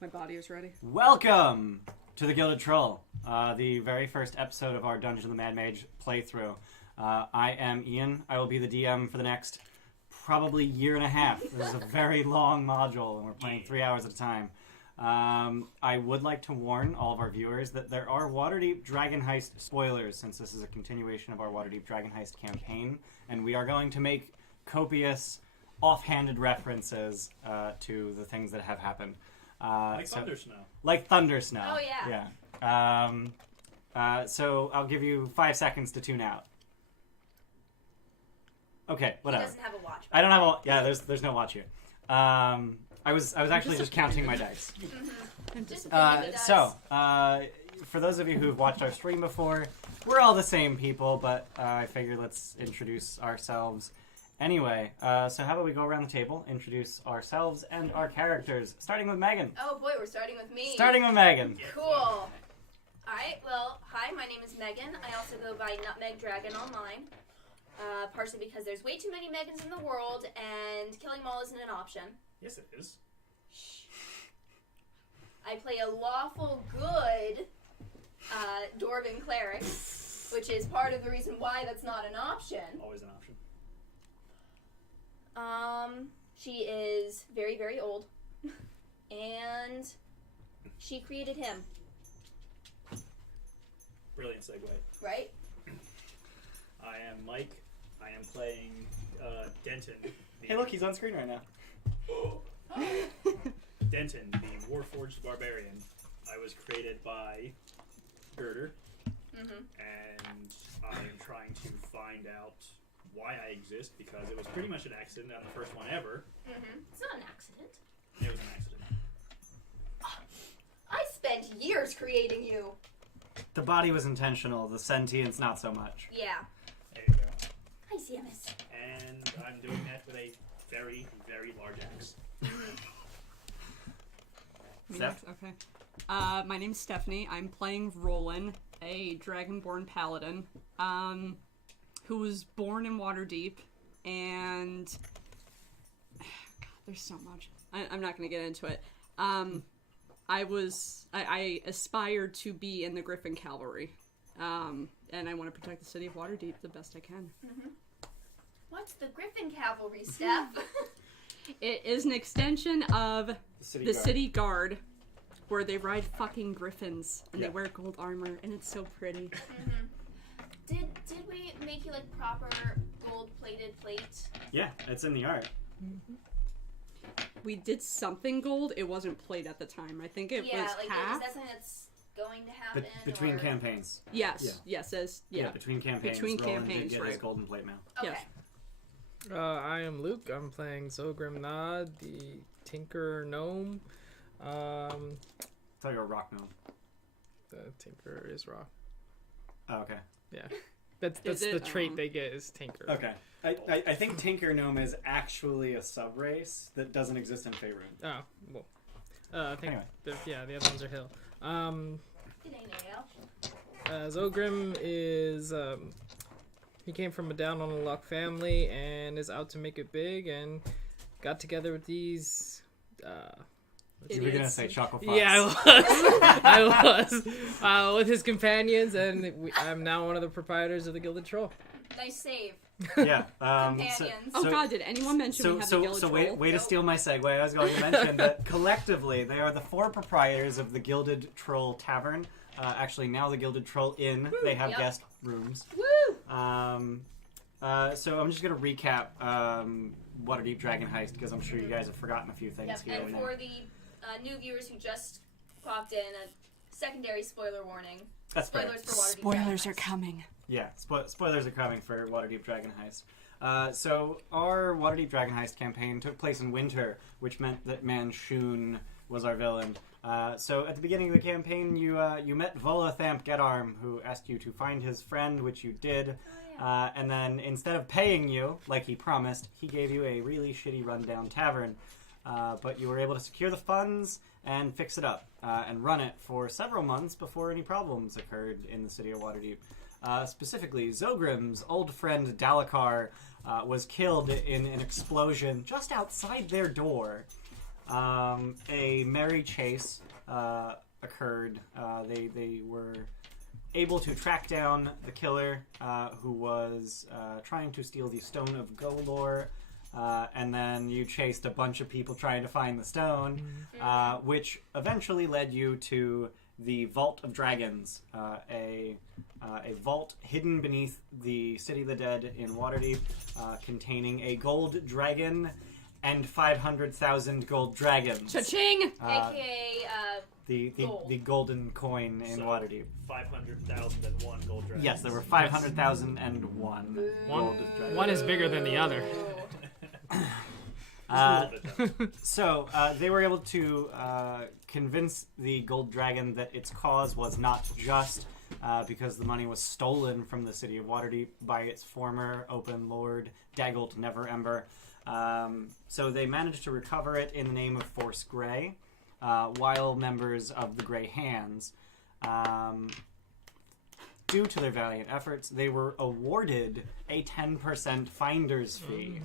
My body is ready. Welcome to the Gilded Troll, the very first episode of our Dungeon of the Mad Mage playthrough. I am Ian. I will be the DM for the next probably year and a half. This is a very long module, and we're playing 3 hours at a time. I would like to warn all of our viewers that there are Waterdeep Dragon Heist spoilers, since this is a continuation of our Waterdeep Dragon Heist campaign, and we are going to make copious, offhanded references to the things that have happened. Thunder snow. Like thunder snow. Oh, yeah. Yeah. So I'll give you 5 seconds to tune out. Okay, whatever. He doesn't have a watch. I don't have a... Yeah, there's no watch here. I was actually just counting my dice. For those of you who've watched our stream before, we're all the same people, but I figured let's introduce ourselves anyway. So how about we go around the table, introduce ourselves and our characters, starting with Megan. Oh boy, we're starting with me. Starting with Megan. Cool. Alright, well, hi, my name is Megan. I also go by Nutmeg Dragon online. Partially because there's way too many Megans in the world, and killing them all isn't an option. Yes, it is. I play a lawful good Dwarven cleric, which is part of the reason why that's not an option. Always an option. She is very, very old, and she created him. Brilliant segue. Right? I am Mike. I am playing Denton. Hey, look, he's on screen right now. Denton, the Warforged Barbarian. I was created by Girder, and I am trying to find out why I exist, because it was pretty much an accident, not the first one ever. It's not an accident. It was an accident. I spent years creating you. The body was intentional, the sentience not so much. Yeah. There you go. Hi, Samus. And I'm doing that with a very, very large axe. Steph? Okay. My name's Stephanie. I'm playing Roland, a Dragonborn Paladin, who was born in Waterdeep, and... God, there's so much. I'm not going to get into it. I aspired to be in the Griffin Cavalry, and I want to protect the city of Waterdeep the best I can. What's the Griffin Cavalry, Steph? It is an extension of the Guard. City Guard, where they ride fucking griffins, and they wear gold armor, and it's so pretty. Did we make you like proper gold-plated plate? Yeah, it's in the art. We did something gold. It wasn't played at the time. I think it was Is half. that something that's going to happen? Between or... campaigns. Yes, Yeah. yes, Between campaigns. Between Roland campaigns, did get his right. golden plate mail. Okay. Yes. I am Luke. I'm playing Zogrim Nod, the Tinker Gnome. I thought you were a rock gnome. The Tinker is raw. Oh, okay. Yeah. That's Is the it? trait they get is Tinker. Okay. I think Tinker Gnome is actually a subrace that doesn't exist in Faerun. Oh, well. I think, Anyway. the other ones are Hill. It ain't ale. Zogrim is, he came from a down-on-the-luck family and is out to make it big and got together with these, You were going to say Chuckle Fox. Yeah, I was. With his companions, and I'm now one of the proprietors of the Gilded Troll. Nice save. Yeah. Companions. Oh God, did anyone mention we have the Gilded Troll? Way to steal my segue. I was going to mention that collectively they are the 4 proprietors of the Gilded Troll Tavern. Actually, now the Gilded Troll Inn. They have guest rooms. Woo! So I'm just going to recap Waterdeep Dragon Heist, because I'm sure you guys have forgotten a few things Yep, here and and for there. the new viewers who just popped in, a secondary spoiler warning. That's fair. Spoilers for Waterdeep. Spoilers Dragon are Heist. coming. Yeah, spoilers are coming for Waterdeep Dragon Heist. So our Waterdeep Dragon Heist campaign took place in winter, which meant that Manshun was our villain. So at the beginning of the campaign, you met Volo Getarm, who asked you to find his friend, which you did. And then instead of paying you, like he promised, he gave you a really shitty rundown tavern. But you were able to secure the funds and fix it up and run it for several months before any problems occurred in the city of Waterdeep. Specifically, Zogrim's old friend Dalakar was killed in an explosion just outside their door. a merry chase occurred. They were able to track down the killer who was trying to steal the Stone of Golor, and then you chased a bunch of people trying to find the stone, which eventually led you to the Vault of Dragons, a vault hidden beneath the City of the Dead in Waterdeep, containing a gold dragon and 500,000 gold dragons. Cha-ching! AKA, The golden coin in So, Waterdeep. 500,001 gold dragons. Yes, there were 500,001 gold dragons. One is bigger than the other. So they were able to convince the gold dragon that its cause was not just because the money was stolen from the city of Waterdeep by its former open lord, Daggled Neverember. So they managed to recover it in the name of Force Grey, while members of the Grey Hands, due to their valiant efforts, they were awarded a 10% finder's fee.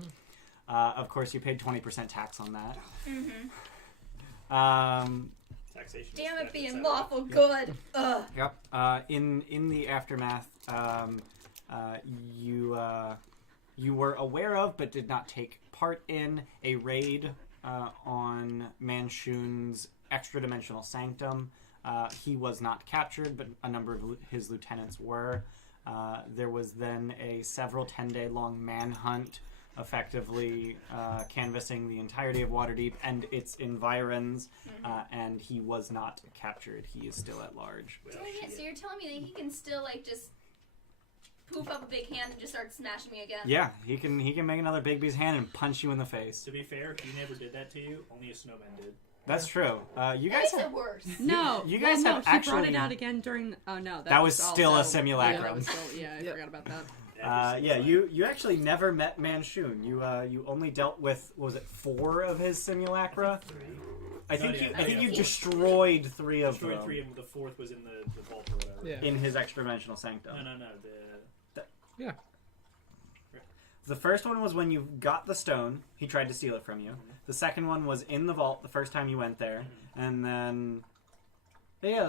Of course, you paid 20% tax on that. Taxation. damn it, being etc. lawful good. Ugh. Yep. In the aftermath, you were aware of, but did not take part in, a raid on Manshun's extra-dimensional sanctum. He was not captured, but a number of his lieutenants were. There was then a several 10-day-long manhunt, effectively canvassing the entirety of Waterdeep and its environs, and he was not captured. He is still at large. Well, Dang it, shit. so you're telling me that he can still, like, just poof up a big hand and just start smashing me again? Yeah, he can make another Bigby's hand and punch you in the face. To be fair, he never did that to you. Only a snowman did. That's true. You That guys makes have, it worse. No, you guys well, have no, he actually- brought it out again during. Oh no, That was still a also- simulacrum. Yeah, that was still, yeah, I forgot about that. Every yeah, single you actually never met Manshun. You only dealt with, what was it, 4 of his simulacra? I think yeah, you yeah. destroyed 3 of Destroyed them 3 and the 4th was in the vault or whatever. Yeah. in his extra-dimensional sanctum. No. Yeah. The first one was when you got the stone. He tried to steal it from you. The second one was in the vault the first time you went there, and then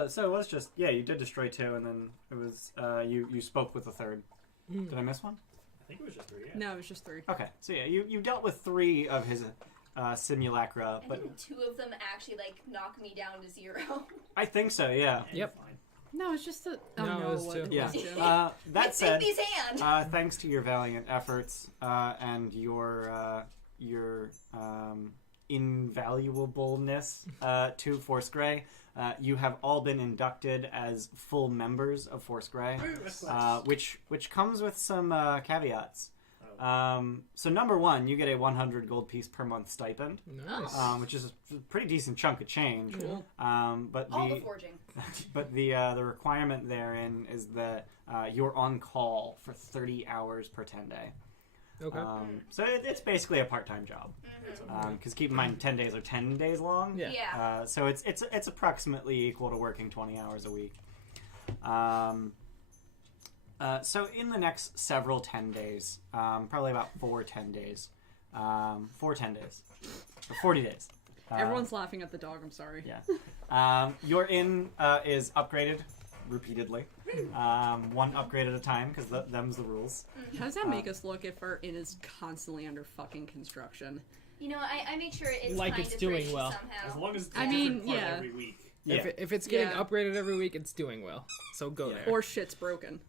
so it was just you did destroy 2, and then it was you spoke with the third. Did I miss one? I think it was just 3. Yeah. No, it was just 3. Okay, so you dealt with 3 of his simulacra, And but didn't 2 of them actually, like, knock me down to 0? I think so. Yeah. Yep. Fine. No, it's just a. Oh No, no, it was what- 2. it Yeah. was 2. That said, Bigby's hand! thanks to your valiant efforts and your invaluableness to Force Grey, you have all been inducted as full members of Force Grey, which comes with some caveats. So number 1, you get a 100 gold piece per month stipend, Nice. which is a pretty decent chunk of change. Cool. But All the the forging. but the requirement therein is that you're on call for 30 hours per 10 day. Okay. So it's basically a part-time job. Because keep in mind, 10 days are 10 days long. Yeah. Yeah. So it's approximately equal to working 20 hours a week. So in the next several 10 days, probably about 4 10 days, 4 10 days, or 40 days. Everyone's laughing at the dog. I'm sorry. Yeah. Your inn is upgraded repeatedly. 1 upgrade at a time, because them's the rules. How does that make us look if our inn is constantly under fucking construction? You know, I make sure it's Like kind it's of doing pretty well. somehow. As long as it's I a mean, different part yeah. every week. Yeah. If it's getting Yeah. upgraded every week, it's doing well. So go there. Or shit's broken.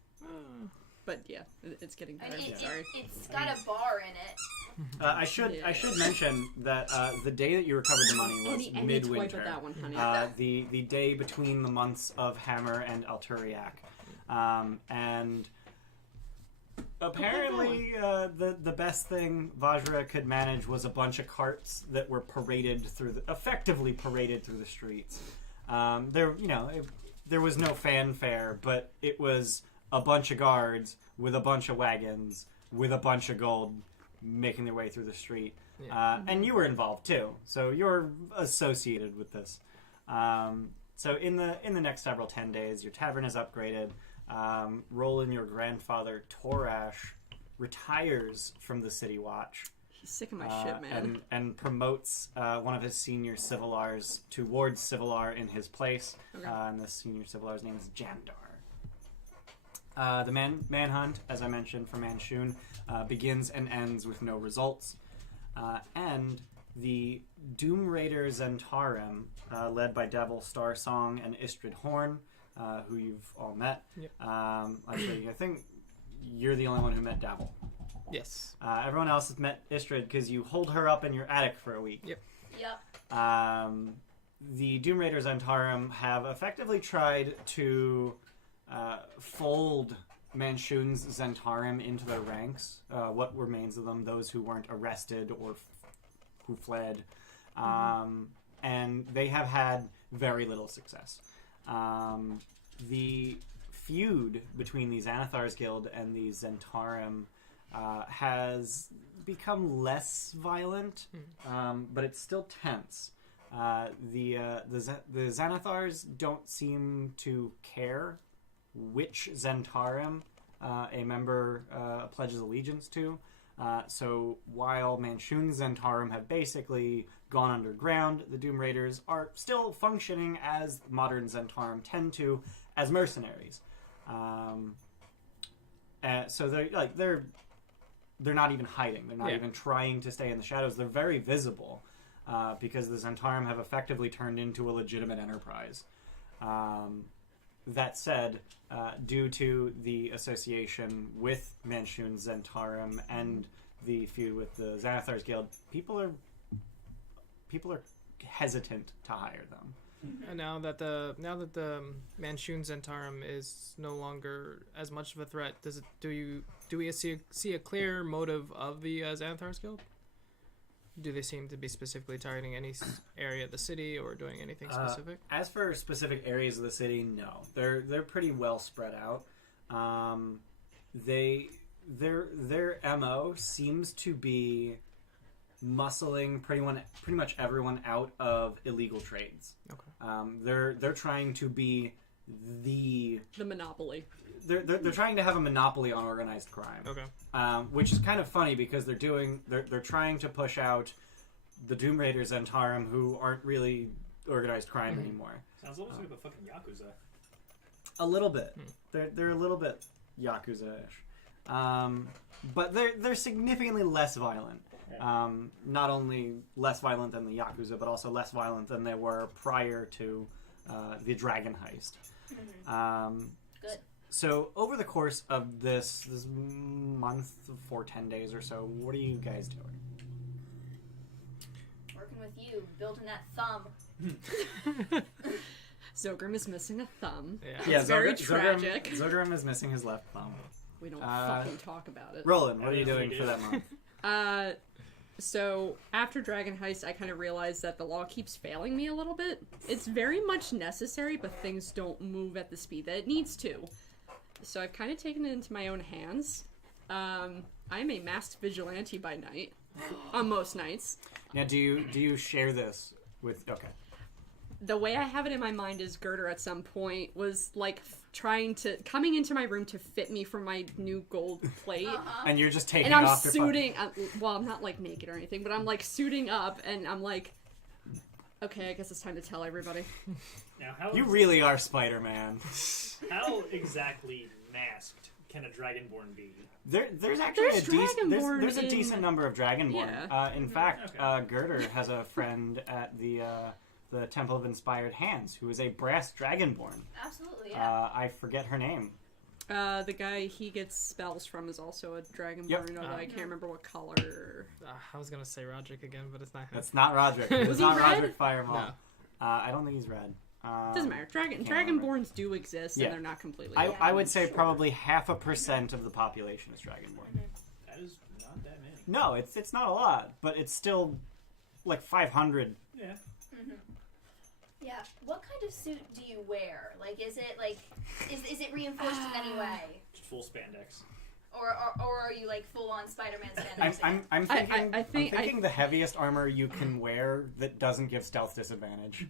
But yeah, it's getting And better. Sorry. it's got a bar in it. I should mention that the day that you recovered the money was Any twipe midwinter. of that one, honey. The day between the months of Hammer and Alturiac. And apparently the best thing Vajra could manage was a bunch of carts that were effectively paraded through the streets. There was no fanfare, but it was a bunch of guards with a bunch of wagons with a bunch of gold making their way through the street. And you were involved too, so you're associated with this. So in the next several 10 days, your tavern is upgraded. Roland, your grandfather Torash, retires from the City Watch. Sick of my shit, man. and promotes one of his senior Civilars towards Civilar in his place. Okay. And the senior Civilar's name is Jandar. The manhunt, as I mentioned, for Manshun, begins and ends with no results. And the Doom Raider Zentarim, led by Devil Starsong and Istrid Horn, who you've all met. Yep. Actually, I think you're the only one who met Devil. Yes. Everyone else has met Istrid because you hold her up in your attic for a week. Yep. The Doom Raider Zentarim have effectively tried to fold Manshun's Zentarim into their ranks. What remains of them, those who weren't arrested or who fled. And they have had very little success. The feud between the Xanathar's Guild and the Zentarim has become less violent, but it's still tense. The Xanathars don't seem to care which Zentarim a member pledges allegiance to. So while Manshun's Zentarim have basically gone underground, the Doom Raiders are still functioning as modern Zentarim tend to, as mercenaries. So they're not even hiding. They're not even trying to stay in the shadows. They're very visible because the Zentarim have effectively turned into a legitimate enterprise. That said, due to the association with Manshun's Zentarim and the feud with the Xanathar's Guild, people are hesitant to hire them. And now that the Manshun Zentarim is no longer as much of a threat, do we see a clear motive of the Xanathar's Guild? Do they seem to be specifically targeting any area of the city or doing anything specific? As for specific areas of the city, no. They're pretty well spread out. Their MO seems to be muscling pretty much everyone out of illegal trades. Okay. They're trying to be the monopoly. They're trying to have a monopoly on organized crime. Okay. Which is kind of funny because they're trying to push out the Doom Raiders and Zentarim who aren't really organized crime anymore. Sounds almost like a fucking Yakuza. A little bit. They're a little bit Yakuza-ish. But they're significantly less violent. Not only less violent than the Yakuza, but also less violent than they were prior to the Dragon Heist. Good. So over the course of this month for 10 days or so, what are you guys doing? Working with you, building that thumb. Zogrim is missing a thumb. Yeah. It's very tragic. Zogrim is missing his left thumb. We don't fucking talk about it. Roland, what are you doing for that month? So after Dragon Heist, I kind of realized that the law keeps failing me a little bit. It's very much necessary, but things don't move at the speed that it needs to. So I've kind of taken it into my own hands. I'm a masked vigilante by night, on most nights. Now, do you share this with? Okay. The way I have it in my mind is Girder at some point was like coming into my room to fit me for my new gold plate. And you're just taking and I'm off your suiting. Well, I'm not like naked or anything, but I'm like suiting up, and I'm like, okay, I guess it's time to tell everybody. Now, You really are Spider-Man. How exactly masked can a Dragonborn be? There's actually there's a decent number of Dragonborn. Yeah. In fact, Girder has a friend at the Temple of Inspired Hands who is a brass Dragonborn. Absolutely, yeah. I forget her name. The guy he gets spells from is also a Dragonborn. Yep. I can't remember what color. I was gonna say Roderick again, but it's not him. That's not Roderick. It's he not red? Roderick Firemaw. No. I don't think he's red. Doesn't matter. remember. Dragonborns do exist, Yeah. and they're not completely. I would say probably 0.5% of the population is Dragonborn. That is not that many. No, it's not a lot, but it's still like 500. Yeah. Yeah. What kind of suit do you wear? Like, is it like, is it reinforced in any way, Just full spandex. or are you like full on Spider-Man spandex? I'm thinking, I think- I'm thinking the heaviest armor you can wear that doesn't give stealth disadvantage.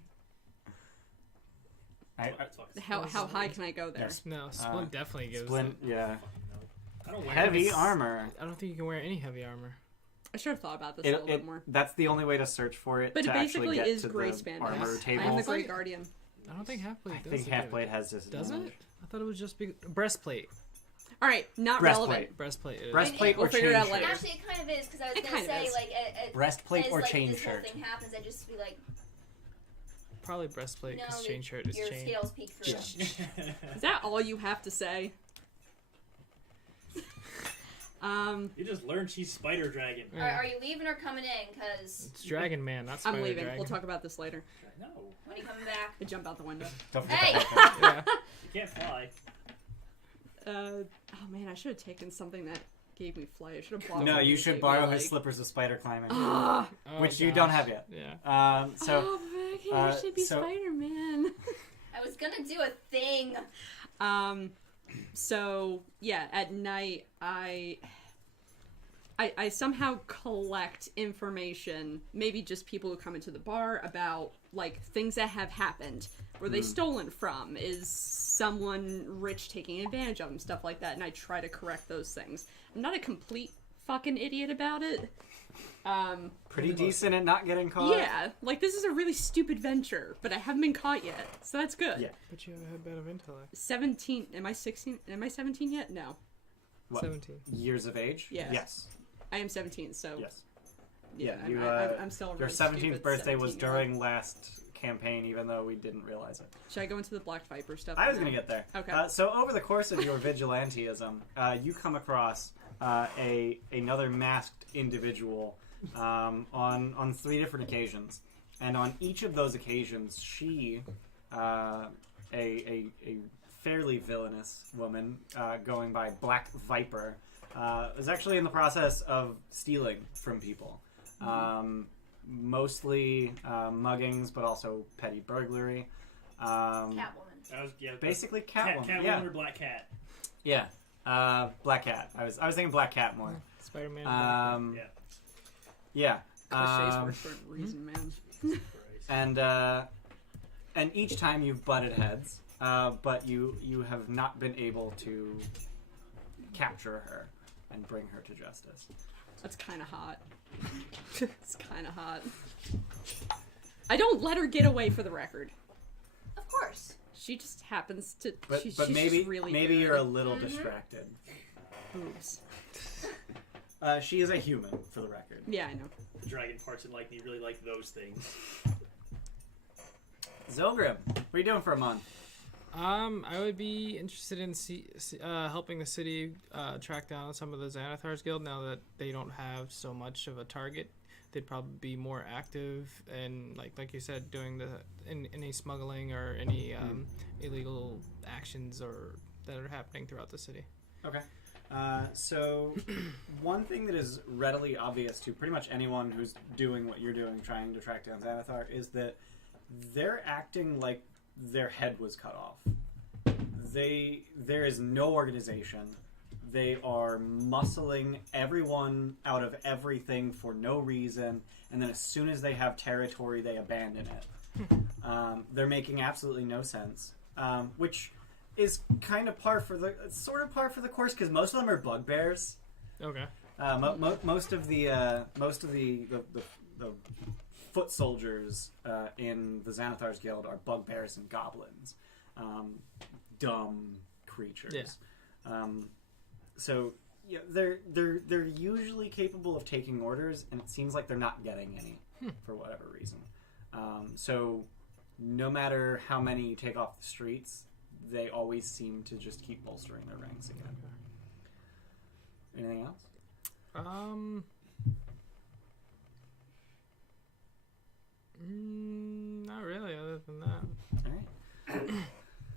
How high can I go there? Yes. No, Splint definitely gives Splint, it. yeah. I don't wear Heavy this. armor. I don't think you can wear any heavy armor. I should have thought about this a little bit more. That's the only way to search for it. But to it basically actually get is to Grey the Span. armor Yes. table. I am the Grey Guardian. I don't think Halfblade I does. think it. Halfblade has this. Does it? advantage. I thought it was just breastplate. All right, not Breastplate. relevant. Breastplate. Is. Breastplate We'll or figure it chain out later. shirt. Actually, it kind of is because I was It gonna kind of say is. like Breastplate as, or like, chain this shirt. whole thing happens, I just be like, Probably breastplate no, because chain shirt is your chain. scales peek through. Is that all you have to say? You just learned she's Spider Dragon. Yeah. Are you leaving or coming in? Because It's Dragon Man, not Spider I'm leaving. Dragon. We'll talk about this later. No, when are you coming back? I jump out the window. Don't forget Hey! that. Yeah. you can't fly. Oh man, I should have taken something that gave me flight. I should have bought. No, something you that should gave borrow me, his like... slippers of spider climbing, Ah! Oh, which you gosh. don't have yet. Yeah. So Becky, you should be so- Spider-Man. I was gonna do a thing. So yeah, at night I somehow collect information, maybe just people who come into the bar, about like things that have happened. Were they stolen from? Is someone rich taking advantage of them? Stuff like that, and I try to correct those things. I'm not a complete fucking idiot about it. pretty decent at not getting caught. Yeah, like this is a really stupid venture, but I haven't been caught yet, so that's good. Yeah. But you have a bit of intellect. 17. Am I 16? Am I 17 yet? No. What? 17. Years of age? Yeah. Yes. I am 17, so Yes. yeah, Yeah, you, I'm still a Your really 17th stupid birthday was 17-year-old. during last campaign, even though we didn't realize it. Should I go into the Black Viper stuff? I was now? going to get there. Okay. So over the course of your vigilantism, you come across another masked individual on 3 different occasions, and on each of those occasions, she, a fairly villainous woman going by Black Viper, was actually in the process of stealing from people. Mostly muggings, but also petty burglary. Catwoman. I was, yeah, Basically, Catwoman. Catwoman Yeah, or Black Cat. yeah. Black Cat. I was thinking Black Cat more. Spider-Man. Yeah. Yeah. Cliches work for a reason, man. Christ. And each time you've butted heads, but you have not been able to capture her and bring her to justice. That's kind of hot. It's kind of hot. I don't let her get away, for the record. Of course. She just happens to. But she's maybe just really maybe good. you're a little distracted. Boobs. She is a human, for the record. Yeah, I know. The dragon parts and like me really like those things. Zilgrim, what are you doing for a month? I would be interested in helping the city track down some of the Xanathar's Guild now that they don't have so much of a target. They'd probably be more active and, like you said, doing any smuggling or any illegal actions that are happening throughout the city. Okay. So one thing that is readily obvious to pretty much anyone who's doing what you're doing, trying to track down Xanathar, is that they're acting like their head was cut off. There is no organization. They are muscling everyone out of everything for no reason, and then as soon as they have territory, they abandon it. They're making absolutely no sense, which is kind of sort of par for the course, because most of them are bugbears. Okay. Most of the foot soldiers in the Xanathar's Guild are bugbears and goblins, dumb creatures. Yeah. So yeah, they're usually capable of taking orders, and it seems like they're not getting any for whatever reason. So no matter how many you take off the streets, they always seem to just keep bolstering their ranks again. Anything else? Not really, other than that. All right.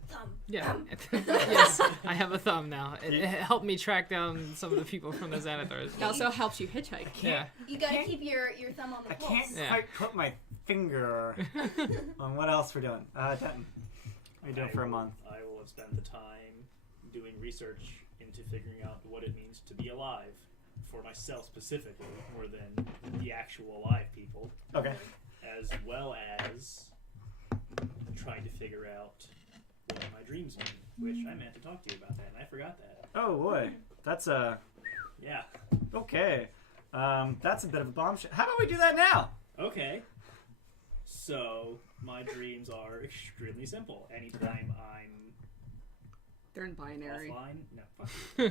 Thumb. Yeah. Yes, I have a thumb now. It helped me track down some of the people from the Xanathars. It also helps you hitchhike. Yeah. You gotta Can't- keep your thumb on the I pulse. can't Yeah. quite put my finger on what else we're doing. Denton, what are you doing for a month? I will have spent the time doing research into figuring out what it means to be alive for myself specifically, more than the actual alive people, Okay. as well as trying to figure out what my dreams mean, which I meant to talk to you about that, and I forgot that. Oh boy, that's Yeah. okay. That's a bit of a bombshell. How about we do that now? Okay. So, my dreams are extremely simple. Anytime I'm They're in binary. offline... No, fuck you.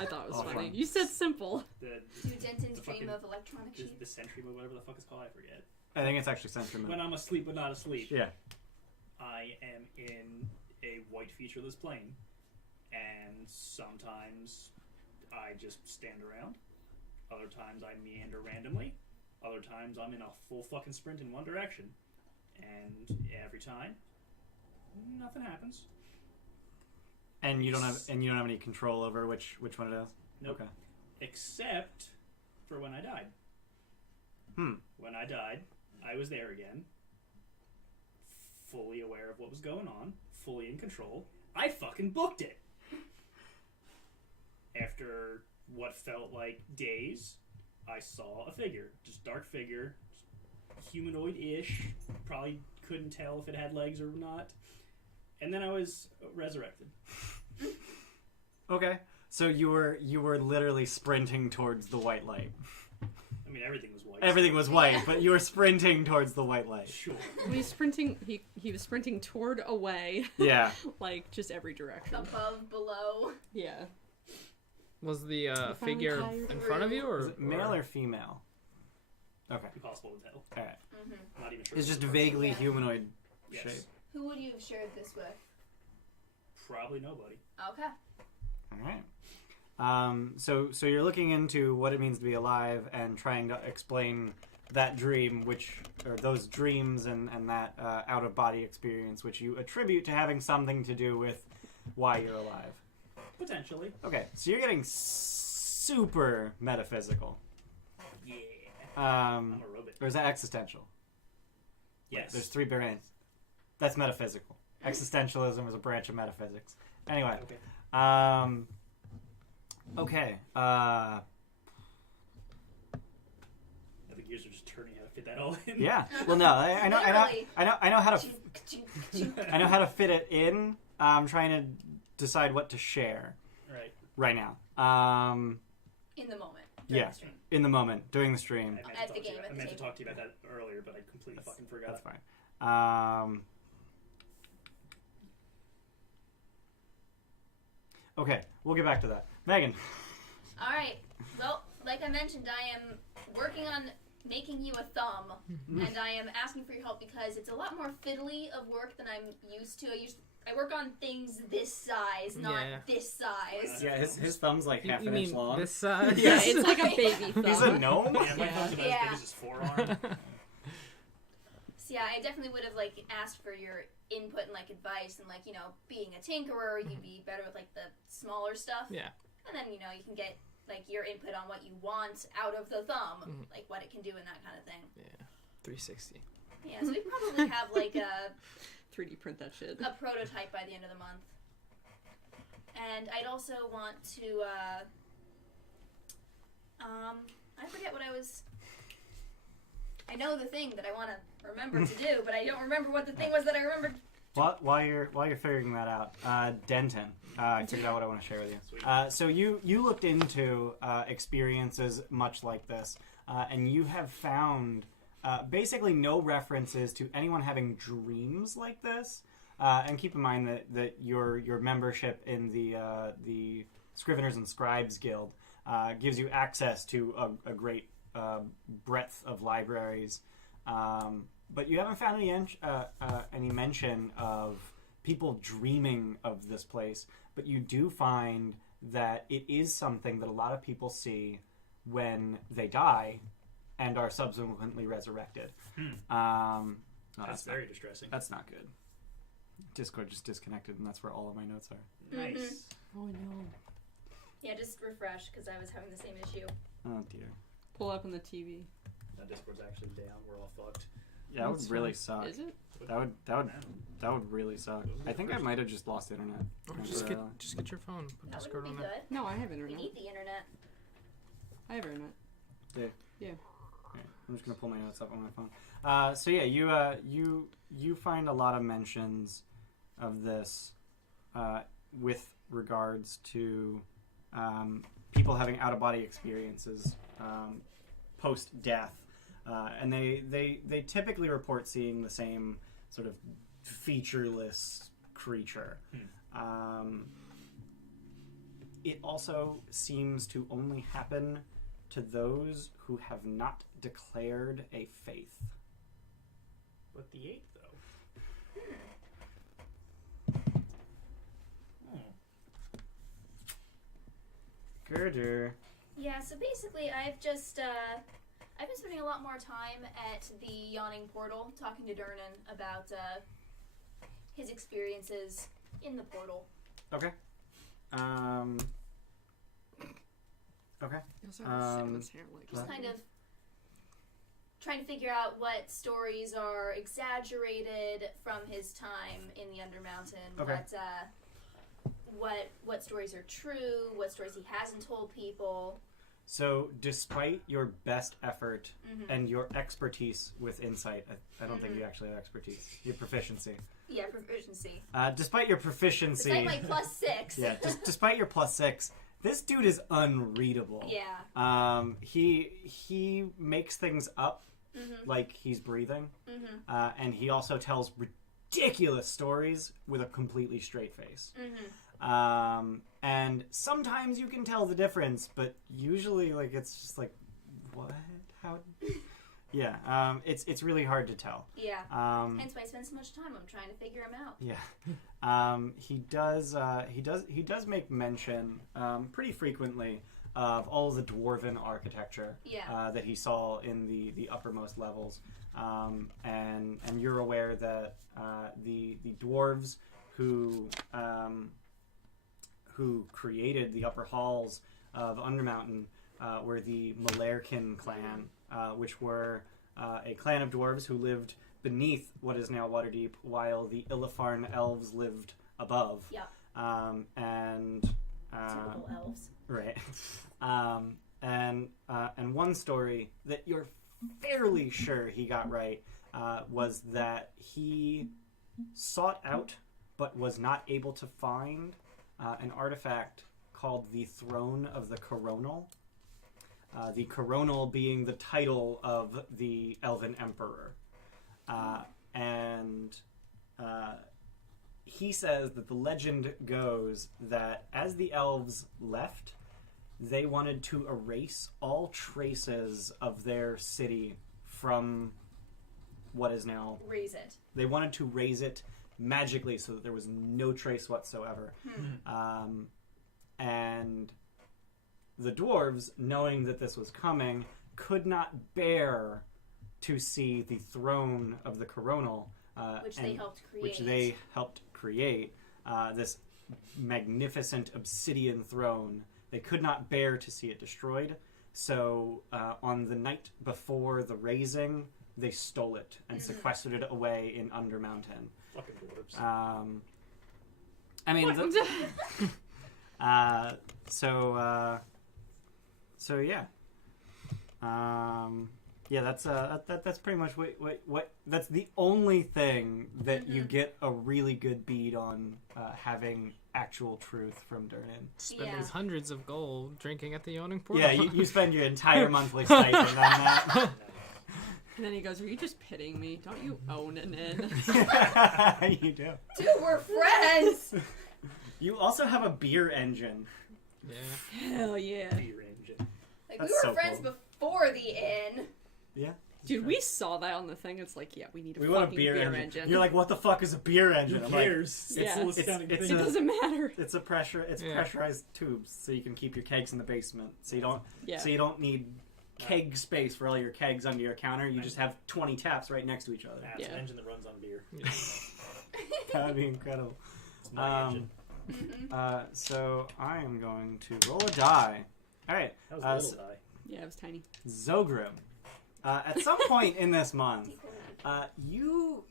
I thought it was Offline. funny. You said simple. The Do Denton's The dream fucking- of electronic the, sheep. the sentry mode, whatever the fuck it's called, I forget. I think it's actually sentiment. When I'm asleep but not asleep, Yeah. I am in a white featureless plane, and sometimes I just stand around. Other times I meander randomly. Other times I'm in a full fucking sprint in one direction, and every time, nothing happens. And you don't have any control over which one it is. Nope. Okay. Except for when I died. Hmm. When I died, I was there again, fully aware of what was going on, fully in control. I fucking booked it. After what felt like days, I saw a figure, just dark figure, humanoid-ish. Probably couldn't tell if it had legs or not. And then I was resurrected. Okay. So you were literally sprinting towards the white light. I mean, everything was white. Everything was white, but you were sprinting towards the white light. Sure. When he's sprinting, he was sprinting toward, away, Yeah. like just every direction. Above, below. Yeah. Was the finally figure tired. in front of you, or Is it male or female? Okay. Impossible to tell. All right. Mm-hmm. Not even sure. It's if just a person. vaguely Yeah. humanoid Yes. shape. Who would you have shared this with? Probably nobody. Okay. All right. So you're looking into what it means to be alive and trying to explain that dream, or those dreams and that out of body experience, which you attribute to having something to do with why you're alive. Potentially. Okay, so you're getting super metaphysical. Yeah. Um, I'm a robot. or is that existential? Yes. There's three branches. That's metaphysical. Existentialism is a branch of metaphysics. Anyway. Okay. Okay. Now the gears are just turning how to fit that all in. Yeah. Well, no, I know how to I know how to fit it in. I'm trying to decide what to share Right. now. In the moment. Yeah. Stream. In the moment, during the stream. I meant At to the talk to you game, about- at I the meant to table. talk to you about that earlier, but I completely fucking forgot. That's fine. Okay, we'll get back to that. Megan. Alright. Well, like I mentioned, I am working on making you a thumb. And I am asking for your help because it's a lot more fiddly of work than I'm used to. I work on things this size, not Yeah. this size. Yeah, his thumb's like half you an mean inch long. this size? Yeah, it's like a baby thumb. He's a gnome? Yeah, my Yeah. thumb's about Yeah. as big as his forearm. So yeah, I definitely would have asked for your input and advice and being a tinkerer, you'd be better with the smaller stuff. Yeah. And then you can get your input on what you want out of the thumb, what it can do and that kind of thing. Yeah. 360. Yeah, so we probably have a 3D print that shit. a prototype by the end of the month. And I'd also want to I forget what I know the thing that I want to remember to do, but I don't remember what the thing was that I remembered. While you're figuring that out, Denton, I figured out what I want to share with you. Sweet. So you looked into experiences much like this, and you have found basically no references to anyone having dreams like this. And keep in mind that your membership in the Scriveners and Scribes Guild gives you access to a great breadth of libraries. But you haven't found any mention of people dreaming of this place. But you do find that it is something that a lot of people see when they die and are subsequently resurrected. No, That's very distressing. that's not good. Discord just disconnected, and that's where all of my notes are. Nice. Oh no. Yeah, just refresh because I was having the same issue. Oh dear. Pull up on the TV. That Discord's actually down. We're all fucked. Yeah, that would That's really fine. suck. Is it? That would really suck. I think I might have just lost internet. Or just get your phone. Put That Discord wouldn't on be there. good. No, I have We internet. need the internet. I have internet. I'm just gonna pull my notes up on my phone. So yeah, you find a lot of mentions of this with regards to people having out-of-body experiences post-death. And they typically report seeing the same sort of featureless creature. It also seems to only happen to those who have not declared a faith. But the 8th, though. Girder. Yeah, so basically I've just, I've been spending a lot more time at the Yawning Portal, talking to Durnan about, his experiences in the portal. Okay. Okay. Just Kind of trying to figure out what stories are exaggerated from his time in the Undermountain, Okay. what stories are true, what stories he hasn't told people. So, despite your best effort and your expertise with insight, I don't think you actually have expertise. Your proficiency. Yeah, proficiency. Despite your proficiency. Despite my +6. Yeah, despite your +6, this dude is unreadable. Yeah. He makes things up like he's breathing, and he also tells ridiculous stories with a completely straight face. And sometimes you can tell the difference, but usually, like, it's just like, what? How? Yeah, it's really hard to tell. Yeah. Hence why I spend so much time. I'm trying to figure him out. Yeah. He does make mention pretty frequently of all the dwarven architecture that he saw in the uppermost levels, and you're aware that the dwarves who created the upper halls of Undermountain were the Malerkin clan, which were a clan of dwarves who lived beneath what is now Waterdeep, while the Illifarn elves lived above. Yeah. Typical elves. Right. And one story that you're fairly sure he got right was that he sought out but was not able to find an artifact called the Throne of the Coronal. The Coronal being the title of the Elven Emperor. And he says that the legend goes that as the elves left, they wanted to erase all traces of their city from what is now... Raise it. They wanted to raise it magically so that there was no trace whatsoever. And the dwarves, knowing that this was coming, could not bear to see the throne of the Coronal, Which they helped create. Which they helped create, this magnificent obsidian throne. They could not bear to see it destroyed, so on the night before the raising, they stole it and sequestered it away in Undermountain. Fucking dwarves. I mean, so yeah. Yeah, that's pretty much what that's the only thing that you get a really good bead on having actual truth from Durnan. Spending hundreds of gold drinking at the Yawning Portal. Yeah, you spend your entire monthly stipend on that. And then he goes, "Are you just pitying me? Don't you own an inn?" You do. Dude, we're friends! You also have a beer engine. Yeah. Hell yeah. Beer engine. Like, That's we were so friends cool. before the inn. Yeah. Dude, we saw that on the thing. It's like, yeah, we need a We fucking want a beer engine. engine. You're like, what the fuck is a beer engine? Who I'm like, cares? Yeah. It's the most counting it's thing. It doesn't matter. it's pressurized tubes, so you can keep your kegs in the basement. So you don't need keg space for all your kegs under your counter. You just have 20 taps right next to each other. It's an engine that runs on beer. That would be incredible. It's my engine. So I am going to roll a die. All right, That was a little die. Yeah, it was tiny. Zogrim. At some point in this month, you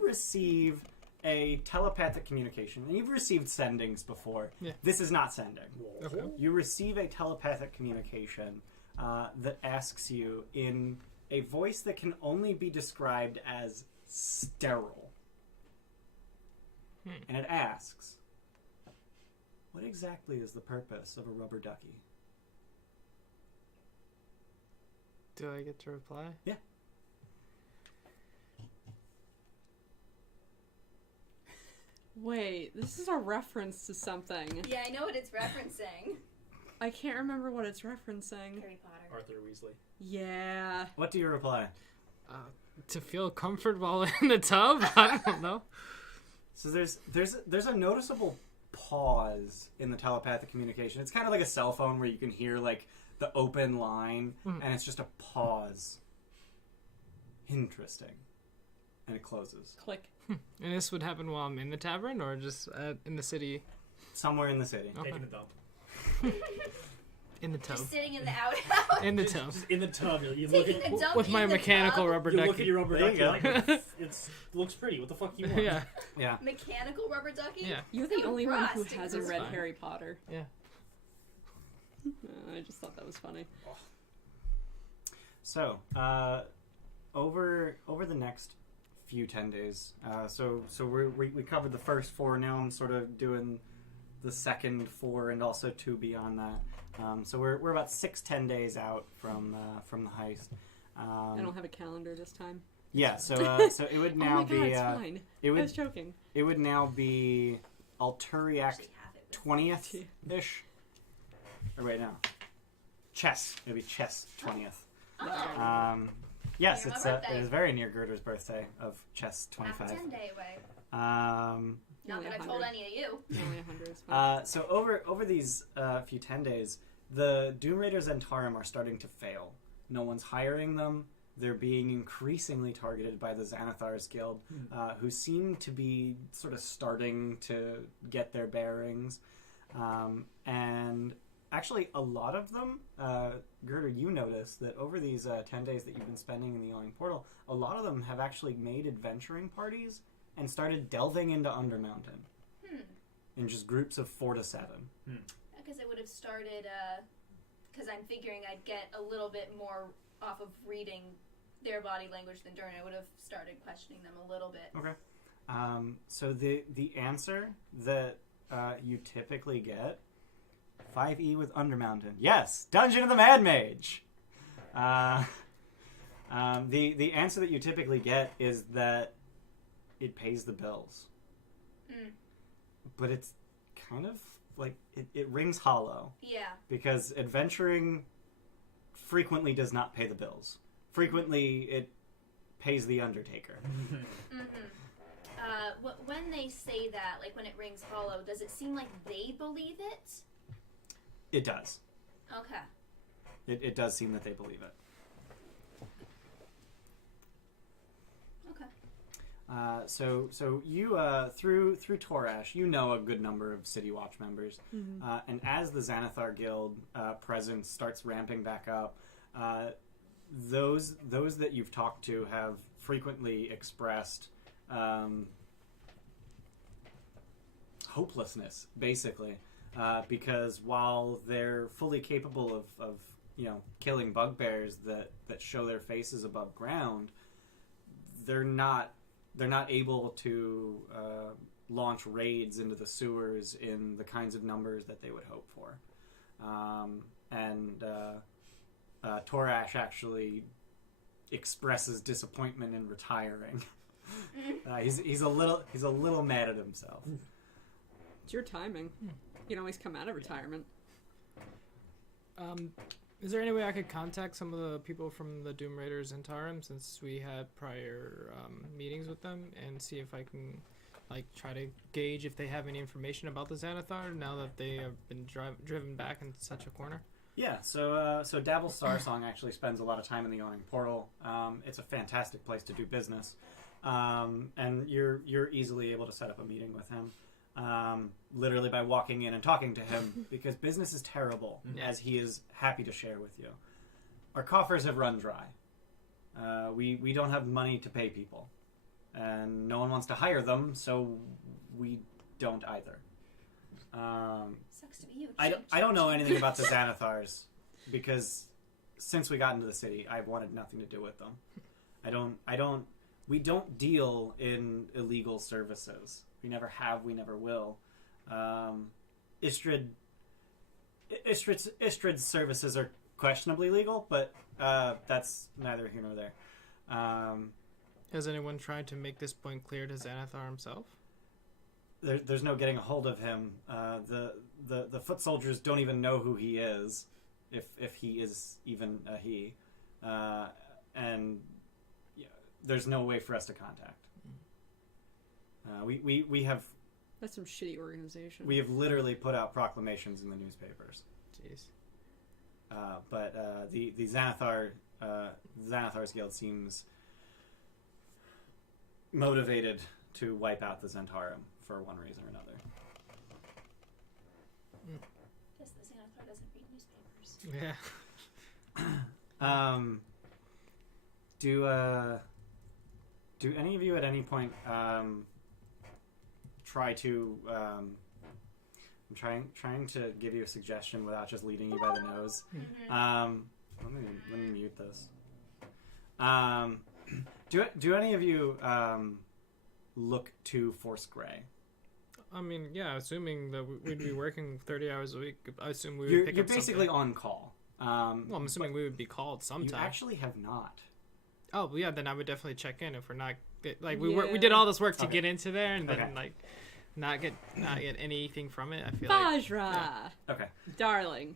receive a telepathic communication, and you've received sendings before. Yeah. This is not sending. Okay. You receive a telepathic communication that asks you in a voice that can only be described as sterile. And it asks, what exactly is the purpose of a rubber ducky? Do I get to reply? Yeah. Wait, this is a reference to something. Yeah, I know what it's referencing. I can't remember what it's referencing. Harry Potter. Arthur Weasley. Yeah. What do you reply? To feel comfortable in the tub? I don't know. So there's a noticeable pause in the telepathic communication. It's kind of like a cell phone where you can hear like the open line, and it's just a pause. Interesting. And it closes. Click. And this would happen while I'm in the tavern, or just in the city? Somewhere in the city. Okay. Taking a dump. In the tub. Just sitting in the outhouse. In the tub. Just in the tub. You look Taking at a dump With my in the mechanical tub. rubber you ducky. look at your rubber There duck. you You're like, it looks pretty. What the fuck do you want? Yeah. Yeah. Mechanical rubber ducky? Yeah. You're the Sounds only one who rustic. hasn't That's read fine. Harry Potter. Yeah. I just thought that was funny. So, over the next few 10 days, so we covered the first 4. Now I'm sort of doing the second 4 and also 2 beyond that. So we're about 10 days out from the heist. I don't have a calendar this time. Yeah. So it would Oh now my god, be it's fine. it I would was joking. it would now be Alturiac Actually have it with 20th ish. Or wait, no. Chess. It'd be Chess 20th. Oh, Yes, Near my it's birthday. it is very near Gerder's birthday of Chess half a 25. 10-day away. Um, Not Only that I 100. told any of you. Only 100 is fine. so over these few 10 days, the Doom Raiders and Tarim are starting to fail. No one's hiring them. They're being increasingly targeted by the Xanathar's Guild, who seem to be sort of starting to get their bearings. And actually, a lot of them, Gerder, you noticed that over these 10 days that you've been spending in the Yawning Portal, a lot of them have actually made adventuring parties and started delving into Undermountain in just groups of 4 to 7. Because I would have started, because I'm figuring I'd get a little bit more off of reading their body language than Durn. I would have started questioning them a little bit. Okay. So the answer that you typically get, 5E with Undermountain. Yes, Dungeon of the Mad Mage. The answer that you typically get is that it pays the bills. But it's kind of like it rings hollow Yeah. because adventuring frequently does not pay the bills. Frequently it pays the undertaker. When they say that, like when it rings hollow, does it seem like they believe it? It does. Okay. It does seem that they believe it. Okay. So you through Torash, you know a good number of City Watch members, and as the Xanathar Guild presence starts ramping back up, those that you've talked to have frequently expressed hopelessness, basically, because while they're fully capable of killing bugbears that show their faces above ground, they're not able to launch raids into the sewers in the kinds of numbers that they would hope for. Torash actually expresses disappointment in retiring. He's a little mad at himself. It's your timing. You can always come out of retirement. Is there any way I could contact some of the people from the Doom Raiders and Tarim, since we had prior meetings with them, and see if I can try to gauge if they have any information about the Xanathar now that they have been driven back in such a corner? Yeah, so Dabble Starsong actually spends a lot of time in the Yawning Portal. It's a fantastic place to do business, and you're easily able to set up a meeting with him. Literally by walking in and talking to him, because business is terrible, as he is happy to share with you. Our coffers have run dry. We don't have money to pay people, and no one wants to hire them, so we don't either. Sucks to be you. I don't know anything about the Xanathars, because since we got into the city, I've wanted nothing to do with them. We don't deal in illegal services. We never have, we never will. Istrid's services are questionably legal, but that's neither here nor there. Has anyone tried to make this point clear to Xanathar himself? There's no getting a hold of him. The foot soldiers don't even know who he is, if he is even a he, and yeah, there's no way for us to contact. We have That's some shitty organization. we have literally put out proclamations in the newspapers, Jeez. but the Xanathar's guild seems motivated to wipe out the Zentarum for one reason or another. Guess the Xanathar doesn't read newspapers. Yeah. Do any of you at any point try to I'm trying to give you a suggestion without just leading you by the nose. Let me mute this. Do any of you look to Force Grey? I mean, yeah, assuming that we'd be working 30 hours a week, I assume we would You're pick up basically something. on call. Well, I'm assuming we would be called You sometime. actually have not. Oh, well, yeah, then I would definitely check in if we're not like we Yeah. we did all this work to Okay. get into there and then Okay. like not get anything from it. I feel like Vajra! Okay. Darling.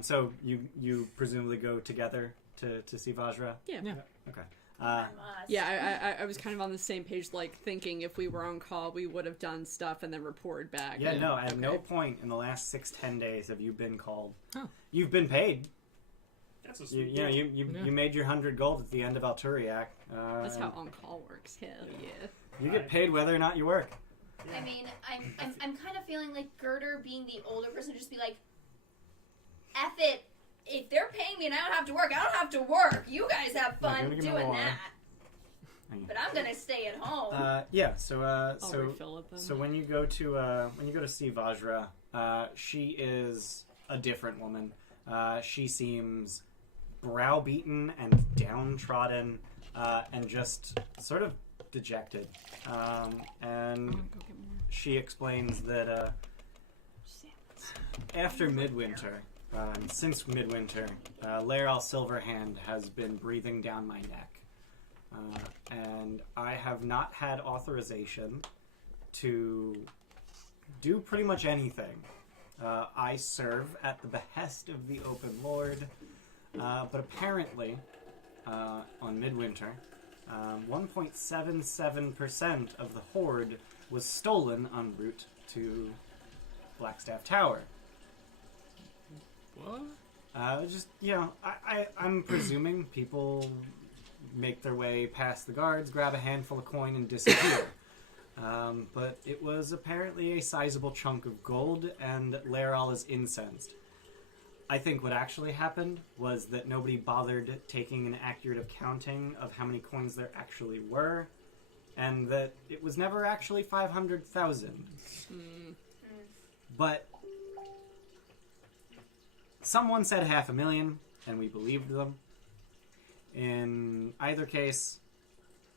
So you presumably go together to see Vajra? Yeah. Yeah. Okay. I must. Yeah, I was kind of on the same page, like, thinking if we were on call, we would have done stuff and then reported back. Yeah, and- no, at no okay. point in the last 6-10 days have you been called. Oh. You've been paid. That's a You sweet know, deal. Yeah. you made your 100 gold at the end of Alturiac. That's how and on-call works. Hell yeah. you get paid whether or not you work. Yeah. I mean, I'm kind of feeling like Girder, being the older person, just be like, F it. If they're paying me and I don't have to work, I don't have to work. You guys have Yeah, fun give me the doing water. that. But I'm gonna stay at home. Yeah. So I'll refill it then. so when you go to see Vajra, she is a different woman. She seems browbeaten and downtrodden, and just sort of dejected. And I'm gonna go get more. she explains that after Midwinter, since Midwinter, Laeral Silverhand has been breathing down my neck. And I have not had authorization to do pretty much anything. I serve at the behest of the Open Lord, but apparently, on Midwinter, 1.77% of the hoard was stolen en route to Blackstaff Tower. What? Just, you know, I'm presuming people make their way past the guards, grab a handful of coin, and disappear. But it was apparently a sizable chunk of gold, and Laeral is incensed. I think what actually happened was that nobody bothered taking an accurate accounting of how many coins there actually were, and that it was never actually 500,000. But someone said 500,000, and we believed them. In either case,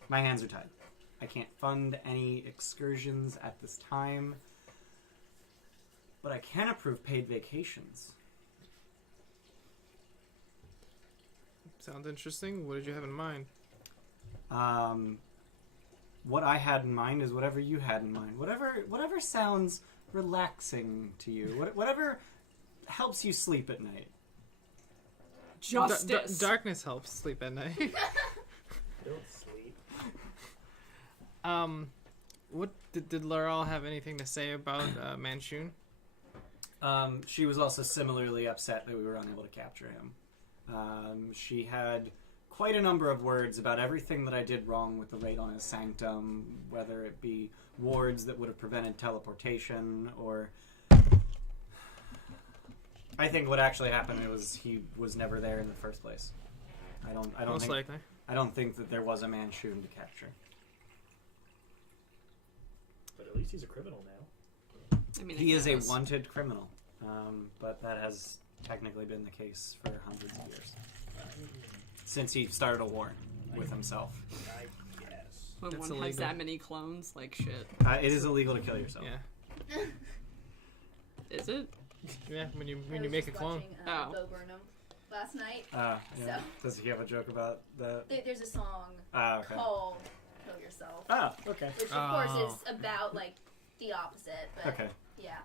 my hands are tied. I can't fund any excursions at this time, but I can approve paid vacations. Sounds interesting. What did you have in mind? What I had in mind is whatever you had in mind. Whatever sounds relaxing to you. Whatever helps you sleep at night. Justice. Darkness helps sleep at night. Don't sleep. What did Laurel have anything to say about Manchun? She was also similarly upset that we were unable to capture him. She had quite a number of words about everything that I did wrong with the raid on his sanctum, whether it be wards that would have prevented teleportation, or I think what actually happened was he was never there in the first place. I don't Most likely. think that there was a Manchun to capture. But at least he's a criminal now. I mean, He I is a guess. wanted criminal, but that has technically been the case for hundreds of years. Since he started a war with himself. I guess. When That's one has illegal. that many clones, like shit. It is illegal to kill yourself. Yeah. Is it? Yeah, when you I was make a just clone. watching, Oh. Bo Burnham. last night. Yeah. So- Does he have a joke about that? There's a song Okay. called "Kill Yourself," Okay. which of course is about like the opposite. But Okay. yeah.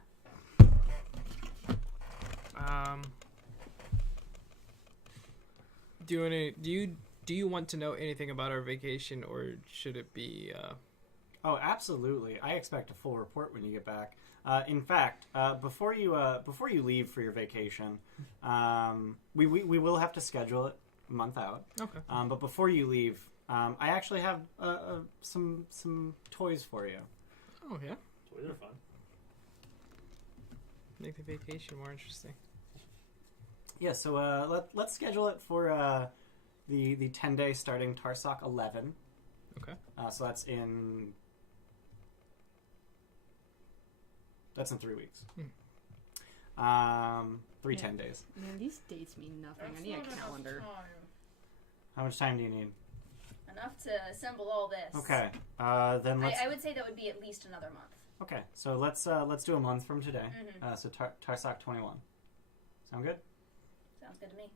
Do you want to know anything about our vacation, or should it be? Oh, absolutely. I expect a full report when you get back. In fact, before you leave for your vacation, we will have to schedule it a month out. Okay. But before you leave, I actually have some toys for you. Oh yeah. Toys are fun. Make the vacation more interesting. Yeah. So let's schedule it for the 10-day starting Tarsak 11. Okay. So that's in 3 weeks. 10 days. Man, these dates mean nothing. I need a calendar. How much time do you need? Enough to assemble all this. Okay. Then let's. I would say that would be at least another month. Okay. So let's do a month from today. Mhm. So Tarsak 21. Sound good? Sounds good to me.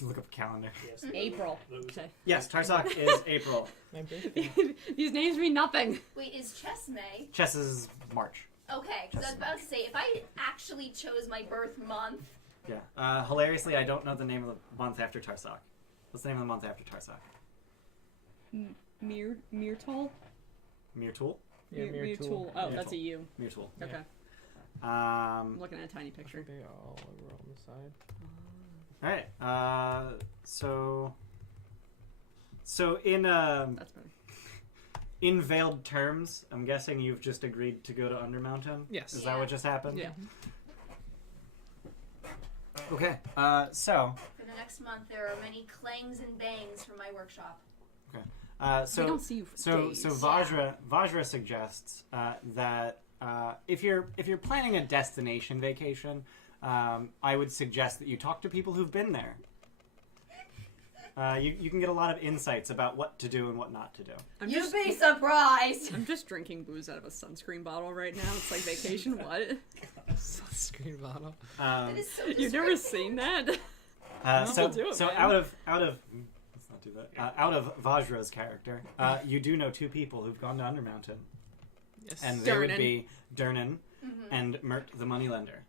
You look up a calendar. Yes. April. Those- Okay. Yes, Tarsak is April. My birthday. These names mean nothing. Wait, is chess May? Chess is March. Okay, because I was about to say, if I actually chose my birth month, Yeah. Hilariously, I don't know the name of the month after Tarsak. What's the name of the month after Tarsak? Myrtle? Mirtul? Yeah, Myrtle. Oh, Myrtle. that's a U. Mirtul. Yeah. Okay. I'm All looking at a tiny I picture. think they all were on the side. right. So in That's better. in veiled terms, I'm guessing you've just agreed to go to Undermountain. Yes. Is that what just happened? Yeah. Okay. So for the next month, there are many clangs and bangs from my workshop. We so don't see you for days. so Vajra suggests that if you're planning a destination vacation, I would suggest that you talk to people who've been there. You can get a lot of insights about what to do and what not to do. You'd be surprised! I'm just drinking booze out of a sunscreen bottle right now. It's like vacation. What? Sunscreen bottle. That is so You've never disgraceful. seen that? So do it, so man. out of let's not do that. Out of Vajra's character, you do know two people who've gone to Undermountain, Yes. and they would Durnan. be Durnan Mhm. and Mert the moneylender.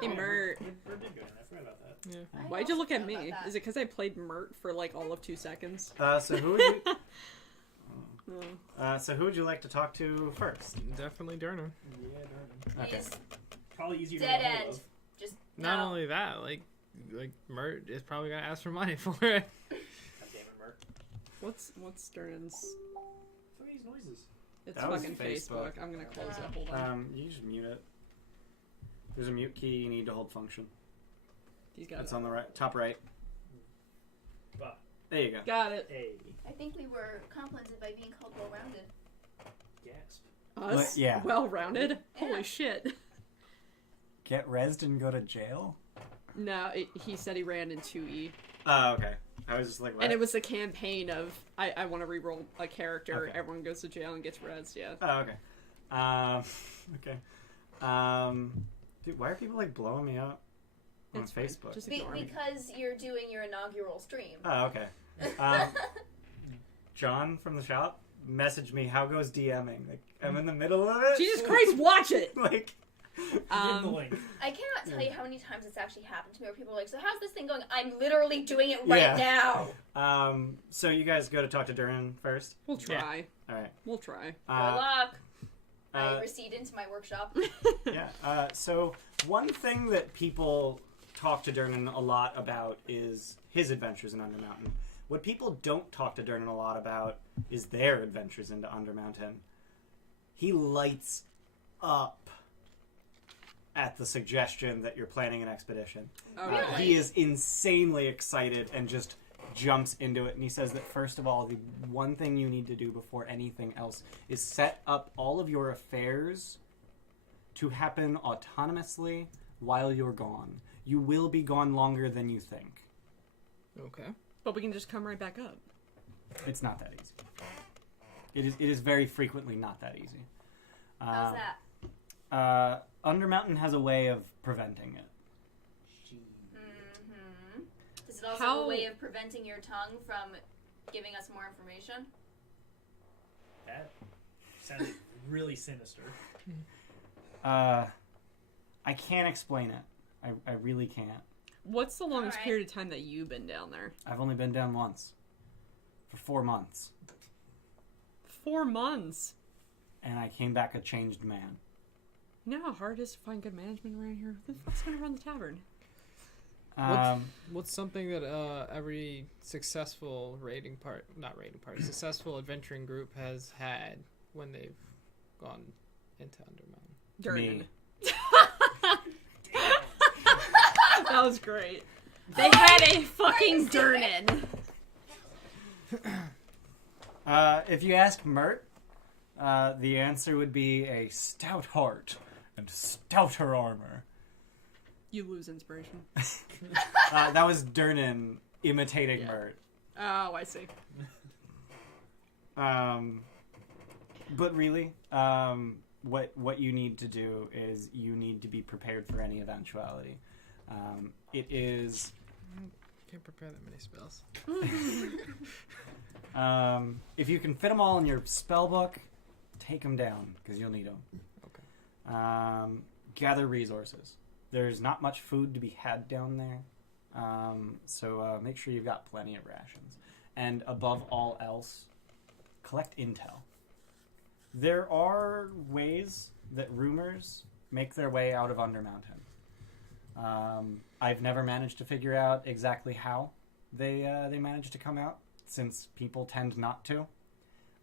Hey, Oh. Mert. Bird did go in. I forgot about that. Yeah. I Why'd you also look at forgot me? about that. Is it because I played Mert for like all of 2 seconds? So who would you? Oh. So who would you like to talk to first? Definitely Durnan. Yeah, darn. Okay. Please. Probably easier Dead to get a hold end. of. Just Not no. only that, like Mert is probably gonna ask for money for it. God damn it, Mert. What's Stern's? What are these noises? It's That was fucking Facebook. Facebook. I'm gonna close it. Hold on. You just mute it. There's a mute key you need to hold function. He's got It's it. on the right, top right. But, There you go. Got it. hey, I think we were complimented by being called well-rounded. gasp. Us? Yeah. Well-rounded? Yeah. Holy shit. Get rezzed and go to jail? No, he said he ran in 2E. Oh, okay. I was just like, what? And it was a campaign of, I want to reroll a character, Okay. everyone goes to jail and gets rezzed, yeah. Oh, okay. Dude, why are people like blowing me up on It's fine. Facebook? Just ignore me. Because you're doing your inaugural stream. Oh, okay. John from the shop messaged me, how goes DMing? Like, I'm in the middle of it. Jesus Christ, watch it! Like, Give the link. I cannot tell you how many times it's actually happened to me where people are like, so how's this thing going? I'm literally doing it right Yeah. now. so you guys go to talk to Duran first? We'll try. All right. We'll try. Good luck. I uh, recede into my workshop. yeah. So one thing that people talk to Durnan a lot about is his adventures in Undermountain. What people don't talk to Durnan a lot about is their adventures into Undermountain. He lights up at the suggestion that you're planning an expedition. Oh, Really? He is insanely excited and just jumps into it. And he says that first of all, the one thing you need to do before anything else is set up all of your affairs to happen autonomously while you're gone. You will be gone longer than you think. Okay. But we can just come right back up. It's not that easy. It is very frequently not that easy. How's that? Undermountain has a way of preventing it. Is it also How- a way of preventing your tongue from giving us more information? That sounded really sinister. I can't explain it. I really can't. What's the longest Alright. period of time that you've been down there? I've only been down once. For 4 months. 4 months. And I came back a changed man. You know how hard it is to find good management around here? Who the fuck's gonna run the tavern? What's something that every successful successful adventuring group has had when they've gone into Undermountain? Durnan. Me. That was great. They had a fucking Durnan. If you ask Mert, the answer would be a stout heart and stouter armor. You lose inspiration. That was Durnan imitating Yeah. Mert. Oh, I see. But really, what you need to do is you need to be prepared for any eventuality. It is Can't prepare that many spells. if you can fit them all in your spell book, take them down because you'll need them. Okay. Gather resources. There's not much food to be had down there, so make sure you've got plenty of rations. And above all else, collect intel. There are ways that rumors make their way out of Undermountain. I've never managed to figure out exactly how they manage to come out, since people tend not to.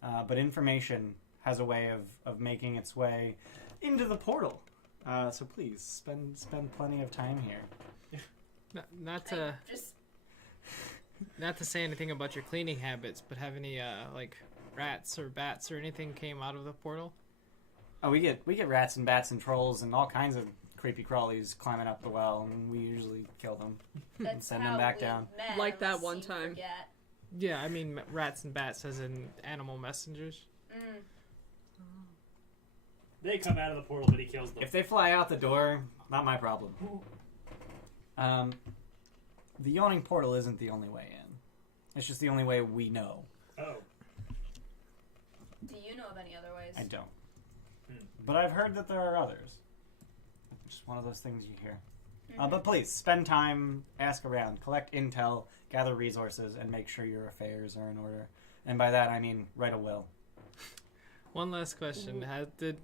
But information has a way of making its way into the portal. So please spend plenty of time here. Not I to just not to say anything about your cleaning habits, but have any like rats or bats or anything came out of the portal? Oh, we get rats and bats and trolls and all kinds of creepy crawlies climbing up the well, and we usually kill them. that's Send them how back we down. met, Like that unless one you time. forget. Yeah, I mean rats and bats as in animal messengers. Mm. They come out of the portal, but he kills them. If they fly out the door, not my problem. The yawning portal isn't the only way in. It's just the only way we know. Oh. Do you know of any other ways? I don't. Hmm. But I've heard that there are others. Just one of those things you hear. Mhm. But please, spend time, ask around, collect intel, gather resources, and make sure your affairs are in order. And by that, I mean write a will. One last question: did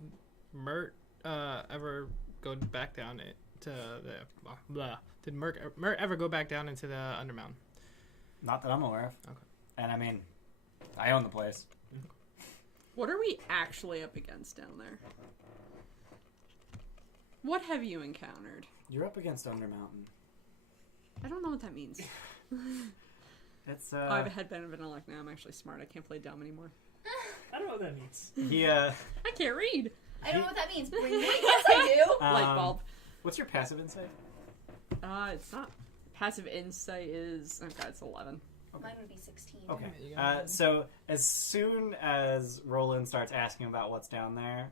Mert ever go back down to the blah? Did Mert ever go back down into the Undermountain? Not that I'm aware of. Okay. And I mean, I own the place. What are we actually up against down there? What have you encountered? You're up against Undermountain. I don't know what that means. It's I have a headband of intellect now. I'm actually smart. I can't play dumb anymore. I don't know what that means. he I can't read. I don't know what that means. Bring me. Yes, I do. Light bulb. What's your passive insight? It's not. Passive insight is. Oh god, it's 11. Mine would be 16. Okay. Yeah, you got it. So as soon as Roland starts asking about what's down there,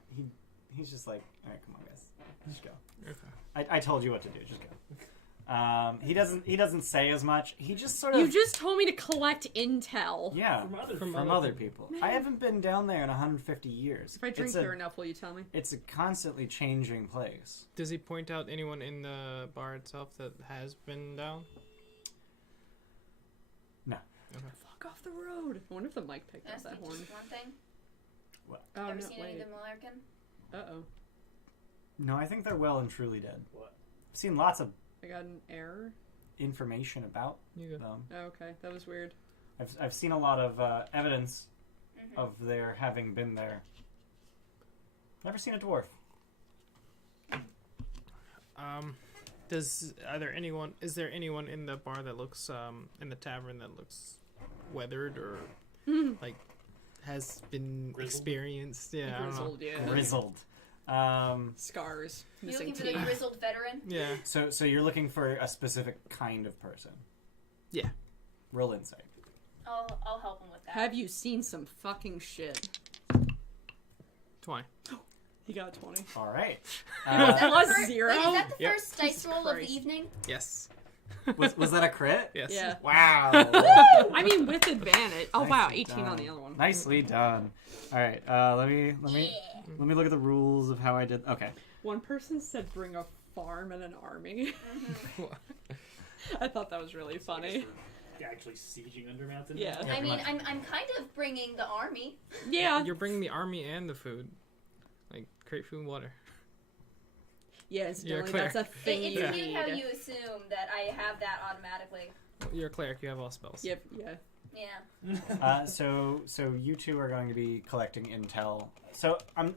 he's just like, all right, come on, guys, just go. Okay. I told you what to do. Just go. He doesn't say as much. He just sort of You just told me to collect intel. yeah From from other people. I haven't been down there in 150 years. If I drink it's here enough, will you tell me? it's a constantly changing place. Does he point out anyone in the bar itself that has been down? No. Fuck off the road. I wonder if the mic picked up Ask that you horn. just one thing. Oh, Ever no, seen any wait. of the Malarkin? Uh-oh. No, I think they're well and truly dead. What? I've seen lots of I got an error. information about You go. them. Oh, okay, that was weird. I've seen a lot of evidence Mm-hmm. of their having been there. Never seen a dwarf. Is there anyone in the bar that looks in the tavern that looks weathered or like has been Grizzled? experienced? Yeah, I don't know. Grizzled, yeah. Grizzled. Scars. You Missing looking for the teeth. grizzled veteran? Yeah. So you're looking for a specific kind of person. Yeah. Roll insight. I'll help him with that. Have you seen some fucking shit? 20. He got 20. All right. Is that the Plus fir- 0? Wait, is that the Yep. first dice Jesus roll of Christ. the evening? Yes. Was that a crit? Yes. Yeah. Wow. I mean, with advantage. Oh wow, Nicely 18 on done. the other one. Nicely done. All right. Let me look at the rules of how I did. Okay. One person said bring a farm and an army. I thought that was really funny. Actually sieging Undermountain. Yeah. Yeah, I pretty mean, much. I'm kind of bringing the army. Yeah. You're bringing the army and the food. Like, create food and water. Yes, You're Billy, clear. that's a thing It's you weird need. how you assume that I have that automatically. You're a cleric. You have all spells. Yep, yeah. Yeah. So you two are going to be collecting intel. So I'm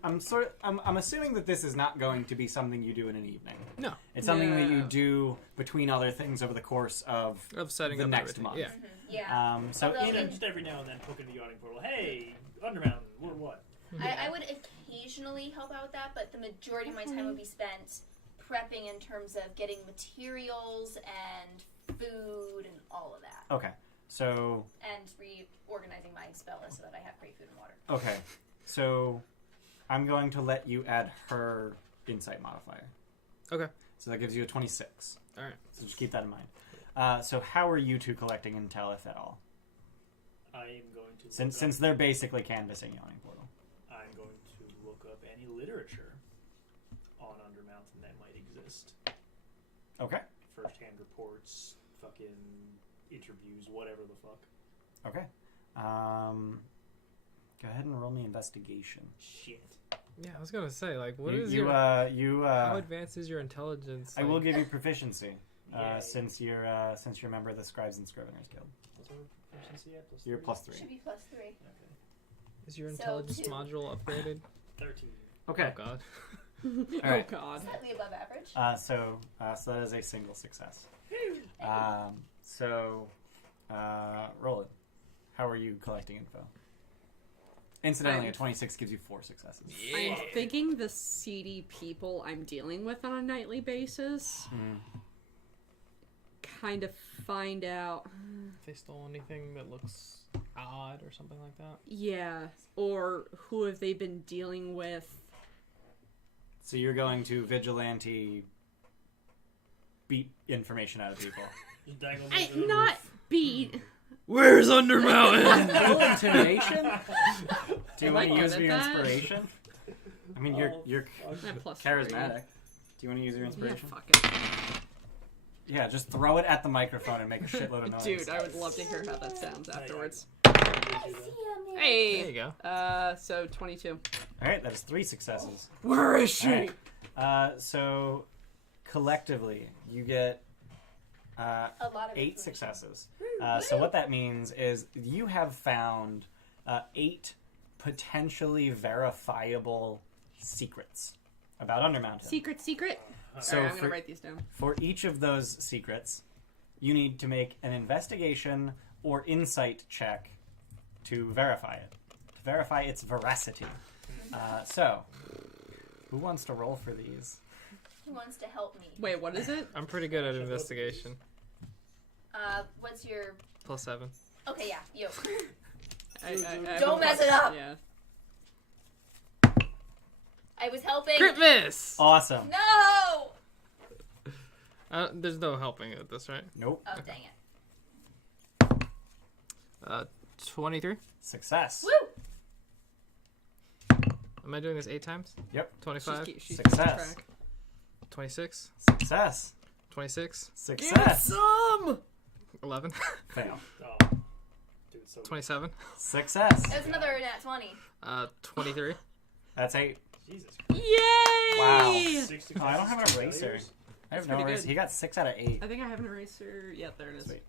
assuming that this is not going to be something you do in an evening. No. It's something that you No. do between other things over the course of Of setting the up next everything. month. Yeah. Yeah. So Although in And just every now and then poke in the yawning portal. Hey, Undermountain, what? I would occasionally help out with that, but the majority of my time would be spent prepping in terms of getting materials and food and all of that. okay. So And reorganizing my spell list so that I have great food and water. okay. So I'm going to let you add her insight modifier. Okay. So that gives you a 26. All right. So just keep that in mind. So how are you two collecting intel, if at all? I am going to Since they're basically canvassing Yawning Portal. I'm going to look up any literature on Undermountain that might exist. Okay. First-hand reports, fucking interviews, whatever the fuck. Okay. Go ahead and roll me investigation. Shit. Yeah, I was gonna say, like, what you, is you, your uh, how advanced is your intelligence? I will like- give you proficiency Yay. since you're a member of the Scribes and Scriveners Guild. What's our proficiency at? You're +3? +3. Should be +3. Okay. Is your So, intelligence 2. module upgraded? 13. Okay. Oh God. All right. Oh god. Slightly above average. So that is a single success. Roland, how are you collecting info? Incidentally, a I'm- 26 gives you 4 successes. I'm thinking the seedy people I'm dealing with on a nightly basis kind of find out, If they stole anything that looks odd or something like that. yeah, or who have they been dealing with? So you're going to vigilante beat information out of people. Just dangle I them over the not roof. beat. Where's Undermountain? Roll intimidation? Do you I want to like use that. your inspiration? I mean, you're At +3. charismatic. Do you want to use your Yeah, inspiration? fuck it. Yeah, just throw it at the microphone and make a shitload of noise. Dude, I would love to hear how that sounds afterwards. I see him. There Hey! you go. So 22. All right, that is 3 successes. Where is she? All right. So collectively, you get A lot of 8 information. successes. So what that means is you have found 8 potentially verifiable secrets about Undermountain. Secret. So Alright, I'm for, gonna write these down. for each of those secrets, you need to make an investigation or insight check to verify it, to verify its veracity. So, who wants to roll for these? Who wants to help me? Wait, what is it? I'm pretty good at investigation. What's your... +7. Okay, yeah, you. I Don't mess it up. Yeah. I was helping. Crit miss. Awesome. No! There's no helping at this, right? Nope. Oh, dang it. 23. Success. Woo! Am I doing this 8 times? Yep. 25. She's Success. keeping track. 26. Success. 26. Success. Some! 11. Fail. Oh, dude, so 27. Success. That's another nat 20. 23. That's 8. Jesus. Yay! Wow. 6 Oh, I don't have an successes, eraser. failures. I have That's no pretty eraser. good. He got 6 out of 8. I think I have an eraser. Yeah, there it is. Sweet.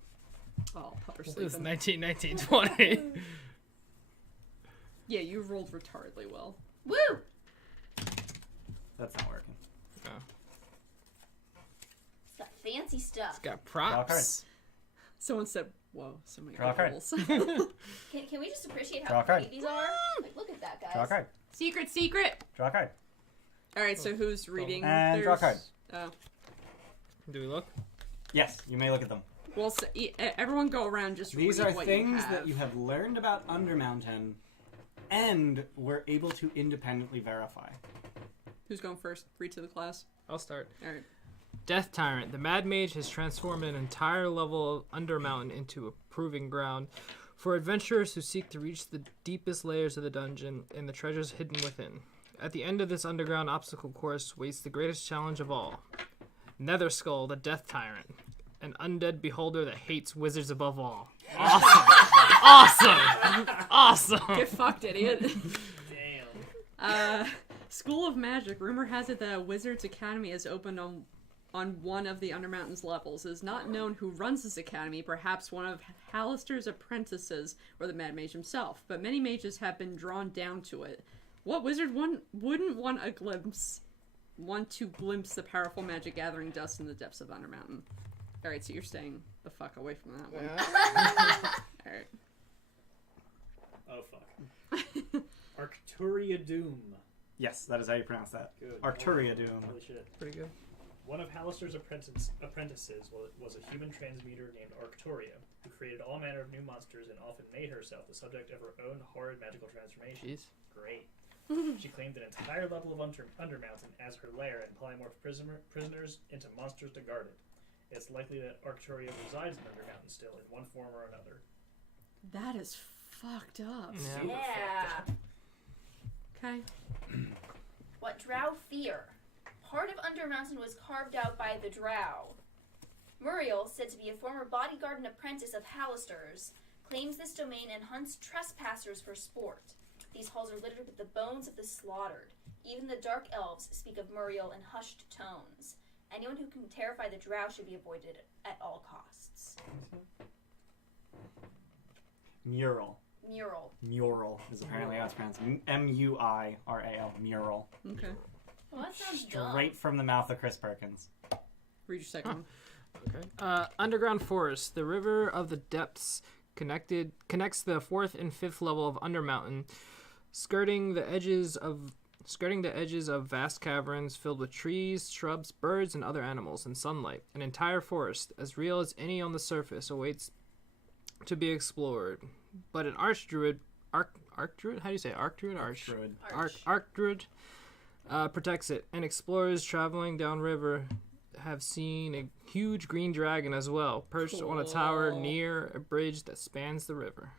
Oh, pupper This is sleeping. 19, 19, 20. Yeah, you rolled retardedly well. Woo! That's not working. Oh. It's got fancy stuff. Got props. Someone said, whoa, so many Draw a card. rolls. Can we just appreciate Draw a how card. pretty these are? Like, look at that, guys. Draw a card. Secret! Draw a card. Alright, so who's reading? And draw a card. Oh. Do we look? Yes, you may look at them. Well, so, everyone go around just These read are what things you that you have learned about Undermountain and were able to independently verify. Who's going first? Read to the class. I'll start. Alright. Death Tyrant. The Mad Mage has transformed an entire level of Undermountain into a proving ground for adventurers who seek to reach the deepest layers of the dungeon and the treasures hidden within. At the end of this underground obstacle course waits the greatest challenge of all. Netherskull, the Death Tyrant. An undead beholder that hates wizards above all. Awesome! Awesome! Get fucked, idiot. Damn. School of Magic. Rumor has it that a Wizards Academy is opened on one of the Undermountain's levels. It is not known who runs this academy, perhaps one of Hallister's apprentices or the Mad Mage himself, but many mages have been drawn down to it. What wizard wouldn't want to glimpse the powerful magic gathering dust in the depths of Undermountain? Alright, so you're staying the fuck away from that one. Alright. Oh, fuck. Arcturia Doom. Yes, that is how you pronounce that. Good. Arcturia Doom. Holy shit. Pretty good. One of Hallister's apprentices was a human transmuter named Arcturia, who created all manner of new monsters and often made herself the subject of her own horrid magical transformation. Jeez. Great. She claimed an entire level of Undermountain as her lair and polymorphed prisoners into monsters to guard it. It's likely that Arcturia resides in Undermountain still, in one form or another. That is fucked up. Yeah. Super fucked up. Okay. What drow fear? Part of Undermountain was carved out by the drow. Muriel, said to be a former bodyguard and apprentice of Hallister's, claims this domain and hunts trespassers for sport. These halls are littered with the bones of the slaughtered. Even the dark elves speak of Muriel in hushed tones. Anyone who can terrify the drow should be avoided at all costs. Mural. Mural. Is apparently how it's pronounced. M-U-I-R-A-L. Mural. Okay. Well, that sounds dumb. Straight from the mouth of Chris Perkins. Read your second one. Okay. Underground Forest. The River of the Depths connects the 4th and 5th level of Undermountain, skirting the edges of vast caverns filled with trees, shrubs, birds, and other animals, and sunlight. An entire forest, as real as any on the surface, awaits to be explored. But an archdruid, archdruid? How do you say it? Archdruid? Archdruid protects it, and explorers traveling downriver have seen a huge green dragon as well, perched on a tower near a bridge that spans the river.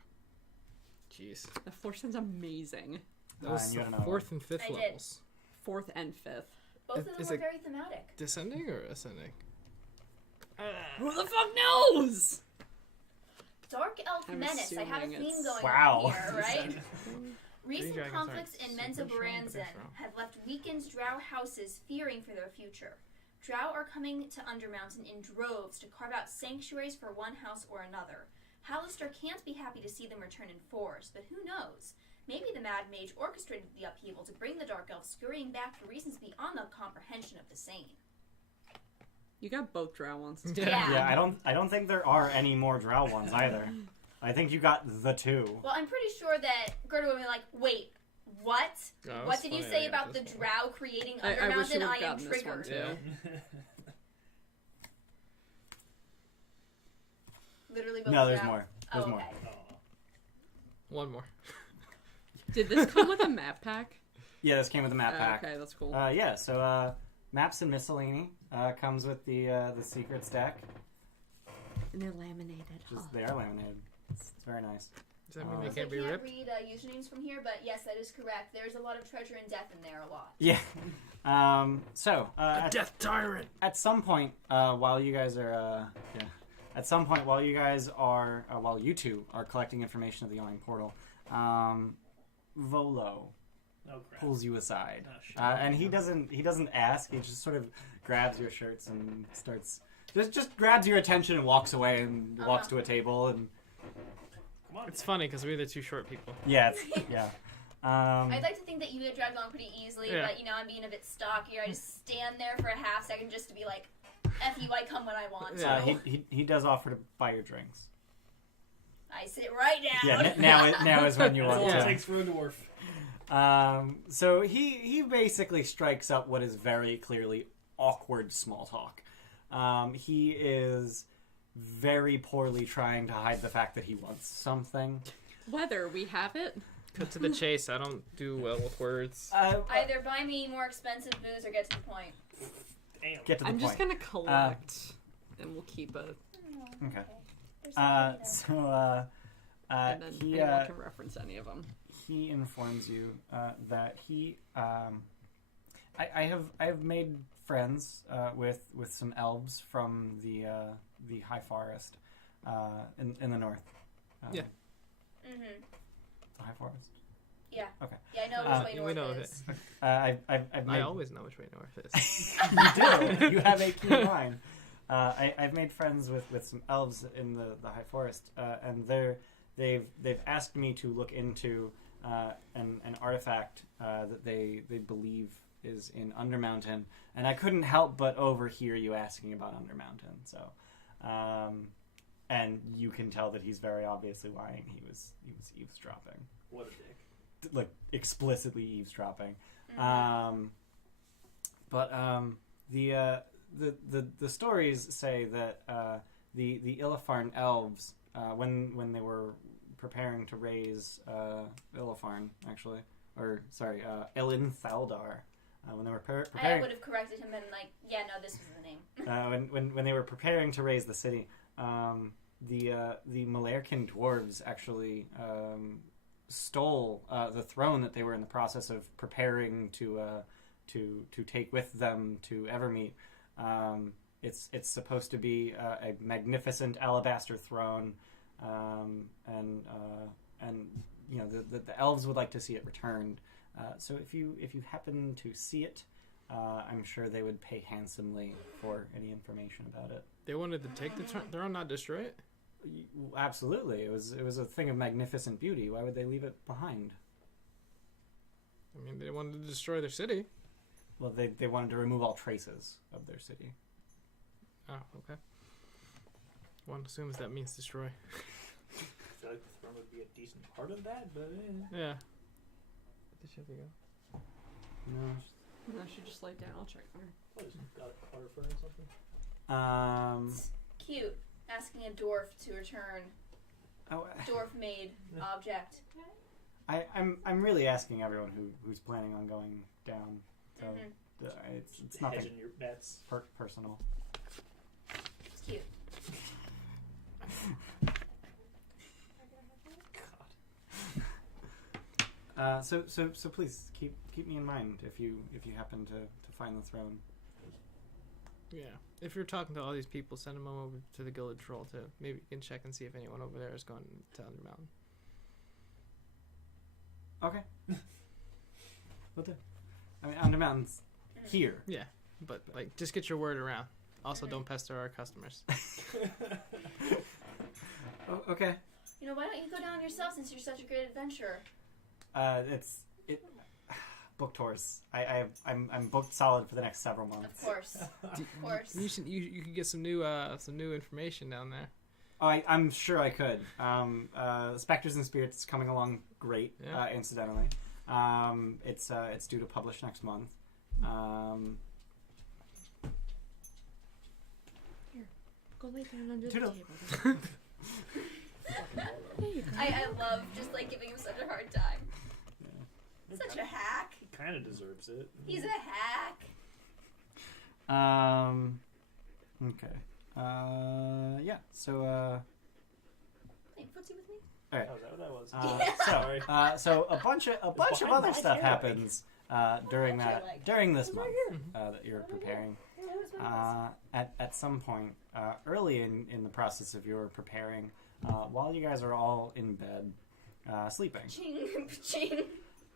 Jeez. The floor sounds amazing. That was you the don't know. 4th and 5th I did. levels. 4th and 5th. Both of them Is were it- very thematic. Descending or ascending? Who the fuck knows? Dark Elf I'm Menace. I have a assuming theme it's- going Wow. on here, right? Green Recent dragons conflicts aren't in Mensa super strong, but Baranzan they're strong. have left weakened drow houses fearing for their future. Drow are coming to Undermountain in droves to carve out sanctuaries for one house or another. Hallister can't be happy to see them return in force, but who knows? Maybe the Mad Mage orchestrated the upheaval to bring the Dark Elves scurrying back for reasons beyond the comprehension of the sane. You got both drow ones. Yeah. Yeah, I don't think there are any more drow ones either. I think you got the 2. Well, I'm pretty sure that Gerda would be like, wait, what? Oh, What that's did you funny, say I got about the this one. drow creating I wish you Undermountain? would've I am gotten this one, triggered. too. Literally both No, there's drow. more. There's Oh, more. okay. Aw. One more. Did this come with a map pack? Yeah, this came with the map pack. Okay, that's cool. Yeah, so maps and miscellany comes with the secrets deck. And they're laminated. Just, they are laminated. It's very nice. Does that mean I they So can't be I can't ripped? read usernames from here, but yes, that is correct. There's a lot of treasure and death in there, a lot. Yeah. Death Tyrant! At some point, while you guys are, while you two are collecting information of the Yawning Portal, Volo Oh, crap. pulls you aside, Oh, shit. and he doesn't ask. He just sort of grabs your shirts and starts just grabs your attention and walks away and walks to a table and Come on. It's funny because we're the two short people. yeah. I'd like to think that you get dragged along pretty easily, Yeah. but I'm being a bit stockier. I just stand there for a half second just to be like, F you, I come when I want to. Yeah. He does offer to buy your drinks. I sit right down. Yeah, now is when you That's want all it to. takes for a dwarf. So he basically strikes up what is very clearly awkward small talk. He is very poorly trying to hide the fact that he wants something. Whether we have it. Cut to the chase. I don't do well with words. Either buy me more expensive booze or get to the point. get to the I'm point. just gonna collect, and we'll keep it. Okay. There's something So And then he anyone can reference any of them. he informs you that he I have made friends with some elves from the high forest in the north. Yeah. The high forest. Yeah. Okay. Yeah, I know which way we north know is. I've made, I always know which way north is. you do. You have a keen mind. I've made friends with some elves in the high forest, and they've asked me to look into an artifact that they believe is in Undermountain, and I couldn't help but overhear you asking about Undermountain. So, and you can tell that he's very obviously lying. He was eavesdropping. What a dick. Like explicitly eavesdropping. Mm-hmm. The stories say that the Illafarn elves, when they were preparing to raise Illafarn, actually, or sorry, Elin Thaldar, when they were I preparing, would have corrected him and like, yeah, no, this was the name. when they were preparing to raise the city, the Malerkin dwarves actually stole the throne that they were in the process of preparing to take with them to Evermeet. It's supposed to be a magnificent alabaster throne, and you know the elves would like to see it returned. So if you happen to see it, I'm sure they would pay handsomely for any information about it. They wanted to take the throne, not destroy it. Absolutely, it was a thing of magnificent beauty. Why would they leave it behind? I mean, they wanted to destroy their city. Well, they wanted to remove all traces of their city. Oh, okay. One assumes that means destroy. I feel like the throne would be a decent part of that, but Yeah. Did she have to go? No. No, she just laid down. I'll check her. what is it? Got a color for it or something? Cute. Asking a dwarf to return dwarf-made object. I'm really asking everyone who's planning on going down. So it's nothing Hedging your bets. personal. It's cute. God. So please keep me in mind if you happen to find the throne. Yeah. If you're talking to all these people, send them over to the Gilded Troll too. Maybe you can check and see if anyone over there is going to Undermountain. Okay. Will do. I mean, Undermountain's here. Yeah, but like, just get your word around. Also, don't pester our customers. Oh, okay. You know, why don't you go down yourself since you're such a great adventurer? Book tours. I'm booked solid for the next several months. Of course. Of course. You could get some new information down there. Oh, I'm sure I could. Spectres and Spirits is coming along great. Yeah. Incidentally, it's due to publish next month. Here, go lay down under Toodle. the table. I love just like giving him such a hard time. Yeah. Such a hack. He kind of deserves it. He's a hack. Okay. Yeah. So. Playing footsie with me? All right. Oh, is that what that was? So a bunch of behind other my stuff chair. happens during What's your that leg? during this What's month right here? that you're preparing. Where's my legs? At some point early in the process of your preparing, while you guys are all in bed sleeping, Ching, ching.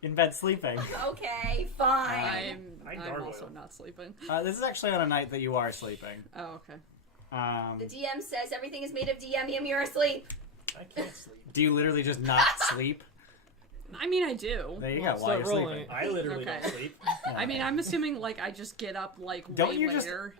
in bed sleeping. Okay, fine. I I'm gargoyle. also not sleeping. This is actually on a night that you are sleeping. Oh, okay. The DM says everything is made of DMium. You're asleep. I can't sleep. Do you literally just not sleep? I mean, I do. There you Well, go. While start you're rolling sleeping. it. I literally Okay. don't sleep. I mean, I'm assuming like I just get up like Don't way you just- later.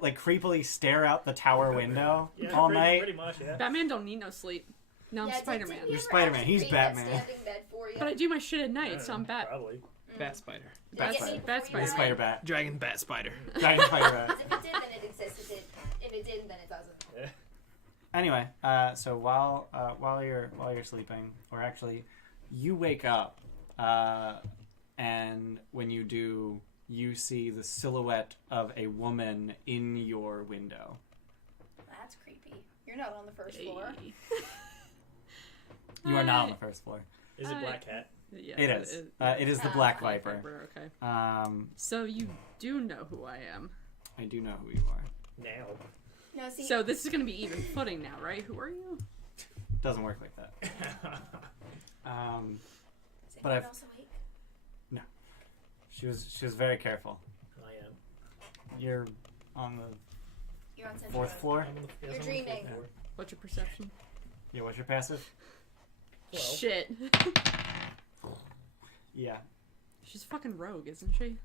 Like creepily stare out the tower window Yeah, all pretty, night. Pretty much, yeah. Batman don't need no sleep. No, I'm Yeah, Spider-Man. did we You're ever Spider-Man, actually he's create that Batman. standing bed for you? But I do my shit at night, so I'm Bat. Probably. Bat spider. Did Bat it get spider. made Bat before you The spider. spider died? bat. Dragon bat spider. Dragon spider bat. 'Cause if it did, then it existed. If it didn't, then it doesn't. Anyway, so while you're sleeping, or actually, you wake up, and when you do, you see the silhouette of a woman in your window. That's creepy. You're not on the first floor. You are not on the first floor. Is it Black Cat? Yeah, It is. It is the Black Black Viper. Okay. So you do know who I am. I do know who you are. Now. No, see. So this is going to be even footing now, right? Who are you? Doesn't work like that. is but anyone I've- else awake? She was very careful. I am. You're on the You're on Central fourth Road. floor. I'm on the, yes, You're I'm on the dreaming. fourth floor. What's your perception? Yeah, what's your passive? Well, Shit. Yeah. She's fucking rogue, isn't she?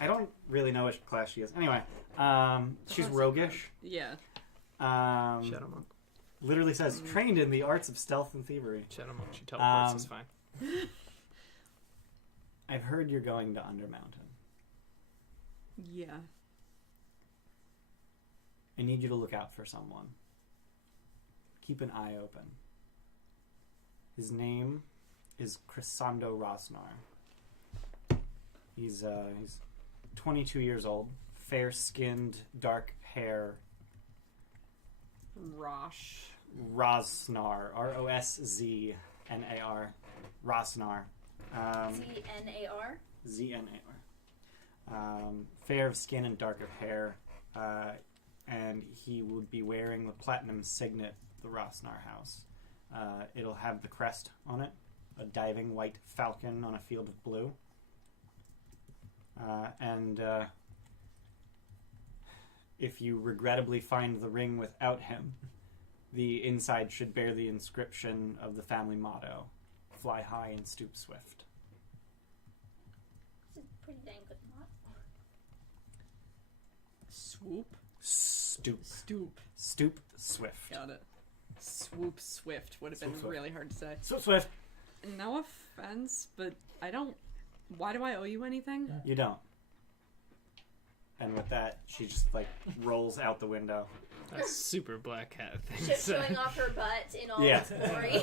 I don't really know which class she is. Anyway, she's roguish. Yeah. Shadow Monk. Literally says trained in the arts of stealth and thievery. Shadow Monk. She teleports. It's fine. I've heard you're going to Undermountain. Yeah. I need you to look out for someone. Keep an eye open. His name is Chrysando Rosnar. He's 22 years old, fair-skinned, dark hair. Rosh. Rosnar, Rosznar, Rosnar. ZNAR? ZNAR. Fair of skin and dark of hair, and he would be wearing the platinum signet, the Rosnar house. It'll have the crest on it, a diving white falcon on a field of blue. And if you regrettably find the ring without him, the inside should bear the inscription of the family motto, fly high and stoop swift. This is pretty dang good mod. Swoop. Stoop. Stoop. Stoop swift. Got it. Swoop swift would have been Swoop swift. really hard to say. Swoop swift. No offense, but I don't. Why do I owe you anything? You don't. And with that, she just like rolls out the window. That's super Black Cat thing. Ship showing off her butt in all Yeah. its glory.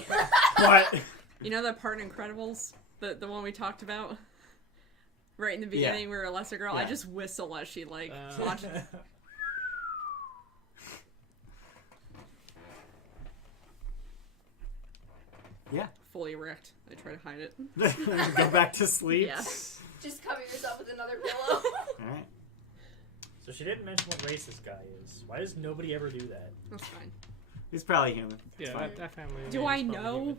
What? You know that part in Incredibles? The one we talked about? Right in the beginning where a lesser girl, I Yeah. just whistle as she like launches. Yeah. Fully erect. I try to hide it. Go back to sleep. Yeah. Just cover yourself with another pillow. Alright. So she didn't mention what race this guy is. Why does nobody ever do that? That's fine. He's probably human. It's Yeah, fine. that family. Do name I is probably know? human.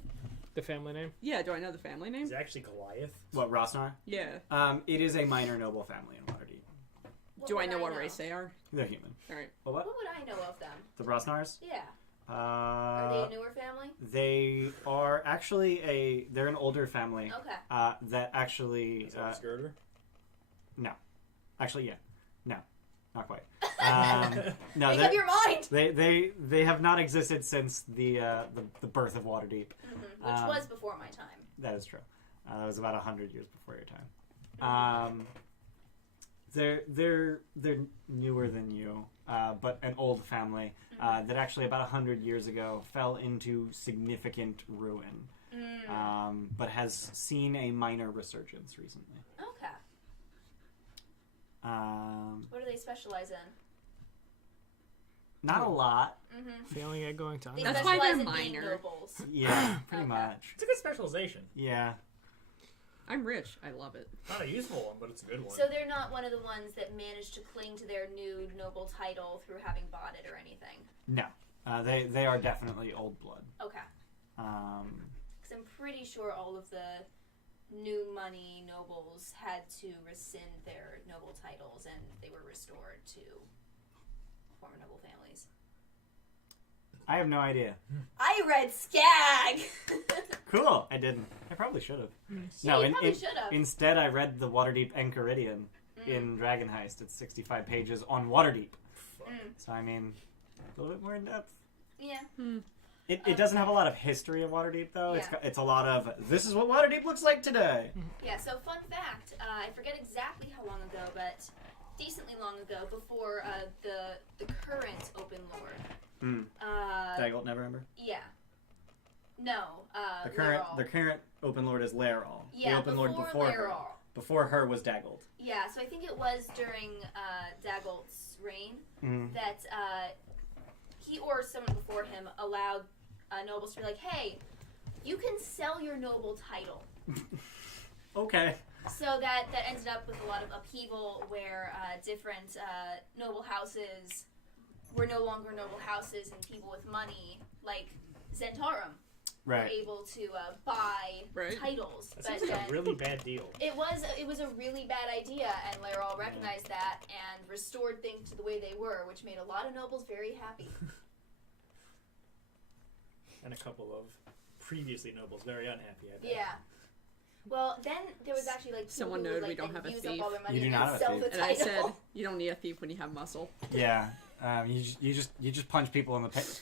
The family name? Yeah, do I know the family name? Is it actually Goliath? What, Rosnar? Yeah. It is a minor noble family in Waterdeep. Do I know what race they are? They're human. Alright. Well, What what? would I know of them? The Rosnars? Yeah. Are they a newer family? They are actually they're an older family. Okay. That actually, Is that Skirter? no. Actually, yeah. No. Not quite. No, Make up your mind! they have not existed since the birth of Waterdeep. Mm-hmm. Which was before my time. That is true. It was about 100 years before your time. They're newer than you, but an old family that actually about 100 years ago fell into significant ruin, but has seen a minor resurgence recently. Okay. What do they specialize in? Not a lot. Mm-hmm. Failing at going to They That's Undermountain. why they're specialize in being minor. nobles. Yeah, pretty Okay. much. It's a good specialization. Yeah. I'm rich. I love it. Not a useful one, but it's a good one. So they're not one of the ones that managed to cling to their new noble title through having bought it or anything. No. They are definitely old blood. Okay. Um, Because I'm pretty sure all of the new money nobles had to rescind their noble titles and they were restored to former noble families. I have no idea. I read Skag! Cool. I didn't. I probably should have. Yeah, you probably should have. Instead, I read the Waterdeep Enchiridion in Dragon Heist. It's 65 pages on Waterdeep. So, I mean, a little bit more in depth. Yeah. It doesn't have a lot of history of Waterdeep, though. Yeah. It's a lot of, this is what Waterdeep looks like today. Yeah, so fun fact, I forget exactly how long ago, but decently long ago, before the current Open Lord. Dagult Neverember? Yeah. No, The Laerol. current Open Lord is Laerol. Yeah, the Open Lord before her. Laerol. Before her was Daggold. Yeah, so I think it was during Daggold's reign that he or someone before him allowed nobles to be like, hey, you can sell your noble title. Okay. So that ended up with a lot of upheaval where different noble houses were no longer noble houses, and people with money, like Zentarum, were able to buy titles. That seems like a really bad deal. It was a really bad idea, and Laeral recognized that and restored things to the way they were, which made a lot of nobles very happy. And a couple of previously nobles very unhappy, I bet. Yeah. Well, then there was actually like Someone people who would, noted we like, don't have a use thief. up all their money You do and not have a sell thief. the And I title. said, you don't need a thief when you have muscle. Yeah. You just punch people in the face.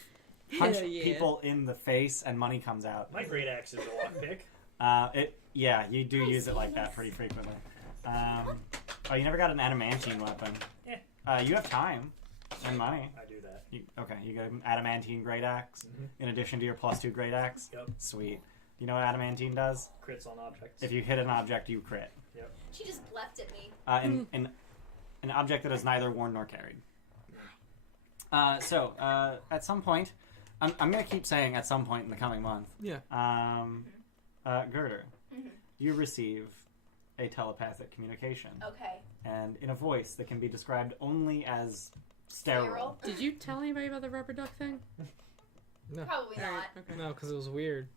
Punch people in the face, and money comes out. My great axe is a lockpick. You do use it like that pretty frequently. Oh, you never got an adamantine weapon. You have time and money. I do that. You got an adamantine great axe in addition to your +2 great axe. Yep. Sweet. You know what adamantine does? Crits on objects. If you hit an object, you crit. Yep. She just left at me. An object that is neither worn nor carried. So at some point, I'm going to keep saying at some point in the coming month. Yeah. Girder, you receive a telepathic communication. Okay. And in a voice that can be described only as sterile. Did you tell anybody about the rubber duck thing? No. Probably not. Alright, okay. No, because it was weird.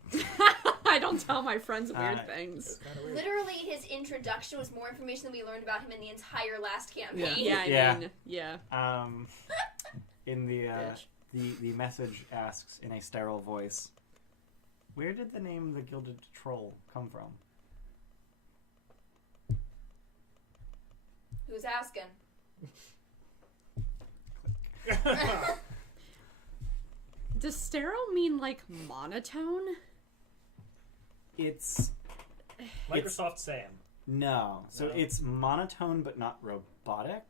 I don't tell my friends weird things. Literally, his introduction was more information than we learned about him in the entire last campaign. Yeah, yeah. In the message asks in a sterile voice, where did the name the Gilded Troll come from? Who's asking? Does sterile mean like monotone? It's Microsoft Sam. no. So it's monotone but not robotic.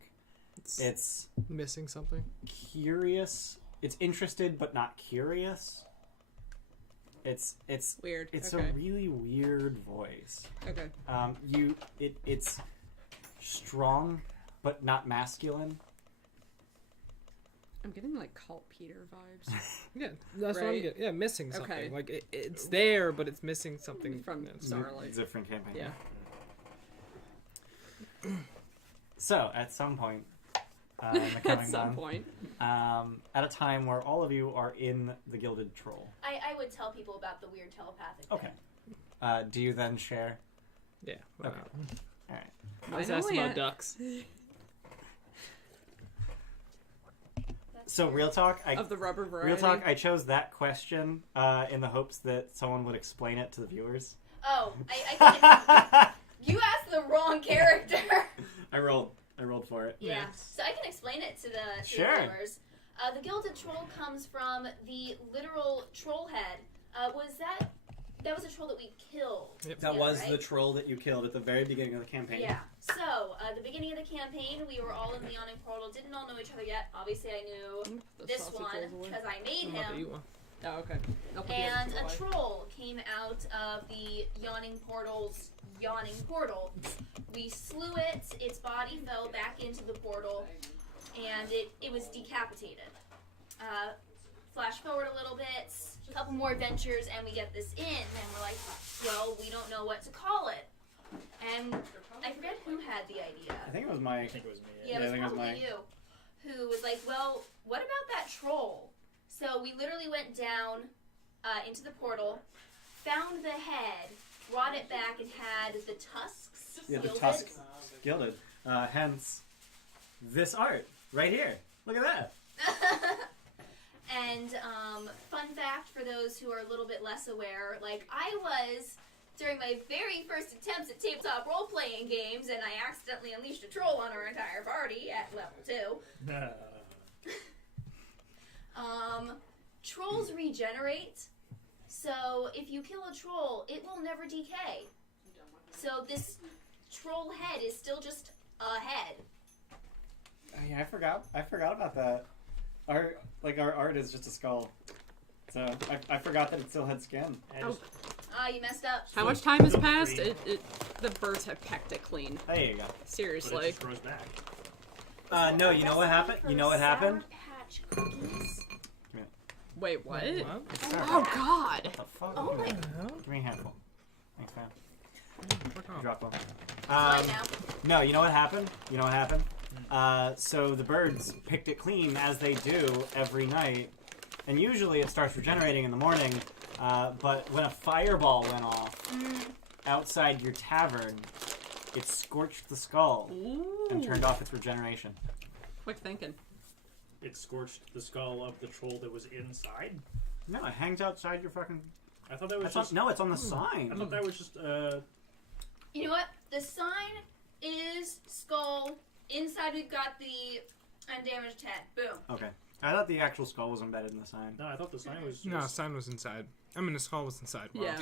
It's Missing something. curious. It's interested but not curious. It's Weird. It's okay. a really weird voice. Okay. It's strong but not masculine. I'm getting like Cult Peter vibes. Yeah, that's what I'm Right? getting. Yeah, missing something. Okay. Like it's there, but it's missing something From Starlight. Different campaign. Yeah. So at some point in the coming At some month, point. at a time where all of you are in the Gilded Troll. I would tell people about the weird telepathic Okay. thing. Do you then share? Yeah. Okay. All right. Let's I ask know about it. ducks. So real talk, Of the rubber variety. real talk. I chose that question in the hopes that someone would explain it to the viewers. Oh, I you asked the wrong character. I rolled for it. Yeah. So I can explain it to the Sure. viewers. The Gilded Troll comes from the literal troll head. That was a troll that we killed. Yep. That together, was right? the troll that you killed at the very beginning of the campaign. Yeah. So, the beginning of the campaign, we were all in the yawning portal, didn't all know each other yet. Obviously, I knew The this sausage one, rolls away. because I made I'm about to eat him. one. Oh, okay. I'll put the And others a away. troll came out of the yawning portal's yawning portal. We slew it, its body fell back into the portal, and it was decapitated. Flash forward a little bit, a couple more adventures, and we get this in, and we're like, well, we don't know what to call it. And I forget who had the idea. I think it was my. I think it was me. Yeah, I it was think it was probably mine. you, who was like, well, what about that troll? So we literally went down into the portal, found the head, brought it back, and had the tusks. Yeah, the gilded. tusks gilded. Hence, this art right here. Look at that. And fun fact for those who are a little bit less aware, like I was during my very first attempts at tabletop role-playing games, and I accidentally unleashed a troll on our entire party at level 2. Trolls regenerate, so if you kill a troll, it will never decay. So this troll head is still just a head. Oh, yeah, I forgot about that. Our art is just a skull. So I forgot that it still had skin. And Oh. Ah, you messed up. How much time has Don't passed? agree. The birds have pecked it clean. There you go. But it Seriously. just grows back. No, you know what happened? You know what happened? Sour Patch cookies. Wait, what? It's sour Oh patch. God. What the fuck? Oh my. Give me a handful. Thanks, man. Fuck off. Drop one. Fine now. No, you know what happened? So the birds picked it clean, as they do every night. And usually it starts regenerating in the morning. But when a fireball went off outside your tavern, it scorched the skull and turned off its regeneration. Quick thinking. It scorched the skull of the troll that was inside. No, it hangs outside your fucking... I thought that was just. No, it's on the sign. I thought that was just. You know what? The sign is skull. Inside we've got the undamaged head. Boom. Okay. I thought the actual skull was embedded in the sign. No, I thought the sign was. Just, No, sign was inside. I mean, the skull was inside. Wow. Yeah.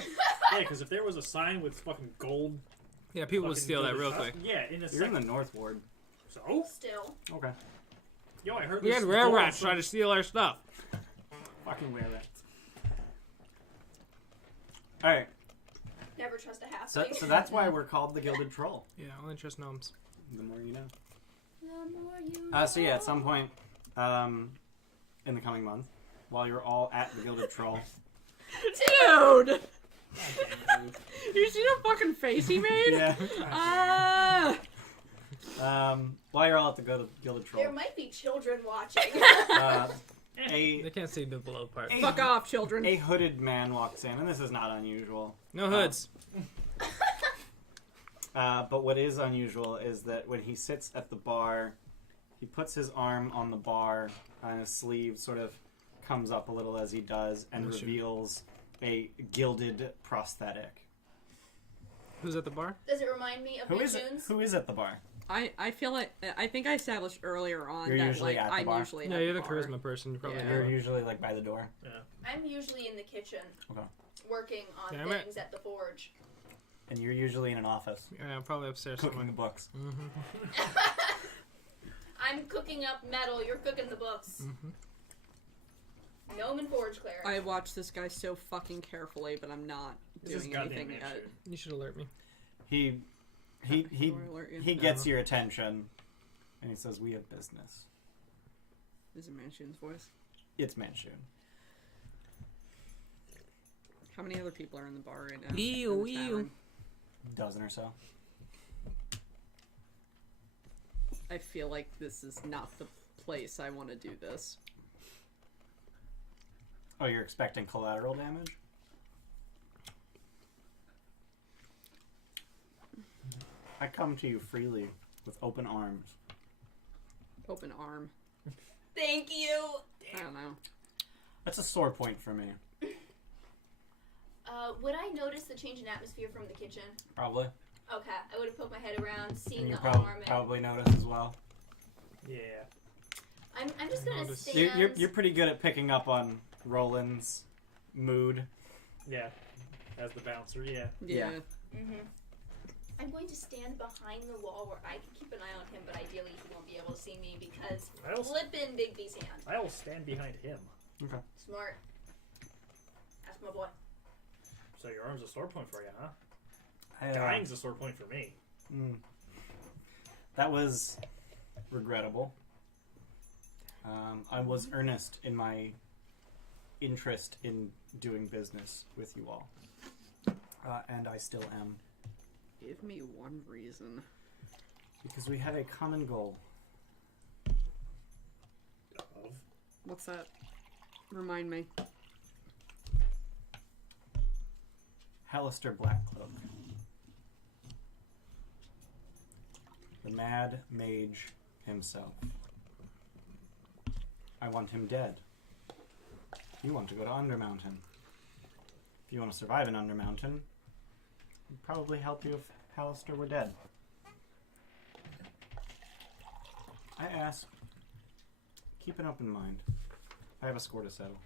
Yeah, because if there was a sign with fucking gold. Yeah, people would fucking steal that gilded real top- quick. Yeah, in a You're second. in the North Ward. So? Still. Okay. Yo, I heard We this had rare gold rats from- try to steal our stuff. Fucking wear that. Alright, Never trust a so halfling. that's why we're called the Gilded Troll. Yeah, only trust gnomes. The more you know. The more you So yeah, at some point in the coming month, while you're all at the Gilded Troll, Dude! You see the fucking face he made? yeah, Ah! while you're all at the Gilded Troll, There might be children watching. They a can't see the below part. Hey. Fuck off, children. a hooded man walks in, and this is not unusual. No hoods. But what is unusual is that when he sits at the bar, he puts his arm on the bar, and his sleeve sort of comes up a little as he does, and Oh, shit. reveals a gilded prosthetic. Who's at the bar? Does it remind me of Who my is it? tunes? Who is at the bar? I feel like I think I established earlier on You're that usually like at the I'm bar. usually Yeah, at you're the the bar. charisma person. You probably Yeah. know. You're usually like by the door. I'm usually in the kitchen. Okay. Working on Damn it. things at the forge. And you're usually in an office Yeah, probably upstairs cooking somewhere. books. I'm cooking up metal, you're cooking the books. Gnome and forge cleric. I watched this guy so fucking carefully, but I'm not This is doing goddamn anything man yet. shit. You should alert me. He How do I alert you? he gets your attention, and he says, "We have business." Is it Manshoon's voice? It's Manshoon. How many other people are in the bar right now? Ew, In the ew. tavern? Dozen or so. I feel like this is not the place I want to do this. Oh, you're expecting collateral damage? I come to you freely with open arms. Open arm. Thank you. I don't know. That's a sore point for me. Would I notice the change in atmosphere from the kitchen? Probably. Okay, I would have poked my head around, seen And you the arm. and- probably notice as well. Yeah. I'm just gonna Notice. stand. You're pretty good at picking up on Roland's mood. Yeah. As the bouncer, yeah. Yeah. I'm going to stand behind the wall where I can keep an eye on him, but ideally he won't be able to see me because I'll- flippin' Bigby's hand. I will stand behind him. Okay. Smart. Ask my boy. So your arm's a sore point for you, huh? I, Dying's a sore point for me. That was regrettable. I was earnest in my interest in doing business with you all. And I still am. Give me one reason. Because we have a common goal. Of What's that? Remind me. Hallister Blackcloak. The Mad Mage himself. I want him dead. You want to go to Undermountain. If you want to survive in Undermountain, it'd probably help you if Hallister were dead. I ask, keep an open mind. I have a score to settle.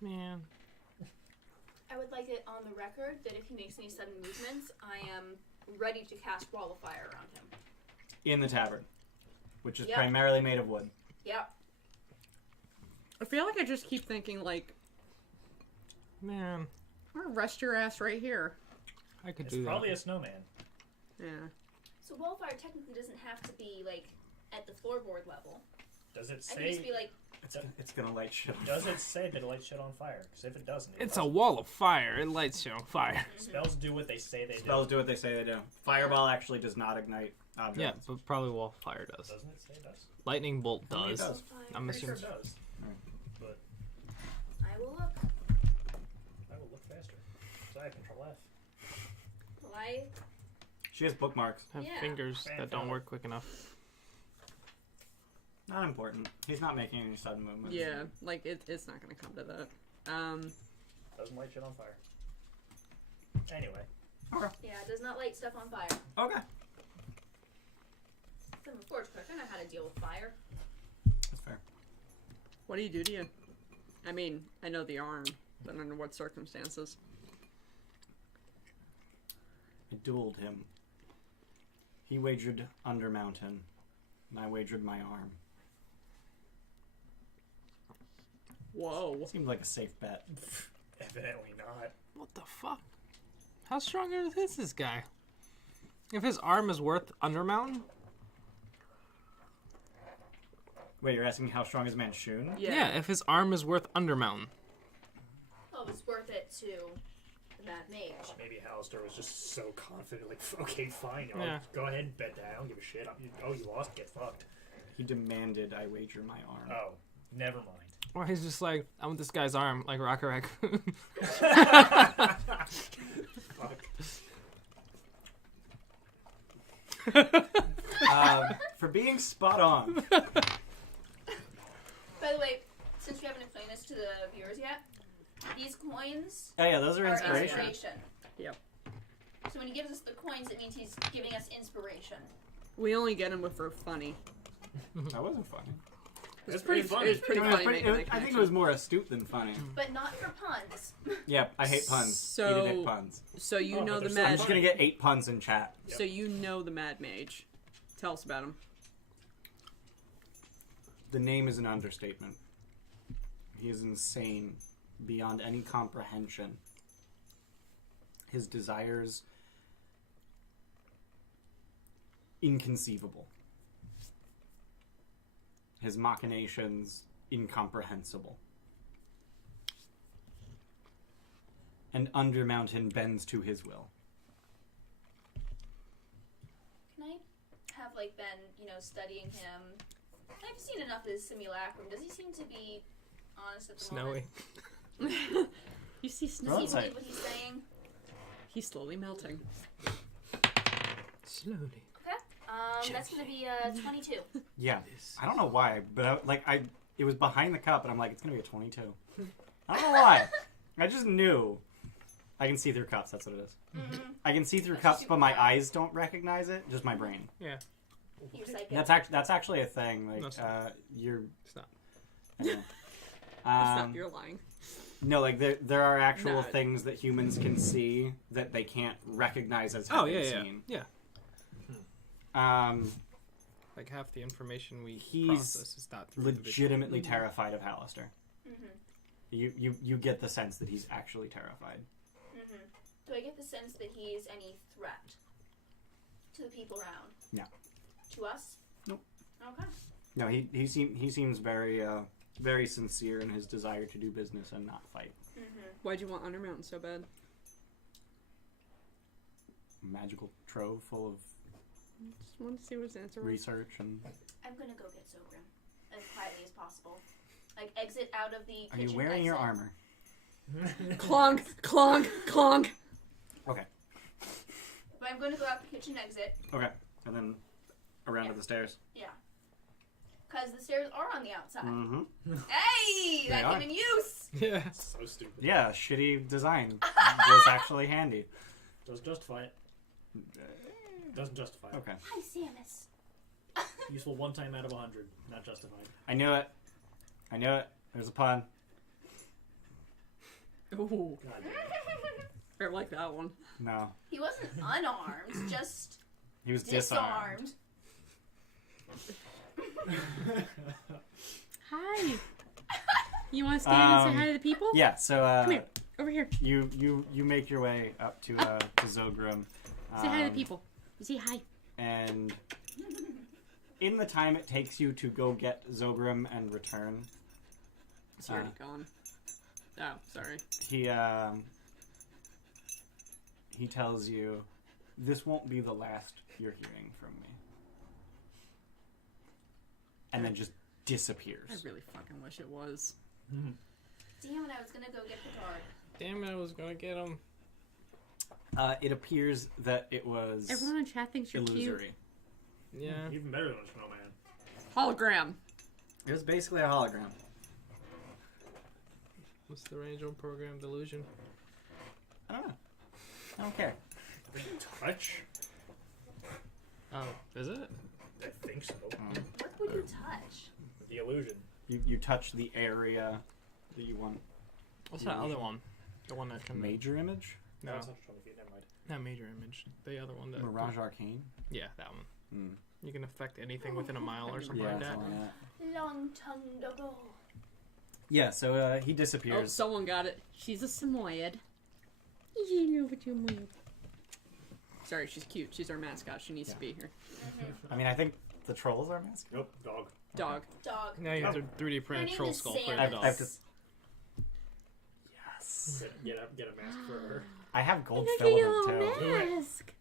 Man. I would like it on the record that if he makes any sudden movements, I am ready to cast Wall of Fire around him. In the tavern, which is Yep. primarily made of wood. Yep. I feel like I just keep thinking, like, Man, I'm gonna rest your ass right here. I could It's do probably that. a snowman. Yeah. So wallfire technically doesn't have to be like at the floorboard level. Does it I can just say? be like, It's gonna light shit on Does fire. it say that it lights shit on fire? Because if it doesn't, It's a wall of fire. It lights you on fire. Mm-hmm. spells do what they say they Spells do what they say they do. Fireball actually does not ignite Yeah, objects. but probably wall of fire does. Doesn't it say it does? Lightning bolt I think it does. does. I'm Pretty sure assuming. it does. But I will look. I will look faster. So I have Control F. Well, I She has bookmarks. Have Yeah. fingers that don't Fantastic. work quick enough. Not important. He's not making any sudden movements. Yeah, like, it's not gonna come to that. Doesn't light shit on fire. Anyway, yeah, it does not light stuff on fire. Okay. I'm a forge cook. I know how to deal with fire. That's fair. What do you do to you? I mean, I know the arm, but under what circumstances? I dueled him. He wagered Undermountain, and I wagered my arm. Whoa. Seemed like a safe bet. evidently not. What the fuck? How strong is this guy? If his arm is worth Undermountain? Wait, you're asking me how strong is Manchun? Yeah, if his arm is worth Undermountain. Oh, it was worth it to the Mad Mage. Maybe Hallister was just so confident, like, okay, fine, Yeah. go ahead and bet that. I don't give a shit. You lost, get fucked. He demanded I wager my arm. Oh, never mind. Or he's just like, I want this guy's arm, like Rocket Raccoon. Fuck. For being spot on. By the way, since we haven't explained this to the viewers yet, these coins Oh yeah, those are are inspiration. inspiration. Yep. So when he gives us the coins, it means he's giving us inspiration. We only get him for funny. That wasn't funny. It's pretty funny. It was pretty I mean, funny. making that I think it connection. was more astute than funny. But not for puns. Yeah, I hate puns. So- Eat it, puns. So you Oh, know but the they're so I'm Mad. just gonna get 8 puns in chat. So you know the Mad Mage. Tell us about him. The name is an understatement. He is insane beyond any comprehension. His desires inconceivable. His machinations incomprehensible. And Undermountain bends to his will. Can I have, like, been, studying him? I've seen enough of his simulacrum. Does he seem to be honest at the Snowy. moment? You see Does Snow. he Outside. believe what he's saying? He's slowly melting. Slowly. Okay. That's gonna be 22. Yeah. I don't know why, but it was behind the cup, and I'm like, it's gonna be a 22. I don't know why. I just knew. I can see through cups. That's what it is. Mm-hmm. I can see through That's cups, super but my fun. eyes don't recognize it. Just my brain. Yeah. You're psychic. That's actually a thing. Like No, it's not. you're. It's not. Anyway. Stop, you're lying. No, like there are actual No. things that humans can see that they can't recognize as Oh, having yeah, yeah. seen. Yeah. Like half the information we He's process is not through the visual. legitimately terrified of Hallister. Mm-hmm. You get the sense that he's actually terrified. Mm-hmm. Do I get the sense that he is any threat to the people around? No. To us? Nope. Okay. No, he seems very very sincere in his desire to do business and not fight. Mm-hmm. Why'd you want Undermountain so bad? Magical trove full of Just wanted to see what his answer was. research and. I'm gonna go get Zogrim as quietly as possible. Like, exit out of the Are kitchen you wearing your exit. armor? Clonk, clonk, clonk. Okay. But I'm gonna go out the kitchen exit. Okay. And then around to the stairs. Yeah. Because the stairs are on the outside. Mm-hmm. Hey! That They are. came in use! Yeah. So stupid. Yeah, shitty design was actually handy. Does justify it. Doesn't justify it. Okay. Hi, Samus. Useful one time out of 100. Not justified. I knew it. There's a pun. Ooh, God I like that one. No. He wasn't unarmed, just He was disarmed. disarmed. Hi. You want to stand and say hi to the people? Yeah. So Come here. Over here. you make your way up to Zogrim. Say hi to the people. Say hi. And in the time it takes you to go get Zogrim and return, He's already gone. Oh, sorry. He tells you, this won't be the last you're hearing from me. And then just disappears. I really fucking wish it was. Damn it, I was gonna go get the card. Damn it, I was gonna get him. It appears that it was Everyone in chat thinks you're illusory. Yeah. Even better than a snowman. cute. Hologram. It was basically a hologram. What's the range on program delusion? I don't know. I don't care. Touch? Oh, is it? I think so. What would you touch? The illusion. You touch the area that you want. What's that other one? The one that can... Major image? No, That's not trouble feet, never mind. not major image. The other one that... Mirage Arcane? Yeah, that one. Mm. You can affect anything within a mile or something Yeah, like that. something like that. Long tongue ago. Yeah, so he Oh, disappears. someone got it. She's a Samoyed. Sorry, she's cute. She's our mascot. She needs to be here. I mean, I think the trolls are masked. Nope, dog. Dog. Dog. Now you have to 3D print Her a name troll is skull Sam. for I your have, dog. I have to. Yes. Get a mask for her. I have gold filament too. mask.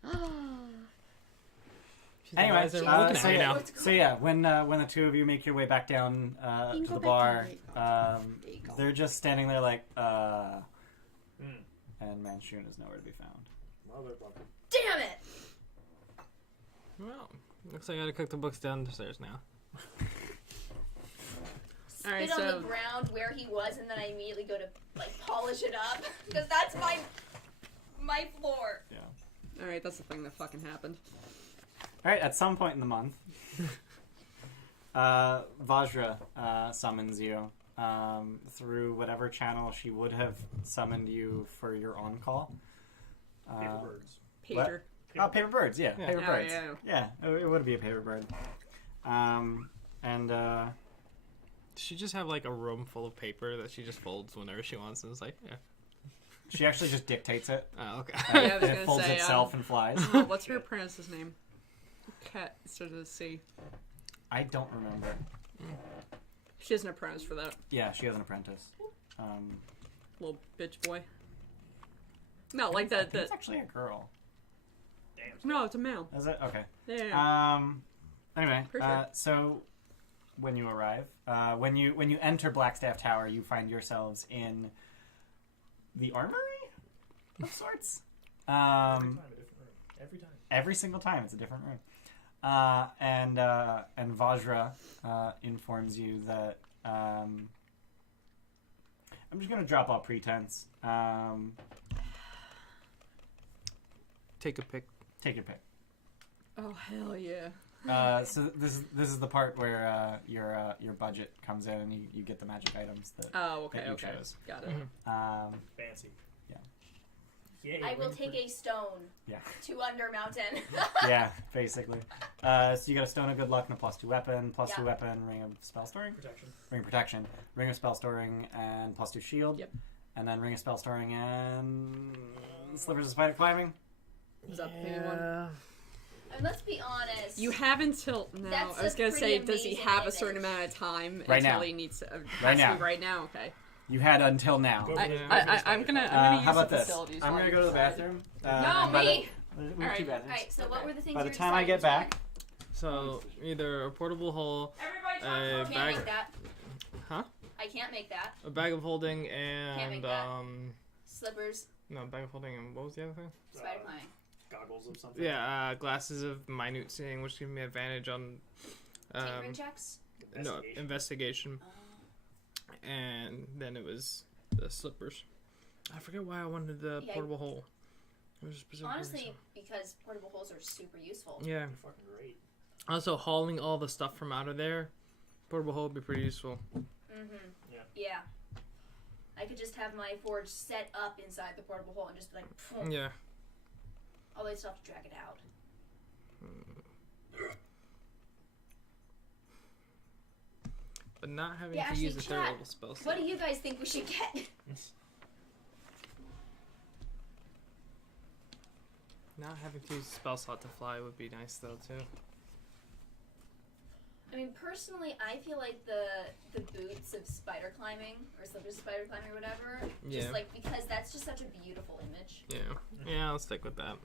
She's Anyway, like, "Guys, they're looking so at me yeah, now." so yeah, when the two of you make your way back down You can to the go bar, back to the bar. they're just standing there like, Hmm. and Manchun is nowhere to be found. Motherfucker. Damn it! Well, looks like I gotta cook the books downstairs now. All right, Spit on so the ground where he was, and then I immediately go to like polish it up because that's my floor. all right, that's the thing that fucking happened. All right, at some point in the month, Vajra summons you through whatever channel she would have summoned you for your on call. Paper birds. Pager. Oh, paper birds, yeah, Yeah. paper Oh, birds. yeah. It would be a paper bird. And Does she just have like a room full of paper that she just folds whenever she wants and it's like, yeah. she actually just dictates it. Oh, okay. Yeah, I was and gonna it folds say, itself and flies. What's her apprentice's name? Cat starts with a C. I don't remember. She has an apprentice for that. Yeah, she has an apprentice. Little bitch boy. No, like I the, think the it's actually a girl. Damn. no, it's a male. Is it? Okay. Yeah. Anyway, For sure. so when you arrive, when you enter Blackstaff Tower, you find yourselves in the armory of sorts. Every time, a different room. Every time. Every single time, it's a different room. And Vajra informs you that I'm just gonna drop all pretense. Take a pic. Take your pick. Oh hell yeah. So this is the part where your budget comes in and you get the magic items that Oh okay, that you okay. chose. Got it. Fancy. Yeah. Yay, I will waiting take for- a stone Yeah. to Undermountain. Yeah, basically. So you got a stone of good luck and a +2 weapon, +2 Yeah. weapon, ring of spell storing, Protection. ring of protection, ring of spell storing, and +2 shield. Yep. And then ring of spell storing and slivers of spider climbing. Is that the one? And let's be honest. You have until no. That's I was a gonna say, pretty does he amazing have a certain image. amount of time Right until now. he needs to? Right has to be now. Right now. Okay. You had until now. Go for I, the- Yeah. go for the I'm spider gonna. climb. I'm gonna use How about the this? facilities. I'm while gonna you go to the decide. bathroom. No, and by me. We have Alright. two bathrooms. Alright, so what were the things By the you're time I get deciding back, So either a portable hole, Everybody talk a Can't bag, make that. Huh? I can't make that. a bag of holding, make and that. Slippers, no, bag of holding, and what was the other thing? spider climbing. Goggles of something. Yeah, glasses of minute seeing, which give me advantage on Tinkering checks. no Investigation. investigation, Oh. and then it was the slippers. I forget why I wanted the Yeah, portable hole. It was a specific Honestly, reason. because portable holes are super useful. Yeah. They're fucking great. Also, hauling all the stuff from out of there, portable hole would be pretty useful. Mm-hmm. Yeah. Yeah. I could just have my forge set up inside the portable hole and just be like, pfft. Yeah. Although I still have to drag it out. But not having Yeah, to use actually, a third chat, level spell slot. What do you guys think we should get? Not having to use a spell slot to fly would be nice though too. I mean, personally, I feel like the boots of spider climbing, or slippers of spider climbing, or whatever, Yeah. just like, because that's just such a beautiful image. Yeah. Yeah, I'll stick with that.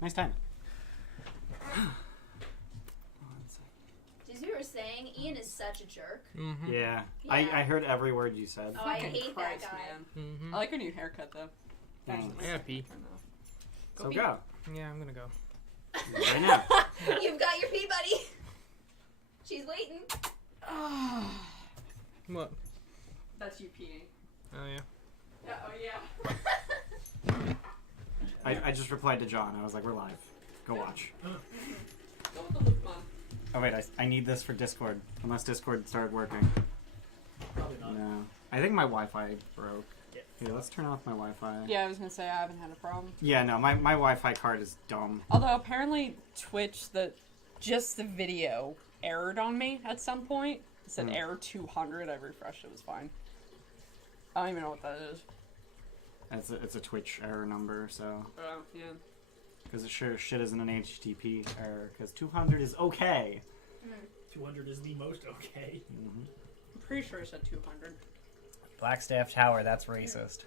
Nice time. As we were saying, Ian is such a jerk. Mm-hmm. Yeah. Yeah. I heard every word you said. Oh, I Fucking hate Christ, that guy. man. Mm-hmm. I like your new haircut though. Thanks. I gotta pee. So pee. go. Yeah, I'm gonna go. Right now. You've got your pee, buddy. She's waiting. What? That's you peeing. Oh yeah. Yeah, oh yeah. I just replied to John. I was like, we're live. Go watch. Go with the loop, Mom. Oh wait, I need this for Discord. Unless Discord started working. Probably not. No. I think my Wi-Fi broke. Yeah. Here, let's turn off my Wi-Fi. Yeah, I was gonna say I haven't had a problem. Yeah, no, my Wi-Fi card is dumb. Although apparently Twitch, just the video errored on me at some point. It said error 200. I refreshed. It was fine. I don't even know what that is. It's a Twitch error number, so Oh yeah. because it sure shit isn't an HTTP error. Because 200 is okay. 200 is the most okay. Mm-hmm. I'm pretty sure it said 200. Blackstaff Tower. That's racist.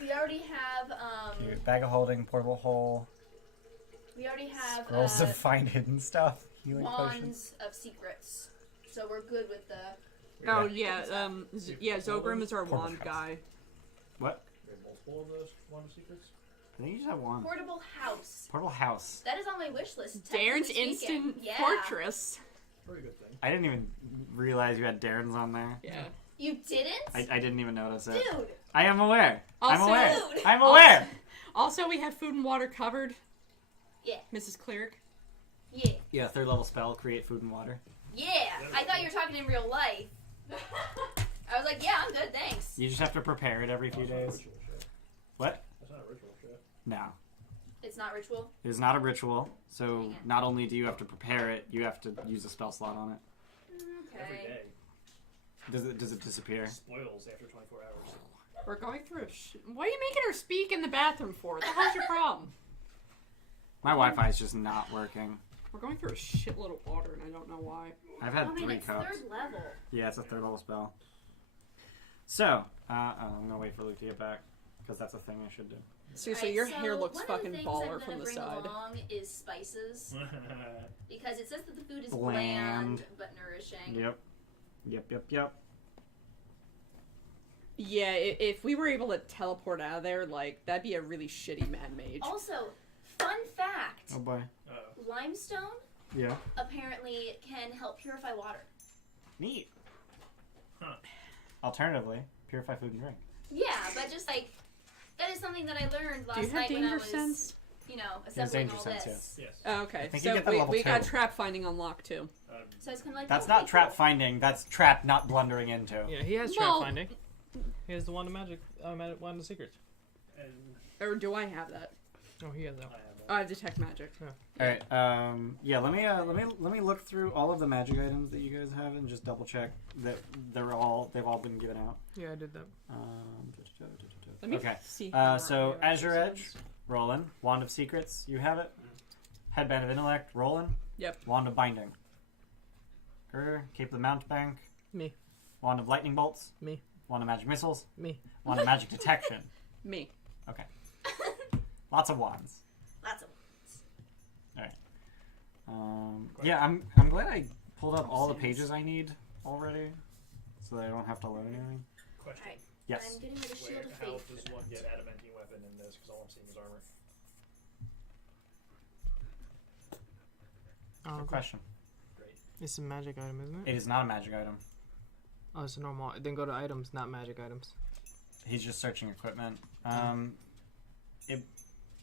We already have, Here, bag of holding, portable hole, we already have, scrolls to find hidden stuff, healing potions. wands of secrets. So we're good with the... Oh Yeah. yeah, yeah. Zogrim is our Portal wand house. guy. What? We have multiple of those Wand of Secrets. I think you just have one. Portable house. Portable house. That is on my wish list. Darren's technically speaking. instant Yeah. fortress. Pretty good thing. I didn't even realize you had Darren's on there. Yeah. You didn't? I didn't even notice it. Dude. I am aware. I'm Also- aware. Dude. I'm aware. Also, we have food and water covered. Yeah. Mrs. Cleric. Yeah. Yeah, third level spell, create food and water. Yeah. I thought you were talking in real life. I was like, yeah, I'm good, thanks. You just have to prepare it every few That's not a days. ritual shit. What? That's not a ritual shit. No. It's not ritual. It is not a ritual, so Dang it. not only do you have to prepare it, you have to use a spell slot on it. Every Okay. day. Does it disappear? Spoils after 24 hours. We're going through a What are you making her speak in the bathroom for? What the hell's your problem? My Wi-Fi is just not working. We're going through a shitload of water, and I don't know why. I've had I mean, 3 it's cups. third level. Yeah, it's a third level spell. So, I'm gonna wait for Luke to get back, because that's a thing I should do. Seriously, Right, your so hair looks one fucking of the things baller I'm from gonna the bring side. along is spices, because it says that the food is Bland. bland but nourishing. Yep. Yeah, if we were able to teleport out of there, like, that'd be a really shitty Mad Mage. Also, fun fact: Oh boy. limestone Yeah. apparently can help purify water. Neat. Huh. Alternatively, purify food and drink. Yeah, but just like that is something that I learned Do you last have night when I danger was, sense? you know, There's assembling danger all sense, this. Yes. Oh, okay, I think you so get that level we got 2. trap finding unlocked too. So it's kind of like That's okay, not trap cool. finding. That's trap not blundering into. Yeah, he has Well- trap finding. He has the wand of magic, wand of secrets. And Or do I have that? Oh, he has that. I have Oh, I have detect magic. All right. Yeah. Let me look through all of the magic items that you guys have and just double check that they've all been given out. Yeah, I did that. Let me Okay. see. how So around Azure here Edge, Roland. Wand of Secrets, you have it. Headband of Intellect, Roland. Yep. Wand of Binding. Cape of the Mountebank. Me. Wand of Lightning Bolts. Me. Wand of Magic Missiles. Me. Wand of Magic Detection. Me. Okay. Lots of wands. Lots of. Yeah, I'm glad I pulled up all the pages I need already, so that I don't have to learn anything. question. Alright, Yes. I'm getting rid of shield Where, of how faith. does one get adamantine weapon in this? Because all I'm seeing is armor. Oh, Good question. Great. it's a magic item, isn't it? It is not a magic item. Oh, it's a normal. Then go to items, not magic items. He's just searching equipment. Are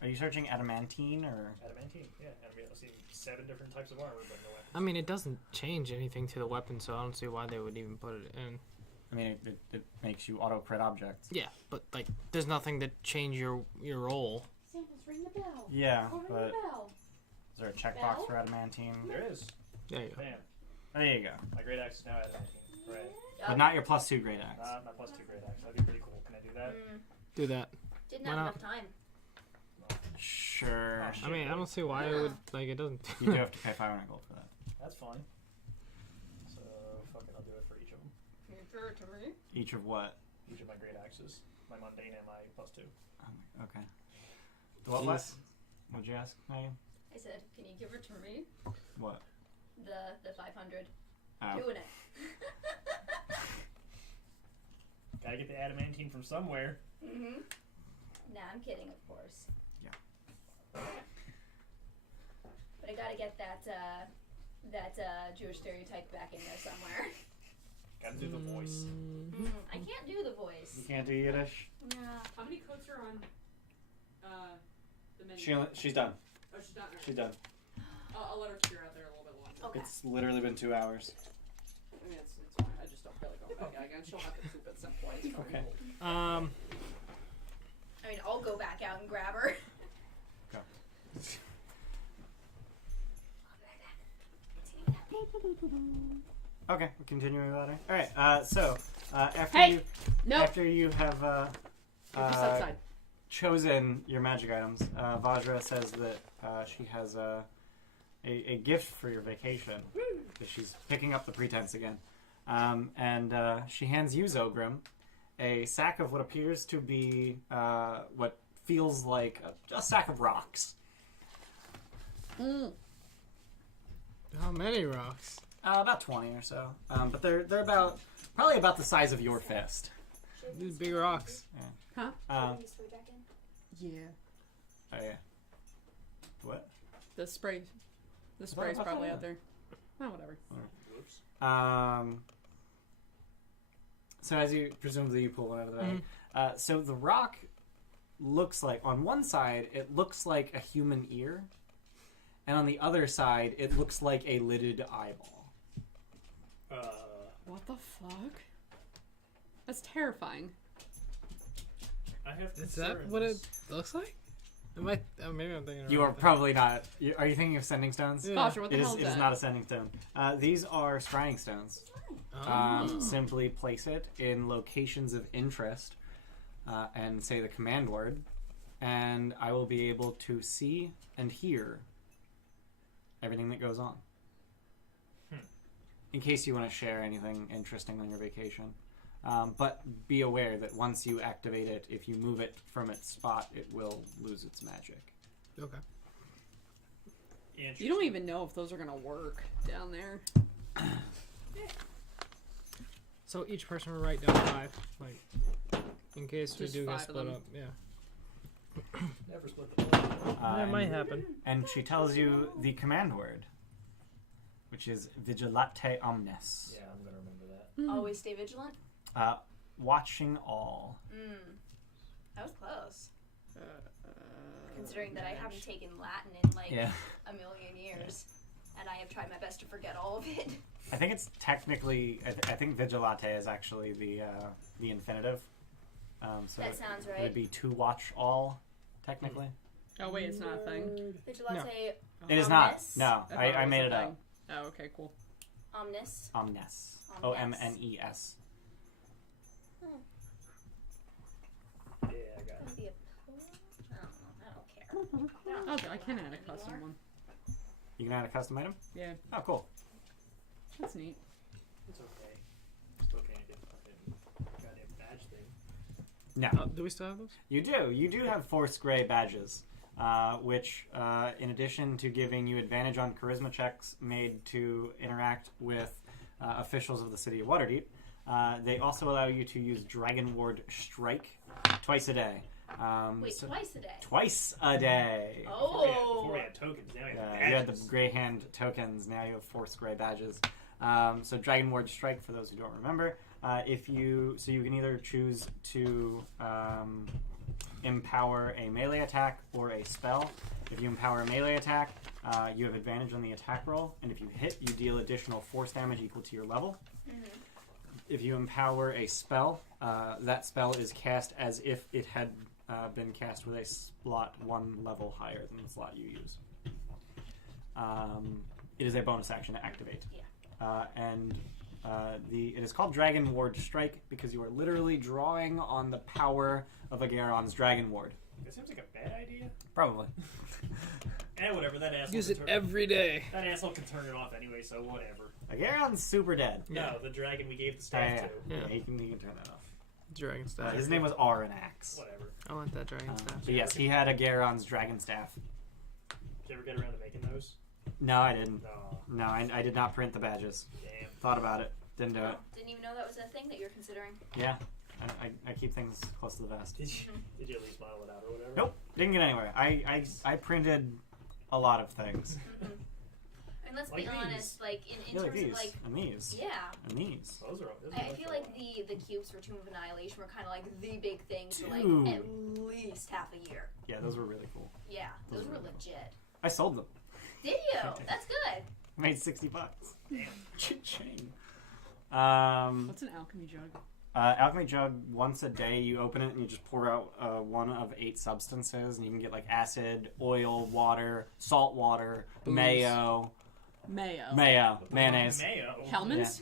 you searching adamantine or? Adamantine, yeah. And I've seen 7 different types of armor, but no weapons. I mean, it doesn't change anything to the weapon, so I don't see why they would even put it in. I mean, it makes you auto crit objects. Yeah, but like, there's nothing to change your roll. Samples, ring the bell. Yeah, Oh, ring but the bell. is there a checkbox for adamantine? There is. There you go. Bam. There you go. My great axe is now adamantine. Right. But not your +2 great axe. My +2 great axe. That'd be pretty cool. Can I do that? Do that. Didn't Why have not? enough time. Sure. Oh, shit. I mean, I don't see why it would, like, it doesn't. You do have to pay 500 gold for that. That's fine. So, fuck it, I'll do it for each of them. Can you throw it to me? Each of what? Each of my great axes. My mundane and my +2. Okay. What? What'd you ask, Megan? I said, can you give it to me? What? The 500. Oh. Doing it. Gotta get the adamantine from somewhere. Mm-hmm. Nah, I'm kidding, of course. Yeah. But I gotta get that Jewish stereotype back in there somewhere. Gotta do the voice. I can't do the You voice. can't do Yiddish? Nah. How many coats are on the menu? She's done. Oh, she's not. She's done. I'll let her figure out there a little bit longer. Okay. It's literally been 2 hours. I mean, it's fine. I just don't feel like going back out again. She'll have to poop at some point. It's probably Okay. cool. I mean, I'll go back out and grab her. Go. Okay, we're continuing with that. All right. So after Hey! you No. after you have Just outside. chosen your magic items, Vajra says that she has a gift for your vacation. She's picking up the pretense again. And she hands you, Zogrim, a sack of what appears to be what feels like a sack of rocks. How many rocks? About 20 or so. But they're probably about the size of your fist. These big rocks. Huh? Yeah. Oh, yeah. What? The spray. The spray's about probably that? out there. Oh, whatever. Whoops. So as you presumably you pull one out of the bag. So the rock looks like, on one side it looks like a human ear, and on the other side it looks like a lidded eyeball. What the fuck? That's terrifying. I have Is that what it looks like? Maybe I'm thinking. You are probably not. Are you thinking of sending stones? Yeah. Foster, what the It hell is, is it is that? not a sending stone. These are scrying stones. Simply place it in locations of interest and say the command word, and I will be able to see and hear everything that goes on. In case you want to share anything interesting on your vacation. But be aware that once you activate it, if you move it from its spot, it will lose its magic. Okay. You don't even know if those are gonna work down there. So each person will write down 5, like, in case Just we do 5 get of split them. up. Yeah. Never split the blood. That might happen. And she tells you the command word, which is Vigilate Omnes. Yeah, I'm gonna remember that. Always stay vigilant. Watching all. That was close. Considering that I haven't taken Latin in like Yeah. a million years, and I have tried my best to forget all of it. I think it's technically. I think Vigilate is actually the infinitive. So That sounds It right. would be to watch all, technically. Oh wait, it's not a thing. Vigilante It is not. Omnis? No, thought I was made a it up. thing. Oh, okay, cool. Omnis. Omnes. Omnes. Omnes. Yeah, I got Gonna it. be a I don't know. I don't care. Oh, I can add a custom one. You can add a custom item? Yeah, Oh, cool. that's neat. It's okay. Still can't get fucking goddamn badge thing. No. Do we still have those? You do. You do have Force Grey badges, which, in addition to giving you advantage on charisma checks made to interact with officials of the city of Waterdeep, they also allow you to use Dragon Ward Strike twice a day. Wait, so- twice a day. Twice a day. Before we had tokens, now we have You had the badges. Grey Hand tokens. Now you have Force Grey badges. So Dragon Ward Strike, for those who don't remember, you can either choose to empower a melee attack or a spell. If you empower a melee attack, you have advantage on the attack roll, and if you hit, you deal additional force damage equal to your level. If you empower a spell, that spell is cast as if it had been cast with a slot 1 level higher than the slot you use. It is a bonus action to activate. Yeah. And It is called Dragon Ward Strike because you are literally drawing on the power of Agaron's Dragon Ward. That seems like a bad idea. Probably. Whatever, that asshole. Use it every day. That asshole can turn it off anyway, so whatever. Agaron's super dead. No, the dragon we gave the staff to. Yeah, he can turn that off. Dragon staff. His name was Aranax. Whatever. I want that dragon staff. But yes, he had Agaron's Dragon Staff. Did you ever get around to making those? No, I didn't. No. No, I did not print the badges. Damn. Thought about it. Didn't do it. Didn't even know that was a thing that you're considering. Yeah. I keep things close to the vest. Did you at least model it out or whatever? Nope. Didn't get anywhere. I printed a lot of things. And let's Like be these. honest, like in Yeah, like terms these. of like, And these. yeah. And these. Those are I feel like the cubes for Tomb of Annihilation were kind of like the big thing for like Dude. at least half a year. Yeah, those were really cool. Yeah, those Those were were really legit. I sold them. Did you? That's good. I made $60. Damn. Cha-ching. What's an alchemy jug? Alchemy jug, once a day you open it and you just pour out one of 8 substances, and you can get like acid, oil, water, salt water, Booze. Mayo. mayonnaise. Mayo. Hellman's?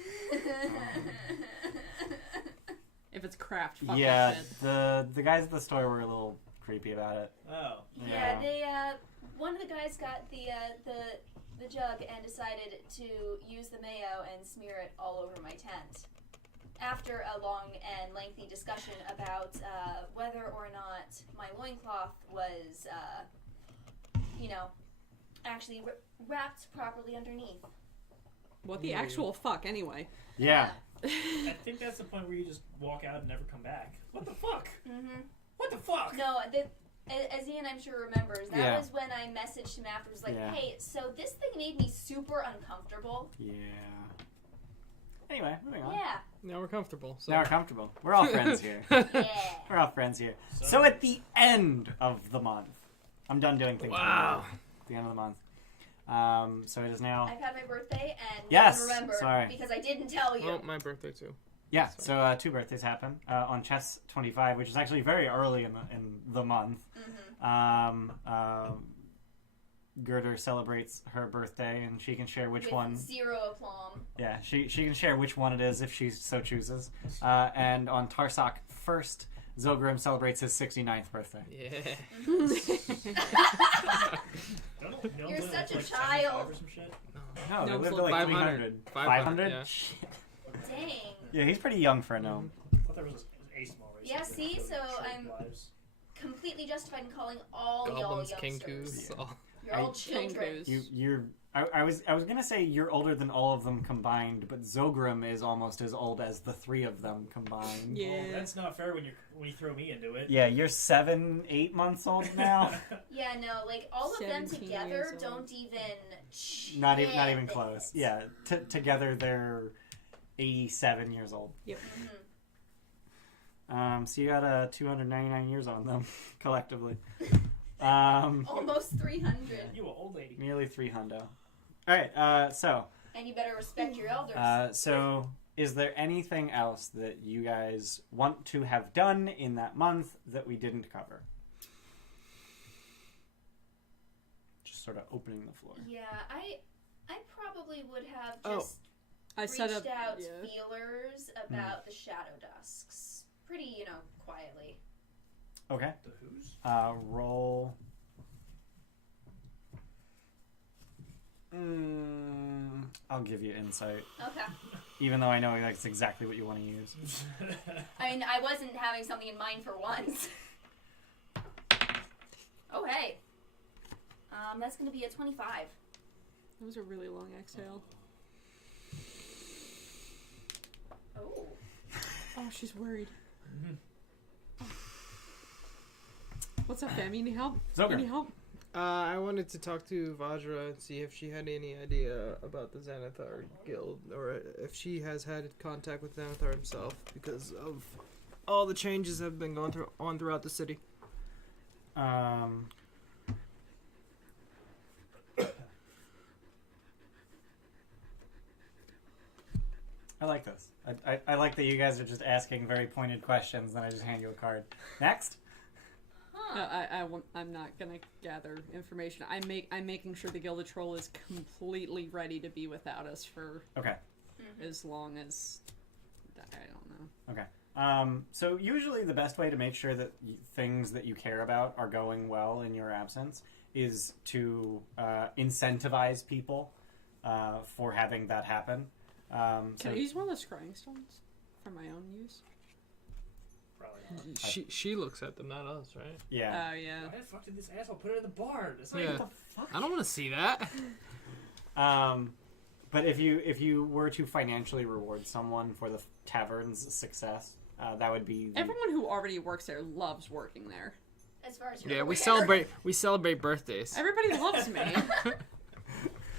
If it's craft, fuck Yeah, that shit. the guys at the store were a little creepy about it. Oh. Yeah, they one of the guys got the jug and decided to use the mayo and smear it all over my tent. After a long and lengthy discussion about whether or not my loincloth was, actually wrapped properly underneath. What the actual fuck, anyway? Yeah. I think that's the point where you just walk out and never come back. What the fuck? Mm-hmm. What the fuck? No, as Ian I'm sure remembers, that Yeah. was when I messaged him afterwards, like, Yeah. hey, so this thing made me super uncomfortable. Yeah. Anyway, moving on. Yeah. Now we're comfortable. So. Now we're comfortable. We're all friends here. Yeah. We're all friends here. So at the end of the month, I'm done doing things. Wow. At the end of the month. So it is now. I've had my birthday and Yes, didn't remember sorry. because I didn't tell you. Oh, my birthday too. Yeah, so 2 birthdays happen on Chess 25, which is actually very early in the month. Mm-hmm. Gerder celebrates her birthday, and she can share which With one. zero aplomb. Yeah, she can share which one it is if she so chooses. And on Tarsak 1st, Zogrim celebrates his 69th birthday. Yeah. You're such a child. Or some shit? No, they No, lived it's to like 500. 300. 500, yeah. Shit. Dang. Yeah, he's pretty young for a gnome. I thought there was a small race. Yeah, that see, showed so short I'm- lives. Completely justified in calling all y'all Goblins, youngsters. Kinkus. You're all I- children. Kinkus. I was gonna say you're older than all of them combined, but Zogrim is almost as old as the 3 of them combined. Yeah. Well, that's not fair when you throw me into it. Yeah, you're 7, 8 months old now. Yeah, no, like all of them 17 together years old. don't even. not even chance. close. Yeah, together they're 87 years old. Mhm. So you got 299 years on them collectively. Almost 300. You an old lady. Nearly 300. All right. So And you better respect your elders. so is there anything else that you guys want to have done in that month that we didn't cover? Just sort of opening the floor. Yeah, I probably would have Oh. just I set reached up. out Yeah. feelers about the Shadow Dusks. Pretty, quietly. Okay. The who's? Roll. I'll give you insight, Okay. even though I know that's exactly what you want to use. I mean, I wasn't having something in mind for once. Oh, hey. That's gonna be a 25. That was a really long exhale. Oh. Oh, she's worried. What's up, fam? You need help? Zogrim. You need help? I wanted to talk to Vajra and see if she had any idea about the Xanathar Guild, or if she has had contact with Xanathar himself, because of all the changes that have been going on throughout the city. I like this. I like that you guys are just asking very pointed questions, and I just hand you a card. Next. No, I'm not gonna gather information. I'm making sure the Gilded Troll is completely ready to be without us for Okay. as long as I don't know. Okay. So usually the best way to make sure that things that you care about are going well in your absence is to incentivize people for having that happen. Can I use one of the scrying stones for my own use? Probably not. She looks at them, not us, right? Yeah. Oh, yeah. Why the fuck did this asshole put it in the bar? It's like, Yeah. what the fuck? I don't want to see that. But if you were to financially reward someone for the tavern's success, that would be Everyone who already works there loves working there. As far as you're Yeah, aware. we celebrate birthdays. Everybody loves me.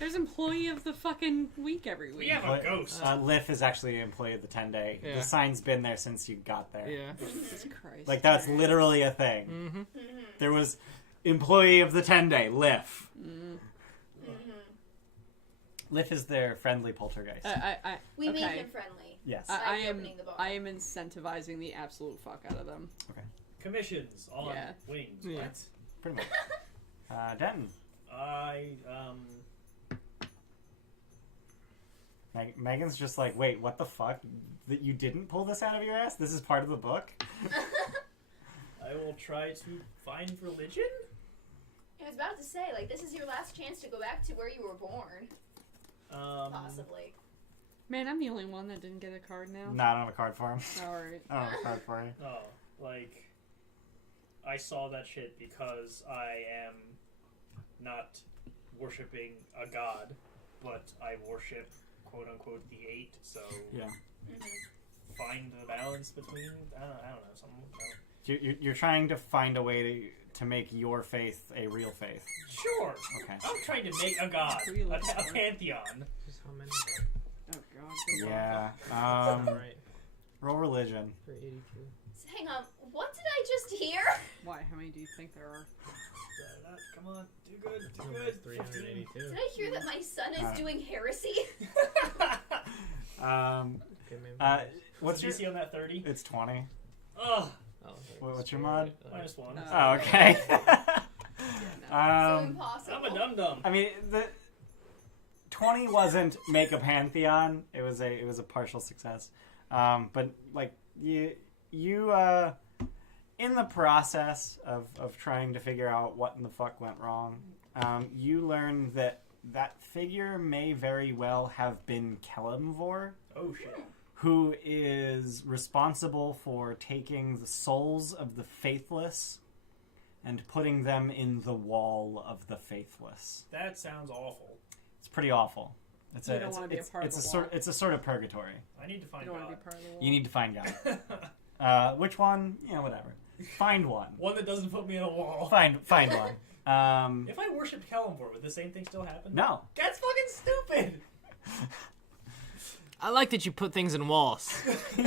There's employee of the fucking week every week. We have a ghost. Liff is actually an employee of the 10-day. Yeah. The sign's been there since you got there. Yeah. Jesus Christ. Like, that's literally a thing. Mm-hmm. There was employee of the 10-day, Liff. Liff is their friendly poltergeist. We okay. made him friendly. Yes. I am opening the bar. I am incentivizing the absolute fuck out of them. Commissions on Yeah. wings. Yeah. What? Pretty much. Denton. Megan's just like, wait, what the fuck? That you didn't pull this out of your ass? This is part of the book? I will try to find religion? I was about to say, like, this is your last chance to go back to where you were born. Possibly. Man, I'm the only one that didn't get a card now. Not on a card for him. Alright. I don't have a card for you. No, like, I saw that shit because I am not worshipping a god, but I worship, quote-unquote, the 8, so Yeah. find the balance between, I don't know, something. You're trying to find a way to make your faith a real faith. Sure. Okay. I'm trying to make a god, Who are you a looking for? pantheon. Just how many? Oh god. good luck. Yeah. Right. Roll religion. For 82. So hang on, what did I just hear? Why? How many do you think there are? Come on, do good, do Oh, good. that's 382. Did I hear that my son is doing heresy? Okay, maybe. What's your... DC on that 30? It's 20. Ugh. Oh, okay. What's your mod? -1. Oh, okay. So impossible. I'm a dum-dum. I mean, the 20 wasn't make a pantheon. It was a partial success. But like you in the process of trying to figure out what in the fuck went wrong, you learn that figure may very well have been Kelemvor, Oh, shit. who is responsible for taking the souls of the faithless and putting them in the wall of the faithless. That sounds awful. It's pretty awful. You don't wanna be a part of the wall. It's a sort of purgatory. I need to You find don't want to God. be part of the wall. You need to find God. Which one? Whatever. Find one. One that doesn't put me in a wall. Find one. If I worshipped Kelemvor, would the same thing still happen? No. That's fucking stupid! I like that you put things in walls. Dude,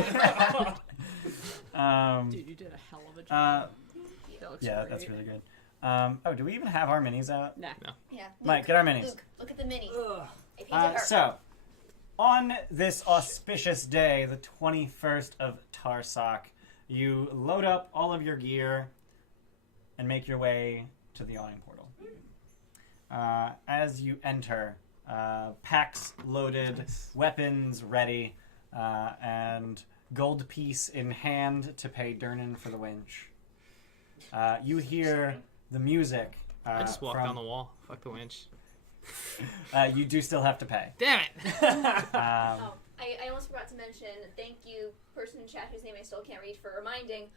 you did a hell of a job. That looks Yeah, great. that's really good. Do we even have our minis out? Nah. Yeah. Mike, get our minis. Luke, look at the mini. Ugh. I painted her. So, on this auspicious day, the 21st of Tarsak, you load up all of your gear and make your way to the awning portal. As you enter, packs loaded, weapons ready, and gold piece in hand to pay Durnan for the winch. You hear the music. I just walked from, down the wall. Fuck the winch. You do still have to pay. Damn it! I almost forgot to mention, thank you, person in chat whose name I still can't read, for reminding.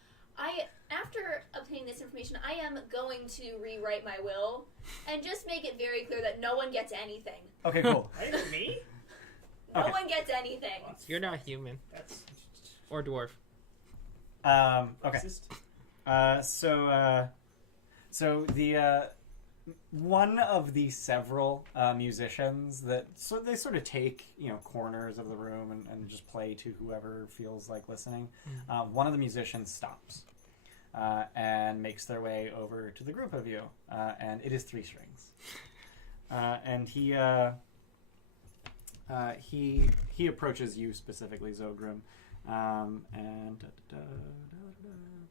After obtaining this information, I am going to rewrite my will and just make it very clear that no one gets anything. Okay, cool. Hey, me? No Okay. one gets anything. You're not human. That's Or dwarf. Okay. racist. So the one of the several musicians that they sort of take corners of the room and just play to whoever feels like listening. One of the musicians stops and makes their way over to the group of you, and it is 3 strings. And he approaches you specifically, Zogrim, and.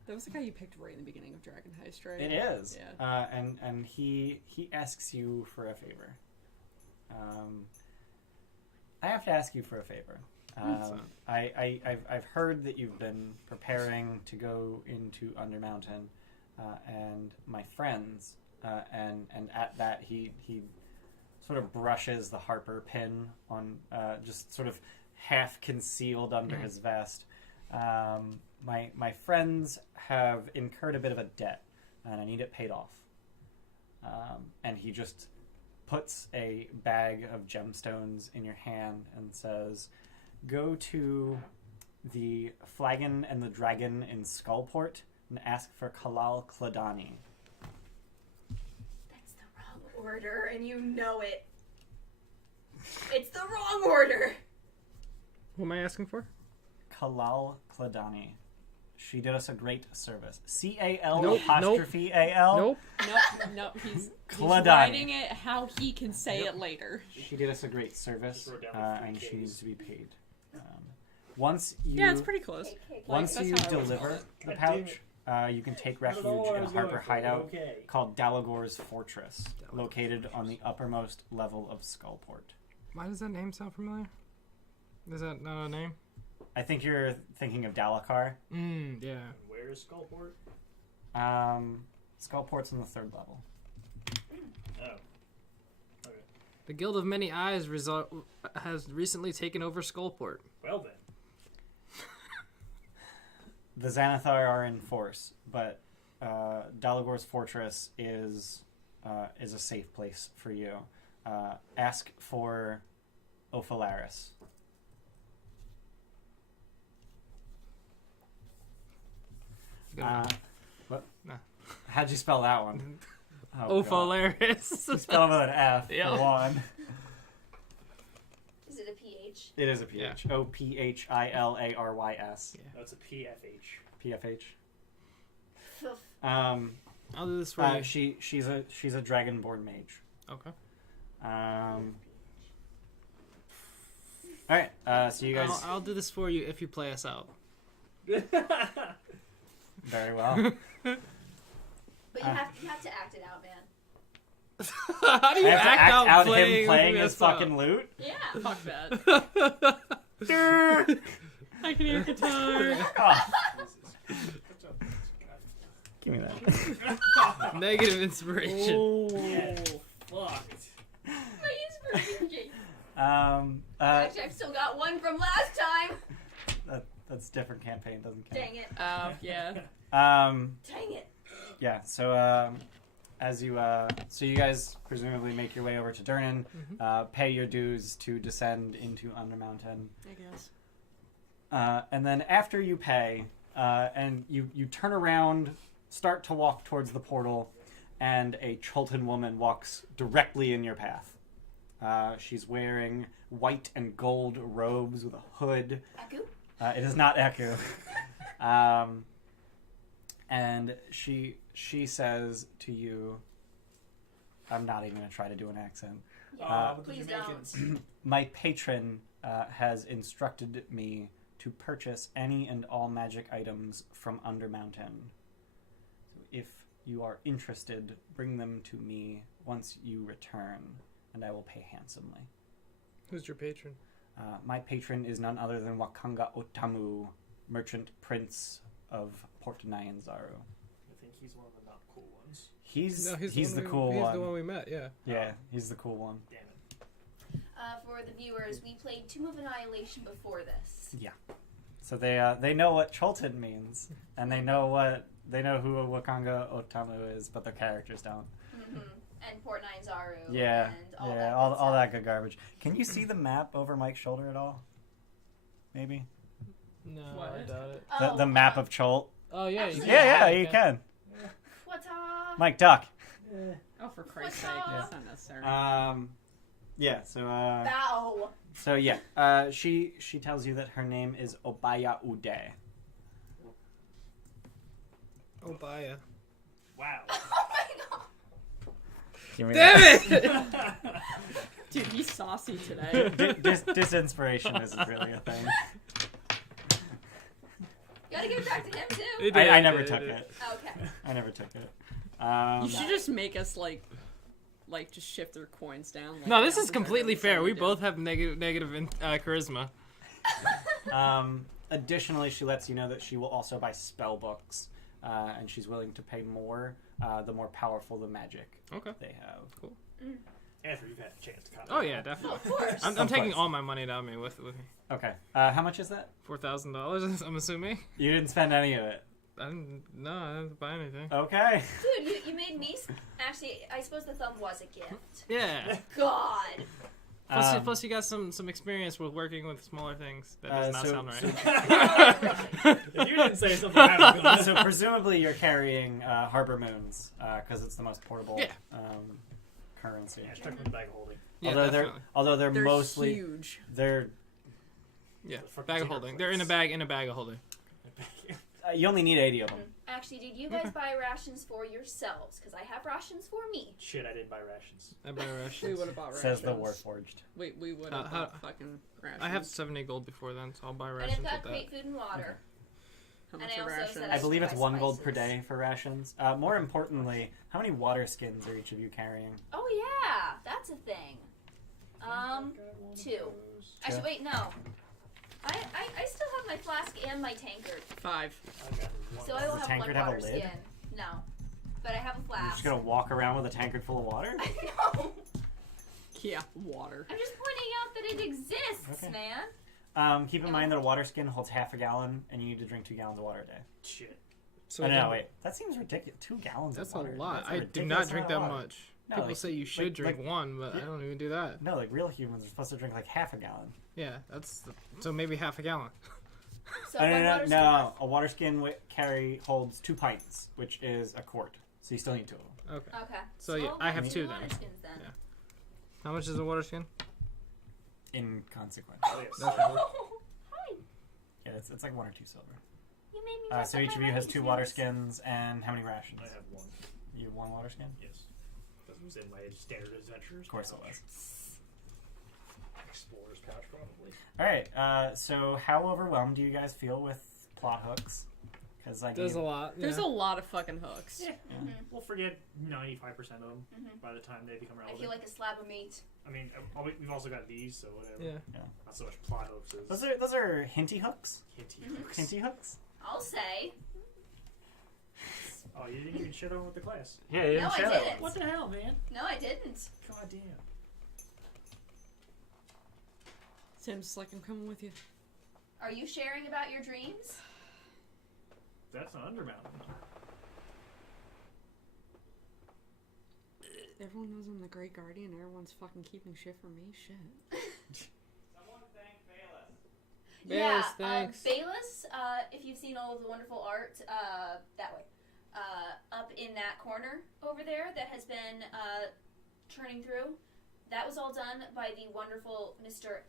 That was the guy you picked right in the beginning of Dragon Heist, right? It is. Yeah. And he asks you for a favor. I have to ask you for a favor. I've heard that you've been preparing to go into Undermountain, and my friends, and at that he sort of brushes the Harper pin on, just sort of half concealed under his vest. My friends have incurred a bit of a debt, and I need it paid off. And he just puts a bag of gemstones in your hand and says, go to the Flagon and the Dragon in Skullport and ask for Kalal Kladani. That's the wrong order, and you know it. It's the wrong order. Who am I asking for? Kalal Kladani. She did us a great service. C-A-L Nope, apostrophe A-L. Nope. Nope. He's Kladani. writing it how he can say it later. She did us a great service, Just wrote down the and three she Ks. needs to be paid. Once you Yeah, it's pretty close. once that's you how I always deliver call it. the God damn pouch, you can take Not at refuge all what I in a was going Harper for, hideout okay. called Dalagor's Fortress, located on the uppermost level of Skullport. Why does that name sound familiar? Is that not a name? I think you're thinking of Dalakar. Yeah. And where is Skullport? Skullport's on the 3rd level. Oh. Okay. The Guild of Many Eyes has recently taken over Skullport. Well then. The Xanathar are in force, but Dalagor's Fortress is a safe place for you. Ask for Ophalaris. What? Nah. How'd you spell that one? Oh, God. Ophalaris. You spell it with an F Yeah. for one. Is it a PH? It is a PH. Yeah. Ophilarys. No, it's a PFH. PFH. Oof. I'll do this for you. She's a dragonborn mage. Okay. All right. So you guys I'll do this for you if you play us out. very well. But you have to act it out, man. How do you I have to act out him playing his us out? fucking lute. Yeah. Fuck that. Durr. I can hear guitar. Oh, give me that. Negative inspiration. Yeah. Fucked. My inspiration. That's Actually, I've still got one from last time. different campaign. Doesn't count. Dang it. Yeah. Um. Dang it. Yeah. So as you so you guys presumably make your way over to Durnan, pay your dues to descend into Undermountain. I guess. And then after you pay, and you turn around, start to walk towards the portal, and a Chultan woman walks directly in your path. She's wearing white and gold robes with a hood. Aku? It is not Eku. And she says to you, I'm not even going to try to do an accent. Yeah, What did you please make don't. it? My patron has instructed me to purchase any and all magic items from Undermountain. So if you are interested, bring them to me once you return, and I will pay handsomely. Who's your patron? My patron is none other than Wakanga Otamu, merchant prince of Port Nyanzaru. I think he's one of the not cool ones. He's the one cool He's one. the one we met, yeah. Yeah, he's the cool one. Damn it. For the viewers, we played Tomb of Annihilation before this. So they know what Chultan means, and they know who a Wakanga Otamu is, but their characters don't. Mm-hmm. And Port Nyanzaru. Yeah, And all yeah, that all good stuff. that good garbage. Can you see the map over Mike's shoulder at all? Maybe No, What? I doubt it. the map of Chult. Oh, yeah. You Yeah, you can. What's Mike, duck. Oh, for Christ's sake, What's that's up? not necessary. Yeah. So Bow. so yeah. She tells you that her name is Obaya Ude. Oh, Baya. Wow. Oh my god. Give me Damn that. it! Dude, he's saucy today. Disinspiration isn't really a thing. You gotta give it back to him too. It I did, never it took did. it. Okay. I never took it. You should just make us like just shift their coins down. Like, No, this down is to completely whatever fair. We do. both have negative charisma. Additionally, she lets you know that she will also buy spell books, and she's willing to pay more the more powerful the magic they have. Cool. After you've had a chance to comment. Oh yeah, definitely. Of course. I'm taking all my money down me with me. Okay. How much is that? $4,000. I'm assuming. You didn't spend any of it. I didn't buy anything. Okay. Dude, you made me. Actually, I suppose the thumb was a gift. Yeah. God. Plus, you got some experience with working with smaller things. That does not sound right. If you didn't say something, I was gonna. So presumably you're carrying Harbor Moons because it's the most portable currency. Yeah, stuck in the bag of holding. Yeah, although they're They're mostly huge. they're bag of holding. They're in a bag of holding. you only need 80 of them. Actually, did you guys buy rations for yourselves? Because I have rations for me. Shit, I didn't buy rations. I buy We rations. would have bought rations. Says the Warforged. We would have bought fucking rations. I have 70 gold before then, so I'll buy And rations I've got with great that. food and water. How and much I are also rations? said I believe it's buy 1 gold per spices. day for rations. More importantly, how many water skins are each of you carrying? Oh yeah, that's a thing. 2. Actually, wait, no. I still have my flask and my tankard, 5. so I will Does the have tankard 1 have a water lid? skin. No, but I have a You're flask. just gonna walk around with a tankard full of water? No, Yeah, water. I'm just pointing out that it exists, Okay. man. Keep in mind that a water skin holds half a gallon, and you need to drink 2 gallons of water a day. Shit. So No, wait. That seems ridiculous. 2 gallons That's of a water. lot. That's a I do ridiculous not drink that amount of water. much. No, People like- say you should drink like- 1, but I don't even do that. No, like real humans are supposed to drink like half a gallon. Yeah, so maybe half a gallon. So No, one water skin no. A water skin holds 2 pints, which is a quart. So you still need 2 of them. Okay. Okay. So, yeah, I'll I have get 2 water then. skins then. Yeah. How much is a water skin? Inconsequential. Oh, yes. Hi. Yeah, it's like 1 or 2 silver. You made me mess So up each my of you has rations. 2 water skins, and how many rations? I have 1. You have 1 water skin? Yes. That was in my standard adventures. Of course it pouch. was. Explorer's pouch, probably. Alright, so how overwhelmed do you guys feel with plot hooks? Because There's a lot. There's a lot of fucking hooks. Yeah. Mhm. We'll forget 95% of them Mhm. by the time they become I relevant. feel like a slab of meat. I mean, we've also got these, so whatever. Yeah. Not so much plot hooks as Those are hinty hooks? hinty Mhm. hooks. Hinty hooks? I'll say. Oh, you didn't even shit on with the class. Yeah, you No, I share that didn't. one. What the hell, man? No, I didn't. God damn. Sam's just like, I'm coming with you. Are you sharing about your dreams? That's an Undermountain. Everyone knows I'm the Great Guardian. Everyone's fucking keeping shit for me. Shit. Someone thank Bayless. Bayless, thanks. Bayless, if you've seen all of the wonderful art, that way. Up in that corner over there that has been churning through, that was all done by the wonderful Mr.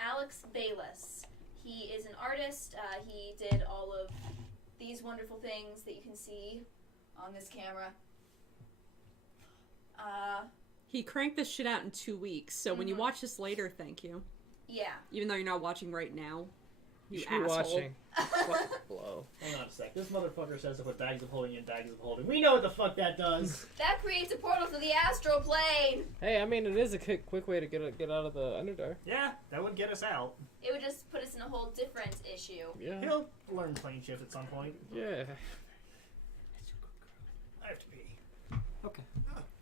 Alex Bayless. He is an artist. He did all of these wonderful things that you can see on this camera. He cranked this shit out in 2 weeks, so when you watch this later, thank you. Yeah. Even though you're not watching right now. You should be asshole. watching. Blow. Hang on a sec. This motherfucker says to put bags of holding in bags of holding. We know what the fuck that does. That creates a portal to the astral plane. Hey, I mean, it is a quick way to get out of the Underdark. Yeah, that would get us out. It would just put us in a whole different issue. Yeah. He'll learn plane shift at some point. Yeah. I have to pee.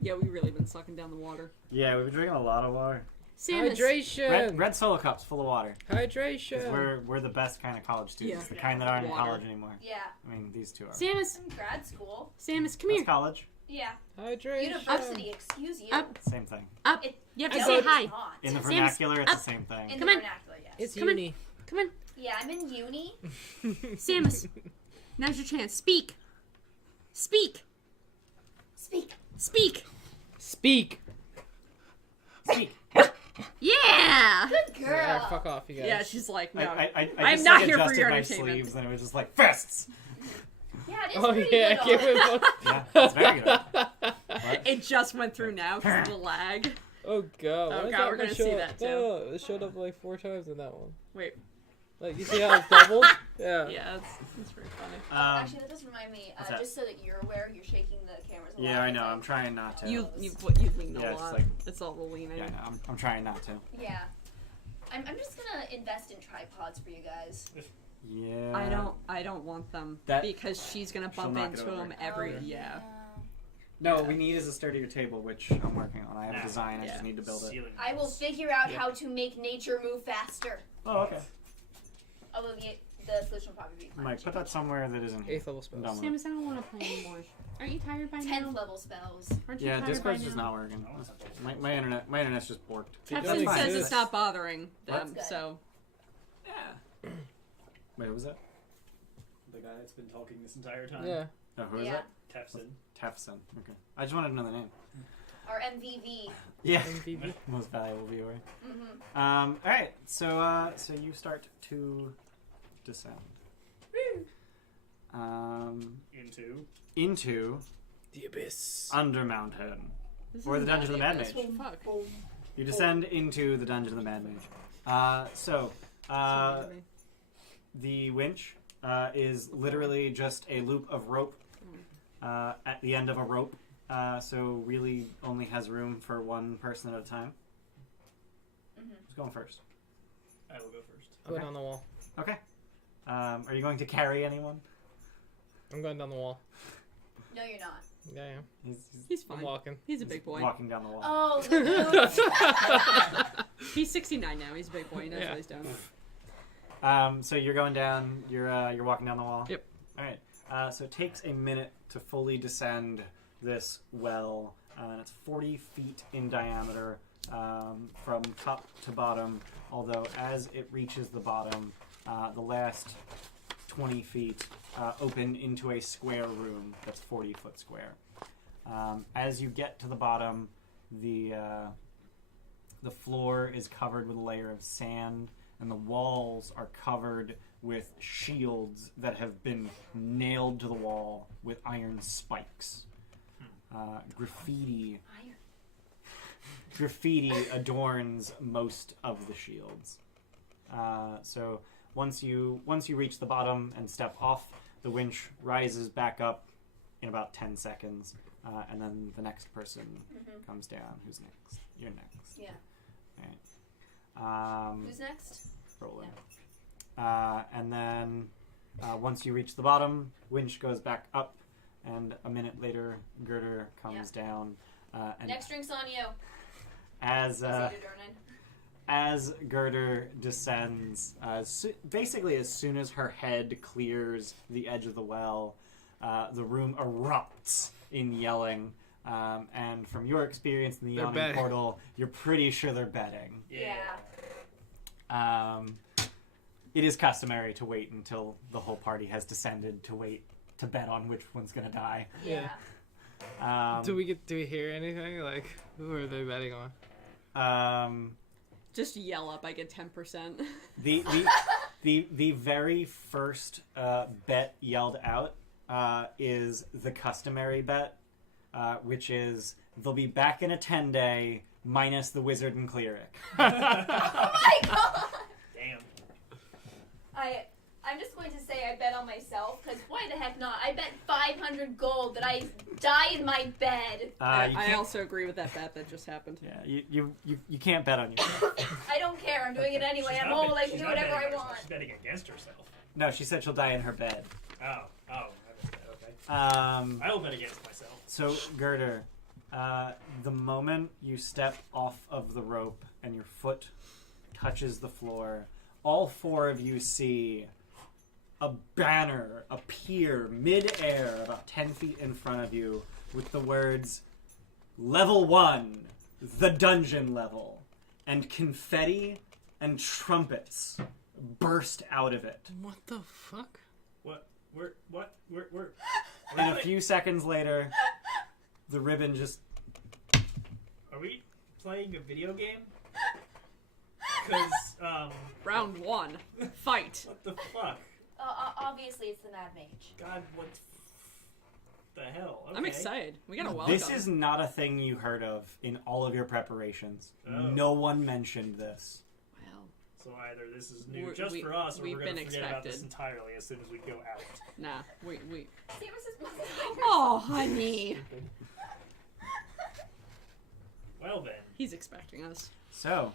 Yeah, we really been sucking down the water. Yeah, we've been drinking a lot of water. Samus. Hydration. Red solo cups full of water. 'Cause Hydration. we're the best kind of college students. Yeah. The kind that aren't in Water. college anymore. Yeah. I mean, these two are. Samus. In grad school. Samus, come That's here. college. Yeah. Hydration. University, excuse you. Up. Same thing. Up. It- You have to no, say it's hi. not. In the Samus, vernacular, it's up. the same thing. In Come the on. vernacular, yes. It's Come on. uni. Come on. Yeah, I'm in uni. Samus. Now's your chance. Speak. Speak. Speak. Speak. Speak. Speak. Yeah. Good girl. Yeah, fuck off, you guys. Yeah, she's like, no. I I'm just, not like, here for adjusted your my entertainment. sleeves and it was just like fists. Yeah, it is Oh pretty yeah, good give on it it. one. Yeah, it's very good. What? It just went through now because of the lag. Oh god. Oh, why God, does that we're one gonna show see up? that, too. No, it showed up like 4 times in that one. Wait. Like, you see how it's doubled? Yeah. Yeah, that's pretty funny. Actually, that does remind me, what's that? just so that you're aware, you're shaking the cameras a lot. Yeah, I know. think. I'm trying not to. You lean a Yeah, it's lot. like- It's all the leaning. Yeah, I know. I'm trying not to. Yeah. I'm just gonna invest in tripods for you guys. Yeah. I don't want them That- because she's gonna She'll bump knock it into over. them every. Oh, Yeah. No, Yeah. we need is a sturdier table, which I'm working on. I have a design. I Yeah. just need to build it. Ceiling I will walls. figure out how to make nature move faster. Oh, okay. Although the solution will probably be climate Mike, put that change. somewhere that isn't here. 8th level spells. I'm done with it. Samus, I don't want to play anymore. Aren't you tired by now? 10th level spells. Aren't you Yeah, tired Discord's by just now? not working. My internet's just borked. Teflon doesn't says exist. it's not bothering What? them, That's so Yeah. Wait, what was that? The guy that's been talking this entire time. Yeah. Oh, who is Yeah. that? Tefson. Tefson. Okay. I just wanted to know the name. Our MVV. Yeah. MVB. Most valuable viewer. Mm-hmm. All right. So you start to descend. Into The Abyss. Undermountain. this Or is the Dungeon of the Mad Abyss. Mage. Fuck. You descend into the Dungeon of the Mad Mage. The winch is literally just a loop of rope at the end of a rope. So really only has room for one person at a time. Mm-hmm. Who's going first? I will go first. Going down the wall. Okay. Are you going to carry anyone? I'm going down the wall. No, you're not. Yeah, yeah. He's I'm fine. walking. He's a big boy. Walking down the wall. Oh, the He's 69 now. He's a big boy. He knows Yeah. what he's doing. So you're going down. You're walking down the wall. Yep. All right. So it takes a minute to fully descend this well, and it's 40 feet in diameter from top to bottom. Although as it reaches the bottom, the last 20 feet open into a square room that's 40 foot square. As you get to the bottom, the floor is covered with a layer of sand, and the walls are covered with shields that have been nailed to the wall with iron spikes. Graffiti adorns most of the shields. So once you reach the bottom and step off, the winch rises back up in about 10 seconds, and then the next person comes down. Who's next? You're next. Yeah. All right. Who's next? Rolling. And then once you reach the bottom, winch goes back up, and a minute later, Girder comes down. And Next drink's on you. As Girder descends, basically as soon as her head clears the edge of the well, the room erupts in yelling. And from your experience in the They're Yawning betting. Portal, you're pretty sure they're betting. Yeah. It is customary to wait until the whole party has descended to bet on which one's going to die. Yeah. Do we hear anything? Like, who are they betting on? Just yell up. I get 10%. The very first bet yelled out is the customary bet, which is they'll be back in a 10-day minus the wizard and cleric. Oh my god! Damn. I'm just going to say I bet on myself, because why the heck not? I bet 500 gold that I die in my bed. I also agree with that bet that just happened. Yeah, you can't bet on yourself. I don't care. I'm doing it anyway. She's I'm not old. bet- I can she's do not whatever betting I herself, want. She's betting against herself. No, she said she'll die in her bed. Oh, I missed that. Okay. I will bet against myself. So, Girder, the moment you step off of the rope and your foot touches the floor, all four of you see a banner appear mid-air about 10 feet in front of you with the words, Level 1, the dungeon level, and confetti and trumpets burst out of it. What the fuck? What? What? We're And a few seconds later, the ribbon just... Are we playing a video game? Because, Round 1. Fight. what the fuck? Obviously, it's the Mad Mage. God, what the hell? Okay. I'm excited. We got a welcome. This is not a thing you heard of in all of your preparations. Oh. No one mentioned this. Well, So either this is new We're- just for us, or we've we're going to been forget about this expected. entirely as soon as we go out. nah. We. Samus is moving. Oh, honey. Well then. He's expecting us. So,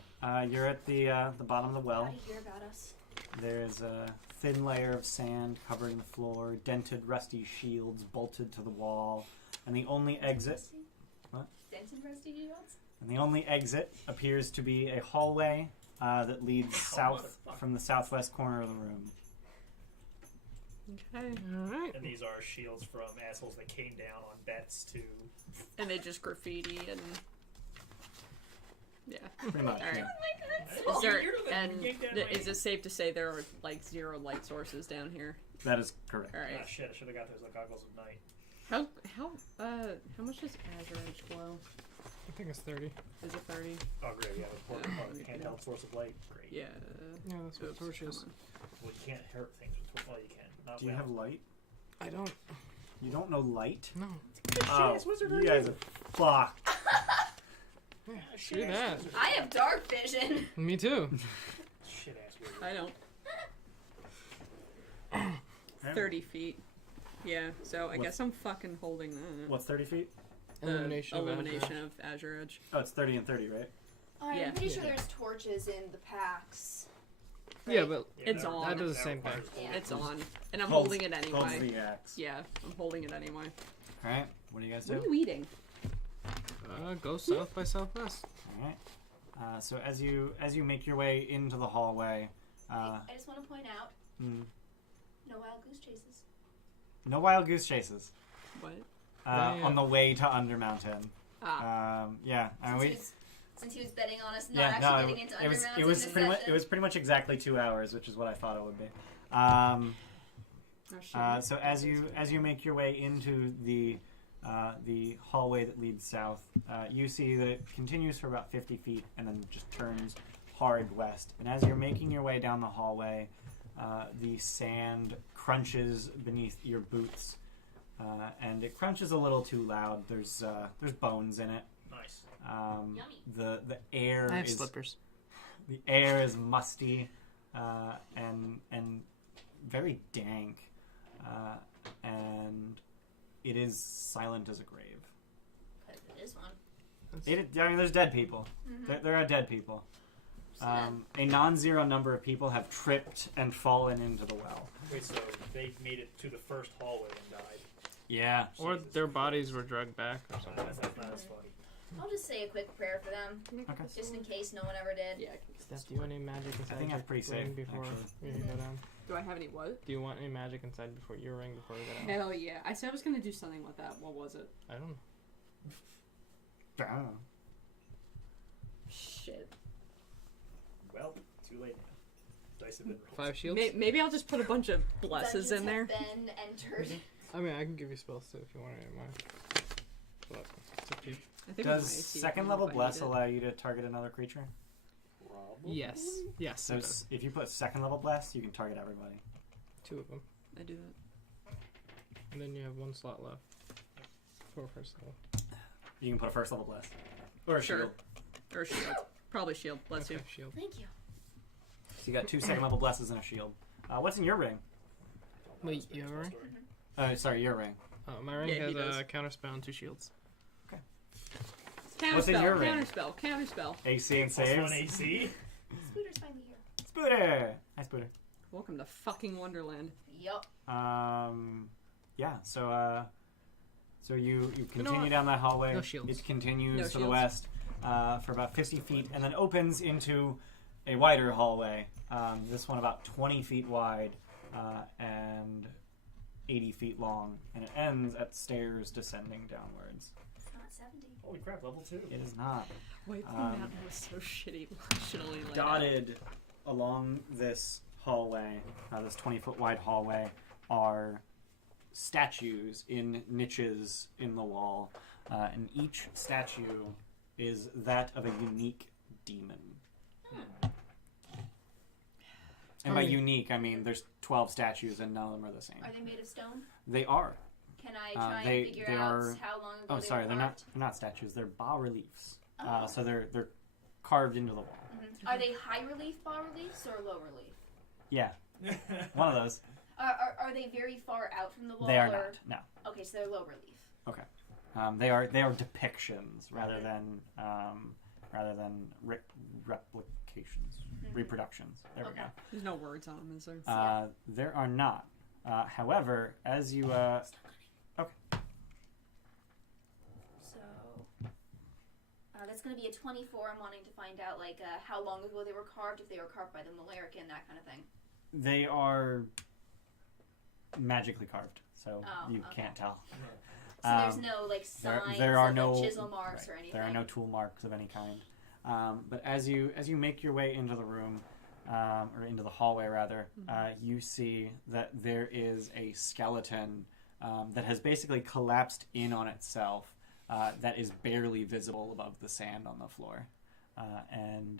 you're at the bottom of the well. How do you hear about us? There's a thin layer of sand covering the floor, dented, rusty shields bolted to the wall, and the only exit... What? Dented rusty shields? And the only exit appears to be a hallway that leads south from the southwest corner of the room. Okay. Alright. And these are shields from assholes that came down on bets to... And they just graffiti and... Yeah. Pretty much, Alright. yeah. Is there, You're the- and you yanked that is it safe to say there are like 0 light sources down here? That is correct. Alright. Ah, shit, I should have got those goggles at night. How much does Azure Edge glow? I think it's 30. Is it 30? Oh, great, yeah, the Yeah. handheld source of light. Great. Yeah. Yeah, that's what Oops, torch is. come Well, you can't hurt things with well, you can. Not Do you well. have light? I don't. You don't know light? No. Oh, you guys are fucked. Yeah, shit do that. I have dark vision. Me too. Shit ass weird. on. I don't. 30 feet. Yeah, so I What's- guess I'm fucking holding that. What's 30 feet? The Illumination. illumination of Azure Edge. Oh, it's 30 and 30, right? Oh, I'm Yeah. pretty sure Yeah. there's torches in the packs. Yeah, Right? but Yeah, It's on. That does the same thing. requires Yeah. It's on. And I'm Holds- holding it Holds anyway. the axe. Yeah, I'm holding it anyway. Alright, what do you guys do? What are you eating? go south by southwest. Alright. So as you make your way into the hallway, I just want to point out, mm, no wild goose chases. no wild goose chases. What? Yeah. On the way to Undermountain. Ah. Yeah, I mean, we... Since he was betting on us not Yeah, actually no, getting into it was Undermountain it was this pretty much session. it was pretty much exactly 2 hours, which is what I thought it would be. Oh, shit. So as you make your way into the hallway that leads south, you see that it continues for about 50 feet and then just turns hard west. And as you're making your way down the hallway, the sand crunches beneath your boots, and it crunches a little too loud. There's bones in it. Nice. Yummy. The air I have is slippers. the air is musty and very dank, and it is silent as a grave. Because it is one. I mean, there's dead people. Mm-hmm. There are dead people. A non-zero number of people have tripped and fallen into the well. Wait, so they made it to the first hallway and died. Yeah. Or Jesus their Christ. bodies were drugged back or something. That's not as funny. I'll just say a quick prayer for them, Okay. just in case no one ever did. Yeah. Steph, do you want any magic inside think your that's pretty ring safe, before actually. we go down? Do I have any what? Do you want any magic inside before your ring before we go down? Hell yeah. I said I was going to do something with that. What was it? I don't know. Ah. Shit. Well, too late now. Dice have been rolled. 5 shields? Maybe I'll just put a bunch of blesses Dungeons in there. have been entered. I mean, I can give you spells too if you want any of mine. But it's up to you. I think Does I might see it. second I don't know level if I bless need it. allow you to target another creature? Probably. Yes. Yes, So it does. if you put second level bless, you can target everybody. 2 of them. I do that. And then you have 1 slot left for first level. You can put a first level bless or a Sure. shield. Or shield. Probably shield. Bless you. Okay, shield. Thank you. So you got 2 second level blesses and a shield. What's in your ring? Wait, you have a ring? Sorry, your ring. My ring Yeah, he has does. a counterspell and 2 shields. What's in your ring? Counterspell. Counterspell. AC and Plus saves. 1 AC. Spooter's finally here. Spooter! Hi, Spooter. Welcome to fucking Wonderland. Yup. Yeah, so you continue what? down that hallway. No shields. It continues No to the shields. west for about 50 feet and then opens into a wider hallway. This one about 20 feet wide and 80 feet long. And it ends at stairs descending downwards. It's not 70. Holy crap, level 2. It is not. White Um, Mountain was so shitty. Shitily laid out. Dotted along this hallway, this 20-foot wide hallway, are statues in niches in the wall, and each statue is that of a unique demon. And by unique, I mean there's 12 statues and none of them are the same. Are they made of stone? They are. Can I try they- and figure they out are- how long ago Oh, they sorry, were they're carved? not statues. They're bas reliefs. Oh. So they're carved into the wall. Mhm. Are they high relief bas reliefs or low relief? Yeah, one of those. Are they very far out from the wall? They are or... not. No. Okay, so they're low relief. They are depictions rather than rather than replications, reproductions. There we Okay. go. There's no words on them, is there? There are not. However, as you So that's going to be a 24. I'm wanting to find out like how long ago they were carved, if they were carved by the Malarican, that kind of thing. they are magically carved, so Oh, you okay. can't tell. So there's no like signs there are of no like, chisel marks or anything. There are no tool marks of any kind. But as you make your way into the room, or into the hallway rather, you see that there is a skeleton that has basically collapsed in on itself, that is barely visible above the sand on the floor. And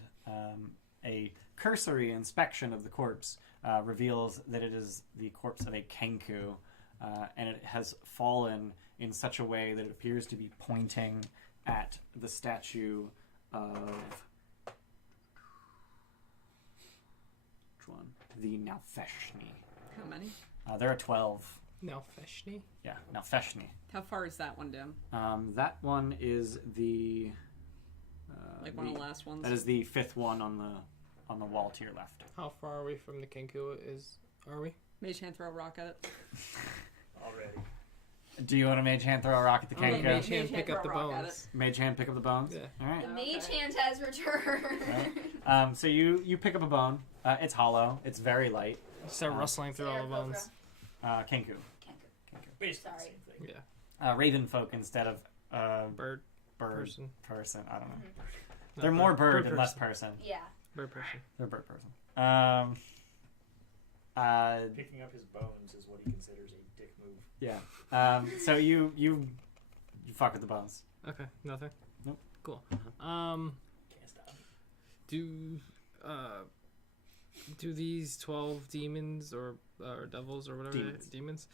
a cursory inspection of the corpse reveals that it is the corpse of a Kenku, and it has fallen in such a way that it appears to be pointing at the statue of... Which one? The Nalfeshni. How many? There are 12. No, Feshni? Yeah, Nalfeshni. How far is that one down? That one is the... Like one of the last ones? That is the 5th one on the wall to your left. How far are we from the Kenku are we? Mage hand throw a rock at it. Already. Do you want to mage hand throw a rock at the Okay, Kenku? Mage hand Mage pick hand up the throw a rock at bones. Mage hand pick up the bones? Yeah. All right. The mage Okay. hand has returned. Right. So you pick up a bone. It's hollow. It's very light. Start rustling through all the Cobra. bones. Kenku. Kenku. Basically Sorry. the same thing. Yeah. Raven folk instead of Bird person. person. I don't know. No, They're more bird and less person. Yeah. Bird person. They're bird person. Picking up his bones is what he considers a dick move. Yeah. So you fuck with the bones. Okay, nothing? Nope. Cool. Can't stop. Do these 12 demons or devils or whatever Demons.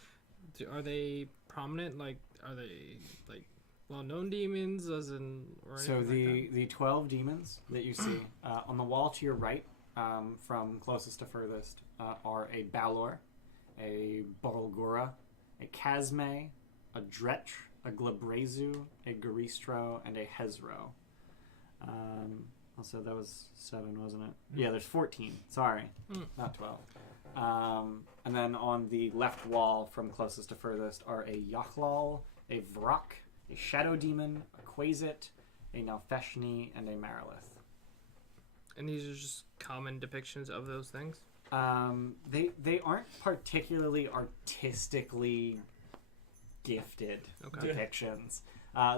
are they prominent? Like, are they like well-known demons, as in? Or So anything the 12 demons that you see on the wall to your right, from closest to furthest, are a Balor, a Borolgura, a Kazme, a Dretch, a Glabrezu, a Garistro, and a Hezro. Also, that was 7, wasn't it? Yeah, there's 14. Sorry, not 12. And then on the left wall, from closest to furthest, are a Yachlal, a Vrak, a Shadow Demon, a Quasit, a Nalfeshni, and a Marilith. And these are just common depictions of those things? They aren't particularly artistically gifted depictions.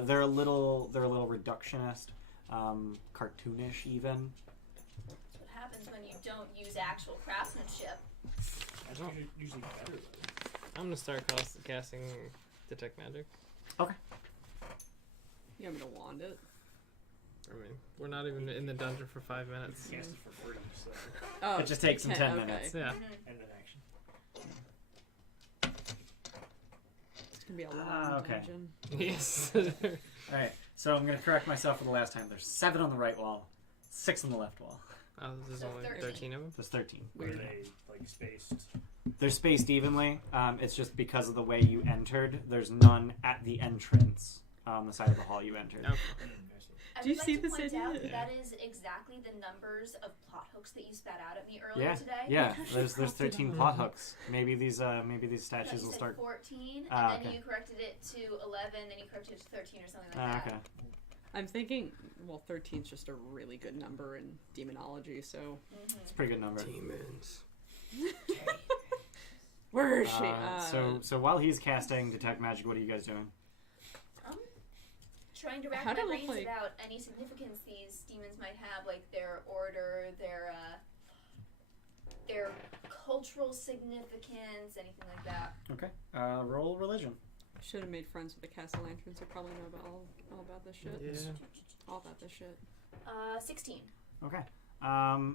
They're a little reductionist, cartoonish even. That's what happens when you don't use actual craftsmanship. That's usually better though. I'm gonna start casting Detect Magic. Okay. You want me to wand it? I mean, we're not even in the dungeon for 5 minutes. Cast it for free, so Oh, It just takes them 10 okay. minutes. Yeah. end of action. It's gonna be a long okay. dungeon. Yes. All right. So I'm going to correct myself for the last time. There's 7 on the right wall, 6 on the left wall. Oh, there's So only 13. 13 of them? There's 13. Are they like spaced? They're spaced evenly. It's just because of the way you entered. There's none at the entrance on the side of the hall you entered. Okay. I Do you would see like to this point idea? out that is exactly the numbers of plot hooks that you spat out at me earlier Yeah, today. yeah. actually There's crossed it 13 out. plot hooks. Maybe these No, statues you will said start. 14, and Ah, then okay. you corrected it to 11, then you corrected it to 13 or something like that. Okay. I'm thinking, well, 13's just a really good number in demonology, so. It's a pretty good number. Demons. Where is she? So while he's casting Detect Magic, what are you guys doing? Trying to rack How'd my it look brains like? about any significance these demons might have, like their order, their cultural significance, anything like that. Okay. Roll religion. Should have made friends with the castle lanterns. They probably know about all about this shit. Yeah. All about this shit. 16. Okay.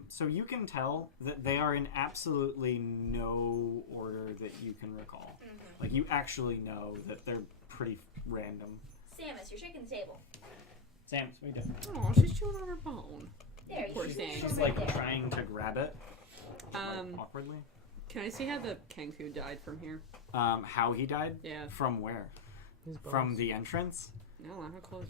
So you can tell that they are in absolutely no order that you can recall. Like, you actually know that they're pretty random. Samus, you're shaking the table. Sam, what are you doing? Oh, she's chewing on her bone. There, you Poor should thing. put She's it like right there. trying to grab it. Um, Awkwardly. Can I see how the Kenku died from here? How he died? Yeah. From where? His From bones. the entrance? No, how close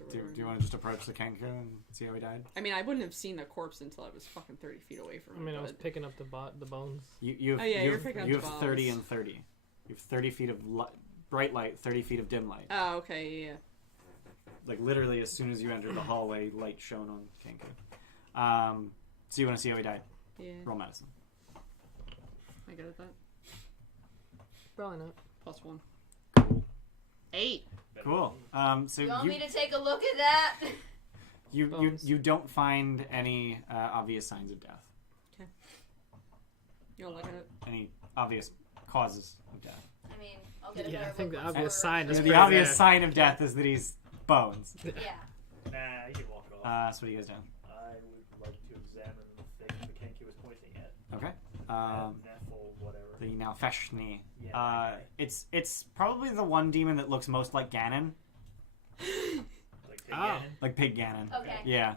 are we? Do you want to just approach the Kenku and see how he died? I mean, I wouldn't have seen the corpse until I was fucking 30 feet away from him. I mean, I was picking up the bones. You have, Oh, yeah, you you're have, picking up you the have 30 bones. and 30. You have 30 feet of bright light, 30 feet of dim light. Oh, okay, yeah. Like literally, as soon as you enter the hallway, light shone on Kenku. So you want to see how he died? Yeah. Roll medicine. I good at that. Probably not. +1. Cool. 8. Cool. So You want me to take a look at that? you don't find any obvious signs of death. Okay. You want to look at it? Any obvious causes of death. I mean, I'll get a Yeah, better I think look the obvious for- sign is The pretty obvious there. sign of death is that he's bones. Yeah. Nah, you can walk it off. So what are you guys doing? I would like to examine the thing the Kenku was pointing at. Okay. Neffel, whatever. The Nalfeshni. Yeah, that guy. It's probably the one demon that looks most like Ganon, Like Pig Ah. Ganon. like Pig Ganon. Okay. Yeah.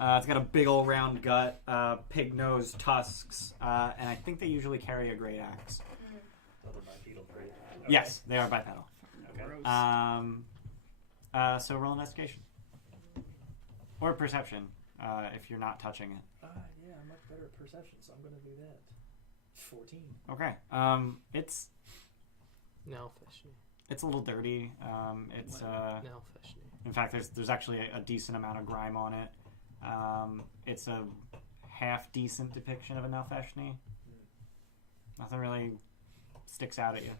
It's got a big old round gut, pig nose, tusks, and I think they usually carry a great axe. Other bipedal trait. Okay. Yes, they are bipedal. Okay. Gross. So roll investigation or perception if you're not touching it. Yeah, I'm much better at perception, so I'm going to do that. 14. Okay. It's No fish. a little dirty. It's No fish. in fact there's actually a decent amount of grime on it. It's a half decent depiction of a Nalfeshni. Nothing really sticks out at you.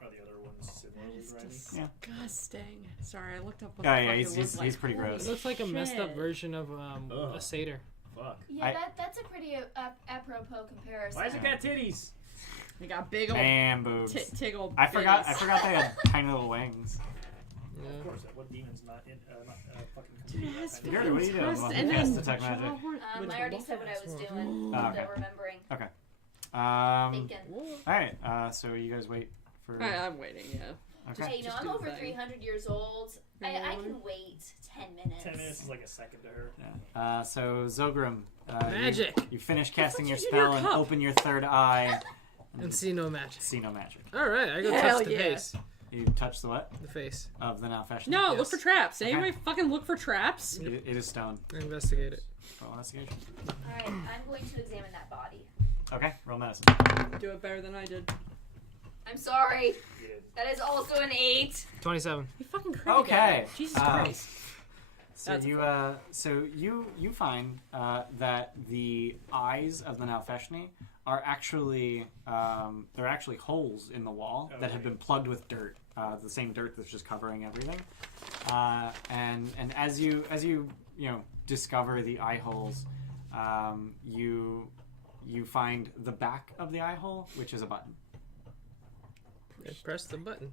Are the other ones similarly It's grimy? Yeah. disgusting. Sorry, I looked up what Oh, the yeah, fuck he's- it looked like. he's pretty Holy gross. It looks like a messed up shit. version of Ugh. a satyr. Fuck. Yeah, that's a pretty apropos comparison. Why has it got titties? They got big old And boobs. tiggle. I forgot bitties. they had tiny little wings. Of Yeah. course, what demon's not fucking Yes, compete? Gary, what are you doing? Trust Well, and cast then detect magic. I already said what I was doing. Oh, okay. Still remembering. Thinking. Alright, so you guys wait for... I'm waiting, yeah. Okay. Hey, Just I'm do the over thing. 300 years old. I can wait 10 minutes. 10 minutes is like a second to her. Yeah. So Zogrim, Magic. You finish casting your you did in your spell and cup. open your third eye And see no magic. see no magic. All right, I go Hell touch the yeah. face. You touch the what? The face. Of the Nalfeshni? No, Yes. look for traps. Okay. Anybody fucking look for traps? It is stone. I investigate it. Roll investigation. Alright, I'm going to examine that body. Okay, roll medicine. Do it better than I did. I'm sorry. You did. That is also an 8. 27. You fucking crazy. Okay. Jesus Christ. So That's you find that the eyes of the Nalfeshni are actually they're actually holes in the wall that have been plugged with dirt, the same dirt that's just covering everything. And as you discover the eye holes, you find the back of the eye hole, which is a button. Press the button.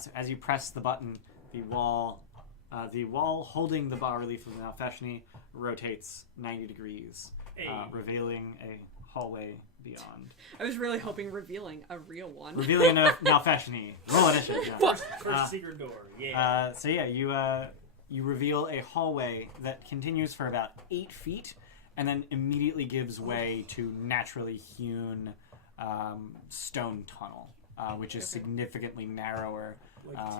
So as you press the button, the wall holding the bas-relief of the Nalfeshni rotates 90 degrees, Hey. revealing a hallway beyond. I was really hoping revealing a real one. Revealing a Nalfeshni. Roll initiative. Yeah. First secret door. Yeah. So yeah, you reveal a hallway that continues for about 8 feet, and then immediately gives way to naturally hewn stone tunnel, which is significantly narrower.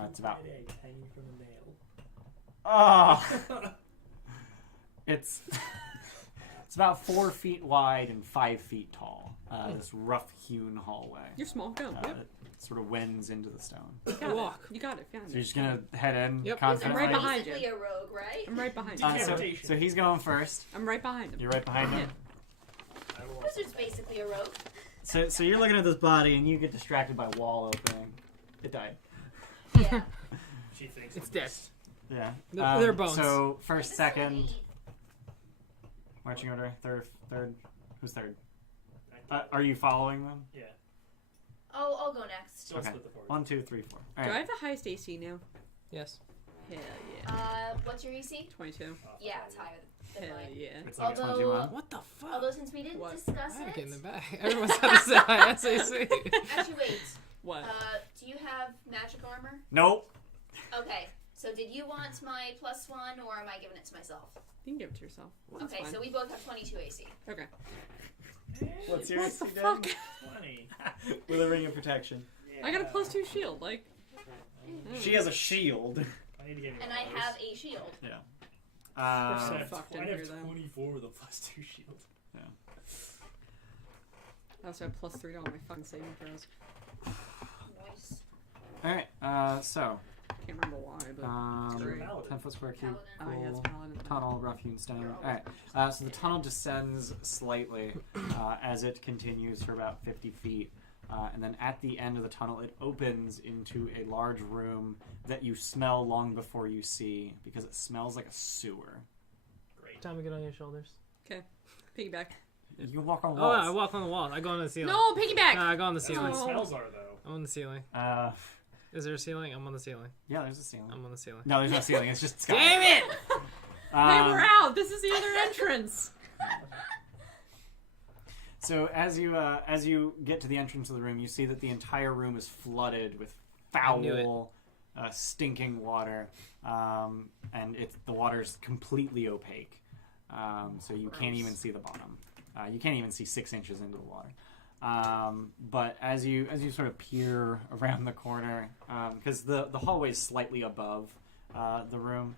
It's about hanging from the nail. it's about 4 feet wide and 5 feet tall. This rough hewn hallway. You're small. Go. It sort of wends into the stone. You got Walk. it. You got it. Found So you're it. just gonna head in Yep. I'm confidently. right behind basically a rogue, right? I'm right behind Uh, him. so, Decapitation. so he's going first. I'm right behind him. You're right behind him. I will Wizard's basically a rogue. So you're looking at this body and you get distracted by wall opening. It died. Yeah. She thinks It's dead. Yeah. They're bones. So first, This is second, only- marching order. Third. Who's third? I Are you following them? Yeah. Oh, I'll go next. Don't Okay. split the party. 1, 2, 3, 4. All Do I right. have the highest AC now? Yes. Hell yeah. What's your EC? 22. Yeah, it's higher than Hell mine. yeah. It's like a Although- 21. What the fuck? Although since we didn't What? discuss I it, get in the back. Everyone's got to say high SAC. actually wait. What? Do you have magic armor? Nope. Okay. So did you want my +1 or am I giving it to myself? You can give it to yourself. That's Okay, fine. so we both have 22 AC. Okay. What's your What the fuck? 20. With a ring of protection. Yeah. I got a +2 shield. Like, She has a shield. I need to get me And one I of those. have a shield. Yeah. I have, fucked in I have here, though. 24 with a +2 shield. I also have +3 to all my fucking saving throws. Nice. Alright, so. Can't remember why, but You're a great. paladin. 10-foot square cube. Paladin. Oh, yeah, it's paladin. Tunnel, rough hewn stone. Alright, so the tunnel descends slightly as it continues for about 50 feet. And then at the end of the tunnel, it opens into a large room that you smell long before you see, because it smells like a sewer. Great. Time to get on your shoulders. Okay, piggyback. You can walk on Oh, walls. I walk on the wall. I go on the ceiling. No, piggyback! No, I go on the That's what ceiling. the Oh. smells are, though. I'm on the ceiling. Is there a ceiling? I'm on the ceiling. Yeah, there's a ceiling. I'm on the ceiling. No, there's no ceiling. It's just sky. Damn it! Hey, we're out! This is the other entrance! So as you get to the entrance of the room, you see that the entire room is flooded with I knew foul, stinking water, and the water's completely opaque. So you can't Gross. even see the bottom. You can't even see 6 inches into the water. But as you sort of peer around the corner, because the hallway is slightly above the room,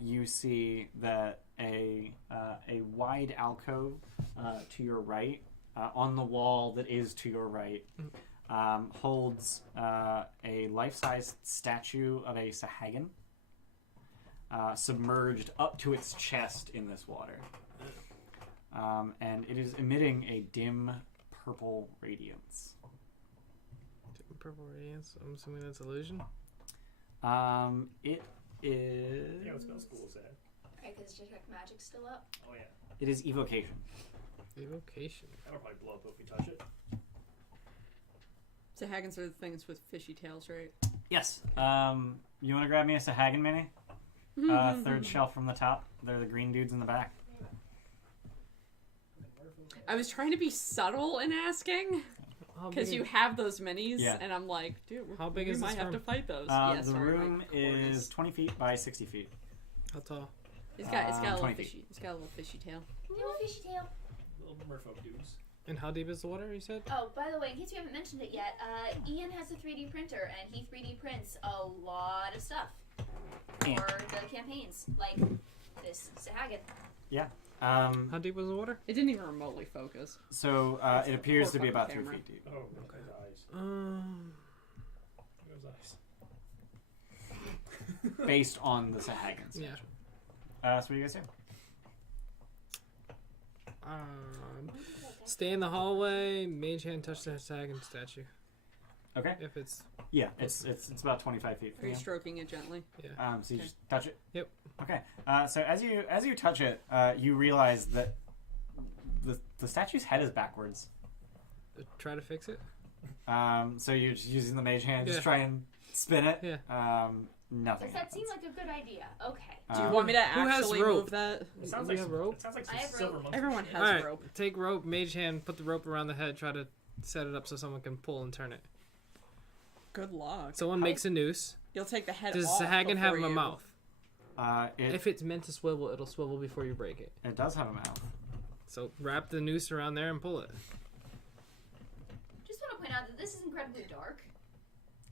you see that a wide alcove to your right, on the wall that is to your right, holds a life-size statue of a Sahagan, submerged up to its chest in this water. And it is emitting a dim purple radiance. Purple radiance. I'm assuming that's illusion. It is. Yeah, what spell school is that? Alright, because Detect Magic's still up. Oh, yeah. It is evocation. Evocation. That'll probably blow up if we touch it. Sahagans are the things with fishy tails, right? Yes. You want to grab me a Sahagan mini? Third shelf from the top. They're the green dudes in the back. I was trying to be subtle in asking, How because big you have those minis, Yeah. and I'm like, dude, How big we is might this have room? to fight those. The room is 20 feet by 60 feet. How tall? It's got a little 20 feet. fishy. It's got a little fishy tail. Little fishy tail. Little merfolk dudes. And how deep is the water, you said? Oh, by the way, in case we haven't mentioned it yet, Ian has a 3D printer, and he 3D prints a lot of stuff for the campaigns, like this Sahagan. How deep was the water? It didn't even remotely focus. So it appears to be about 3 camera. feet deep. Oh, look at his eyes. Look at his eyes. Based on the Sahagans. Yeah. So what do you guys do? Stay in the hallway. Mage hand touch the Sagan statue. Okay. If it's Yeah, it's about 25 feet Are from you you. stroking it gently? So you Okay. just touch it. Yep. Okay. So as you touch it, you realize that the statue's head is backwards. try to fix it. So you're just using the mage hand, Yeah. just try and spin it. Yeah. Nothing. Does that seem happens. like a good idea? Okay. Do you want me to who has actually rope? move that? It sounds We like have some, rope? It sounds like some I have silver rope. monkey Everyone shit. has Alright, rope. take rope, mage hand, put the rope around the head, try to set it up so someone can pull and turn it. Good luck. Someone makes a noose. You'll take the head Does off Sahagan have before a you- mouth? If If it's meant to swivel, it'll swivel before you break it. it does have a mouth. So wrap the noose around there and pull it. Just want to point out that this is incredibly dark.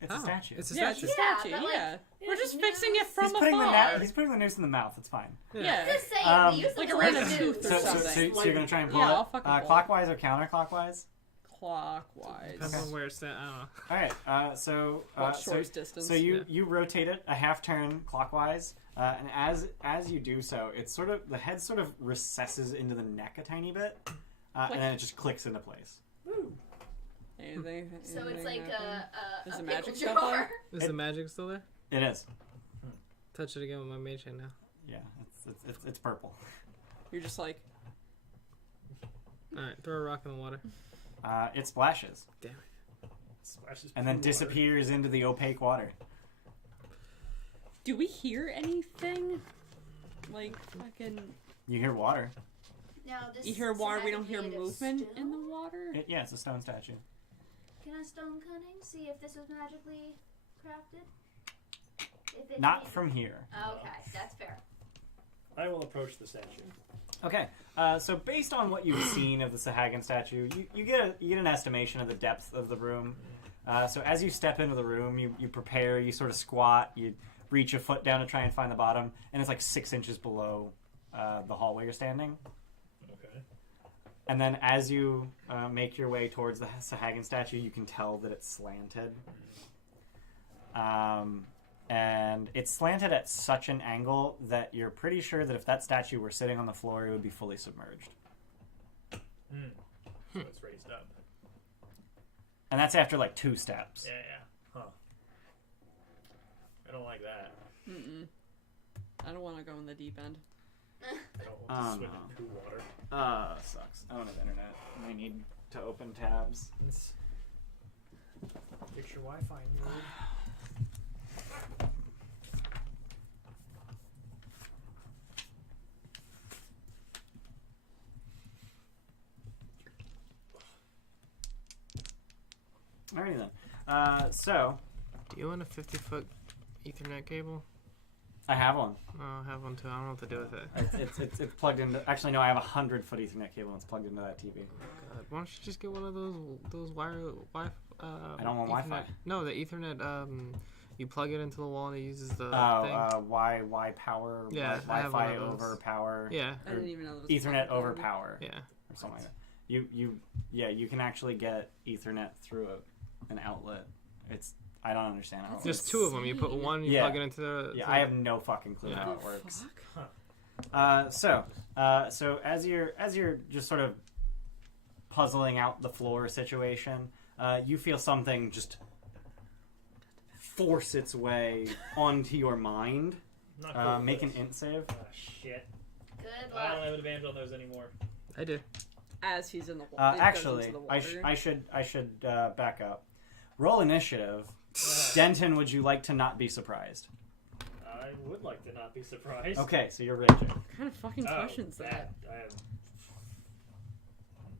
It's a Oh, statue. It's a Yeah, it's a statue. Yeah, statue. but, like, Yeah, we're just it's fixing it news. from He's putting afar. he's putting the noose in the mouth. It's fine. Yeah. Just saying, Um, the use like of a the random word tooth news. or So something. you're gonna try and pull Yeah, it I'll fucking pull it. clockwise or counterclockwise. Clockwise. Depends on where it's at. I don't know. All right. So Short distance. So you rotate it a half turn clockwise, and as you do so, it's sort of the head sort of recesses into the neck a tiny bit, and then it just clicks into place. Anything, So it's anything like happen? a Is the pickle magic still jar. there? Is the magic still there? It is. Touch it again with my mage hand now. Yeah, it's purple. You're just like, Alright, throw a rock in the water. It splashes Damn it. Splashes and then blue water. disappears into the opaque water. do we hear anything? Like fucking. You hear water. Now this You hear water. We Sahagan don't hear made of movement stone? in the water. It's a stone statue. Can I stone cunning see if this was magically crafted? If it Not may- from here. Okay, that's fair. I will approach the statue. Okay, so based on what you've seen of the Sahagan statue, you get an estimation of the depth of the room. So as you step into the room, you prepare, you sort of squat, you reach a foot down to try and find the bottom, and it's like 6 inches below the hall where you're standing. Okay. And then as you make your way towards the Sahagin statue, you can tell that it's slanted. And it's slanted at such an angle that you're pretty sure that if that statue were sitting on the floor, it would be fully submerged. So it's raised up. And that's after like 2 steps. Yeah. Huh. I don't like that. Mm-mm. I don't want to go in the deep end. I don't want to swim in poo water. Sucks. I don't have internet. I need to open tabs. Fix your Wi-Fi, nerd. Alrighty then. So Do you want a 50-foot Ethernet cable? I have one. Oh, I have one too. I don't know what to do with it. It's plugged into. Actually, no. I have a 100-foot Ethernet cable. And it's plugged into that TV. God, why don't you just get one of those wire Wi? I don't want Ethernet. Wi-Fi. No, the Ethernet. You plug it into the wall and it uses the thing. Y power. Yeah, I have Wi-Fi one of those. over power. Yeah, I didn't even know that was Ethernet over possible. power. yeah. Or something like that. You can actually get Ethernet through an outlet. I don't understand how it There's works. 2 of them. You put one, you Yeah. plug it into the. Yeah, to I have no fucking clue Yeah. how it Oh, works. fuck. So as you're just sort of puzzling out the floor situation, you feel something just force its way onto your mind. Not cool. Make an int save. Ah, shit. Good I don't luck. have advantage on those anymore. I do. As he's in the water. Actually, I should back up. Roll initiative. Denton, would you like to not be surprised? I would like to not be surprised. Okay, so you're raging. What kind of fucking Oh, question's that?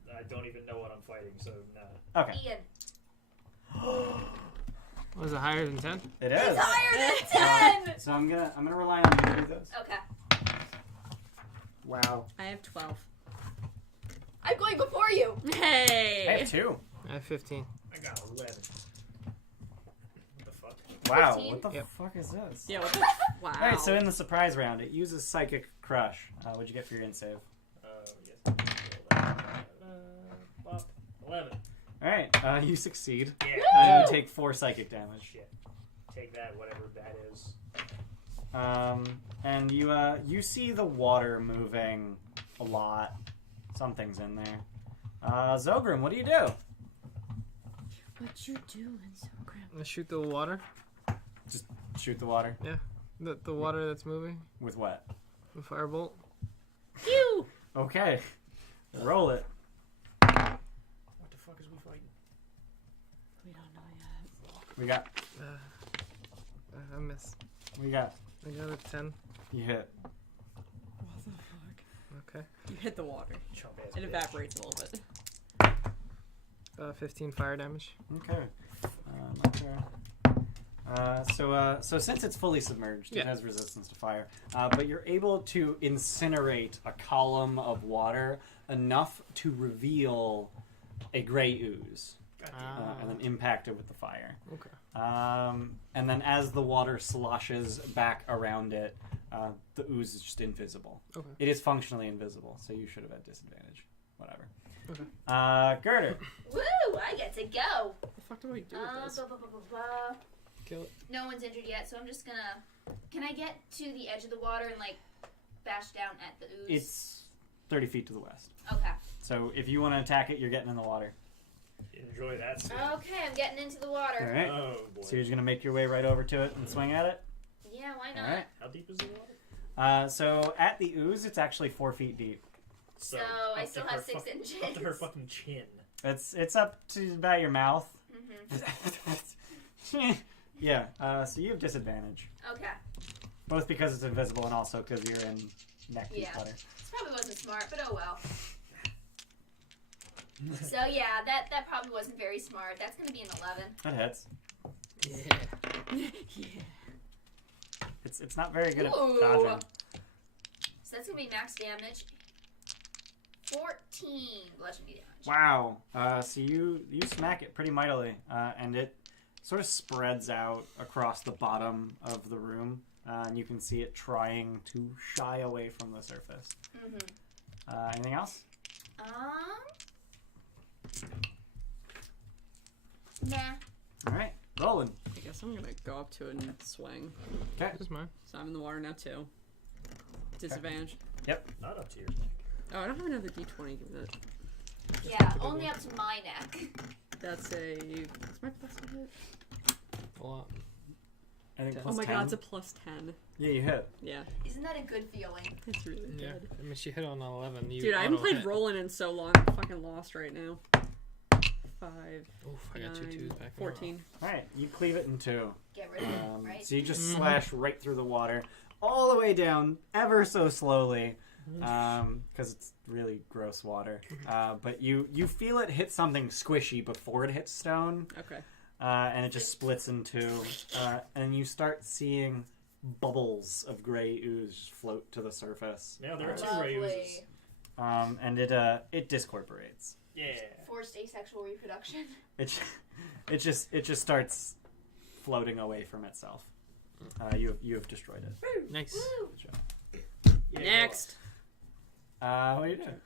I don't even know what I'm fighting, so no. Okay, Ian. Was it higher than 10? it It's is. higher than 10! So I'm gonna rely on you to do this. Okay. Wow. I have 12. I'm going before you! Hey! I have 2. I have 15. I got 11. What the fuck? Wow, 15? what the Yep. fuck is this? Yeah, what the wow. Alright, so in the surprise round, it uses Psychic Crush. What'd you get for your int save? Yes. 11. Alright, you succeed. Yeah. And you take 4 psychic damage. Shit. Take that, whatever that is. And you see the water moving a lot. Something's in there. Zogrim, what do you do? What you doing, Zogrim? I'm gonna shoot the water. Just shoot the water. The water that's moving. With what? The firebolt. Pew! Okay. Roll it. What the fuck is we fighting? We don't know yet. We got. I miss. We got. I got a 10. You hit. What the fuck? Okay. You hit the water. Chump ass It bitch. evaporates a little bit. 15 fire damage. Okay. So since it's fully submerged, it Yeah. has resistance to fire. But you're able to incinerate a column of water enough to reveal a gray ooze, and then impact it with the fire. Okay. And then as the water sloshes back around it, the ooze is just invisible. Okay. It is functionally invisible, so you should have had disadvantage. Whatever. Okay. Girder. Woo! I get to go! What the fuck do I do with this? Blah, blah, blah, blah, blah. Kill it. No one's injured yet, so I'm just gonna... Can I get to the edge of the water and, like, bash down at the ooze? It's 30 feet to the west. Okay. So if you want to attack it, you're getting in the water. Enjoy that. Scene. Okay, I'm getting into the water. All right. Oh boy. So you're just going to make your way right over to it and swing at it? Yeah, why not? All right. How deep is the water? So at the ooze, it's actually 4 feet deep. So up I to still her have 6 fuck- inches. Up to her fucking chin. It's up to about your mouth. Mm-hmm. Yeah, so you have disadvantage. Okay. Both because it's invisible and also because you're in neck deep Yeah. water. This probably wasn't smart, but oh well. So yeah, that probably wasn't very smart. That's gonna be an 11. That hits. Yeah. Yeah. It's not very good Ooh. at dodging. So that's gonna be max damage. 14 bludgeoning damage. Wow. So you smack it pretty mightily, and it sort of spreads out across the bottom of the room, and you can see it trying to shy away from the surface. Anything else? Nah. All right, rolling. I guess I'm gonna go up to it and swing. Okay. This is mine. So I'm in the water now too. Disadvantage. Yep. Not up to your neck. Oh, I don't have another D20. Give it. Yeah, only up to my neck. That's a. What's my plus to hit? A lot. I think Oh plus my 10. god, it's a plus 10. Yeah, you hit. Yeah, Isn't that a good feeling? it's really Yeah. good. I mean, she hit on 11. You Dude, I haven't played auto-hit. Roland in so long. I'm fucking lost right now. 5, Oof, I got 2 9, twos back. 14. All right, you cleave it in two. Get rid of it, right? So you just slash right through the water, all the way down, ever so slowly, because it's really gross water. But you feel it hit something squishy before it hits stone, Okay. and it just splits in two, and you start seeing bubbles of gray ooze just float to the surface. Now there are two ray oozes. Lovely. And it discorporates. Yeah. Forced asexual reproduction. It just starts floating away from itself. You have destroyed it. Nice. Woo! Good job. Yeah. Next. What are you doing?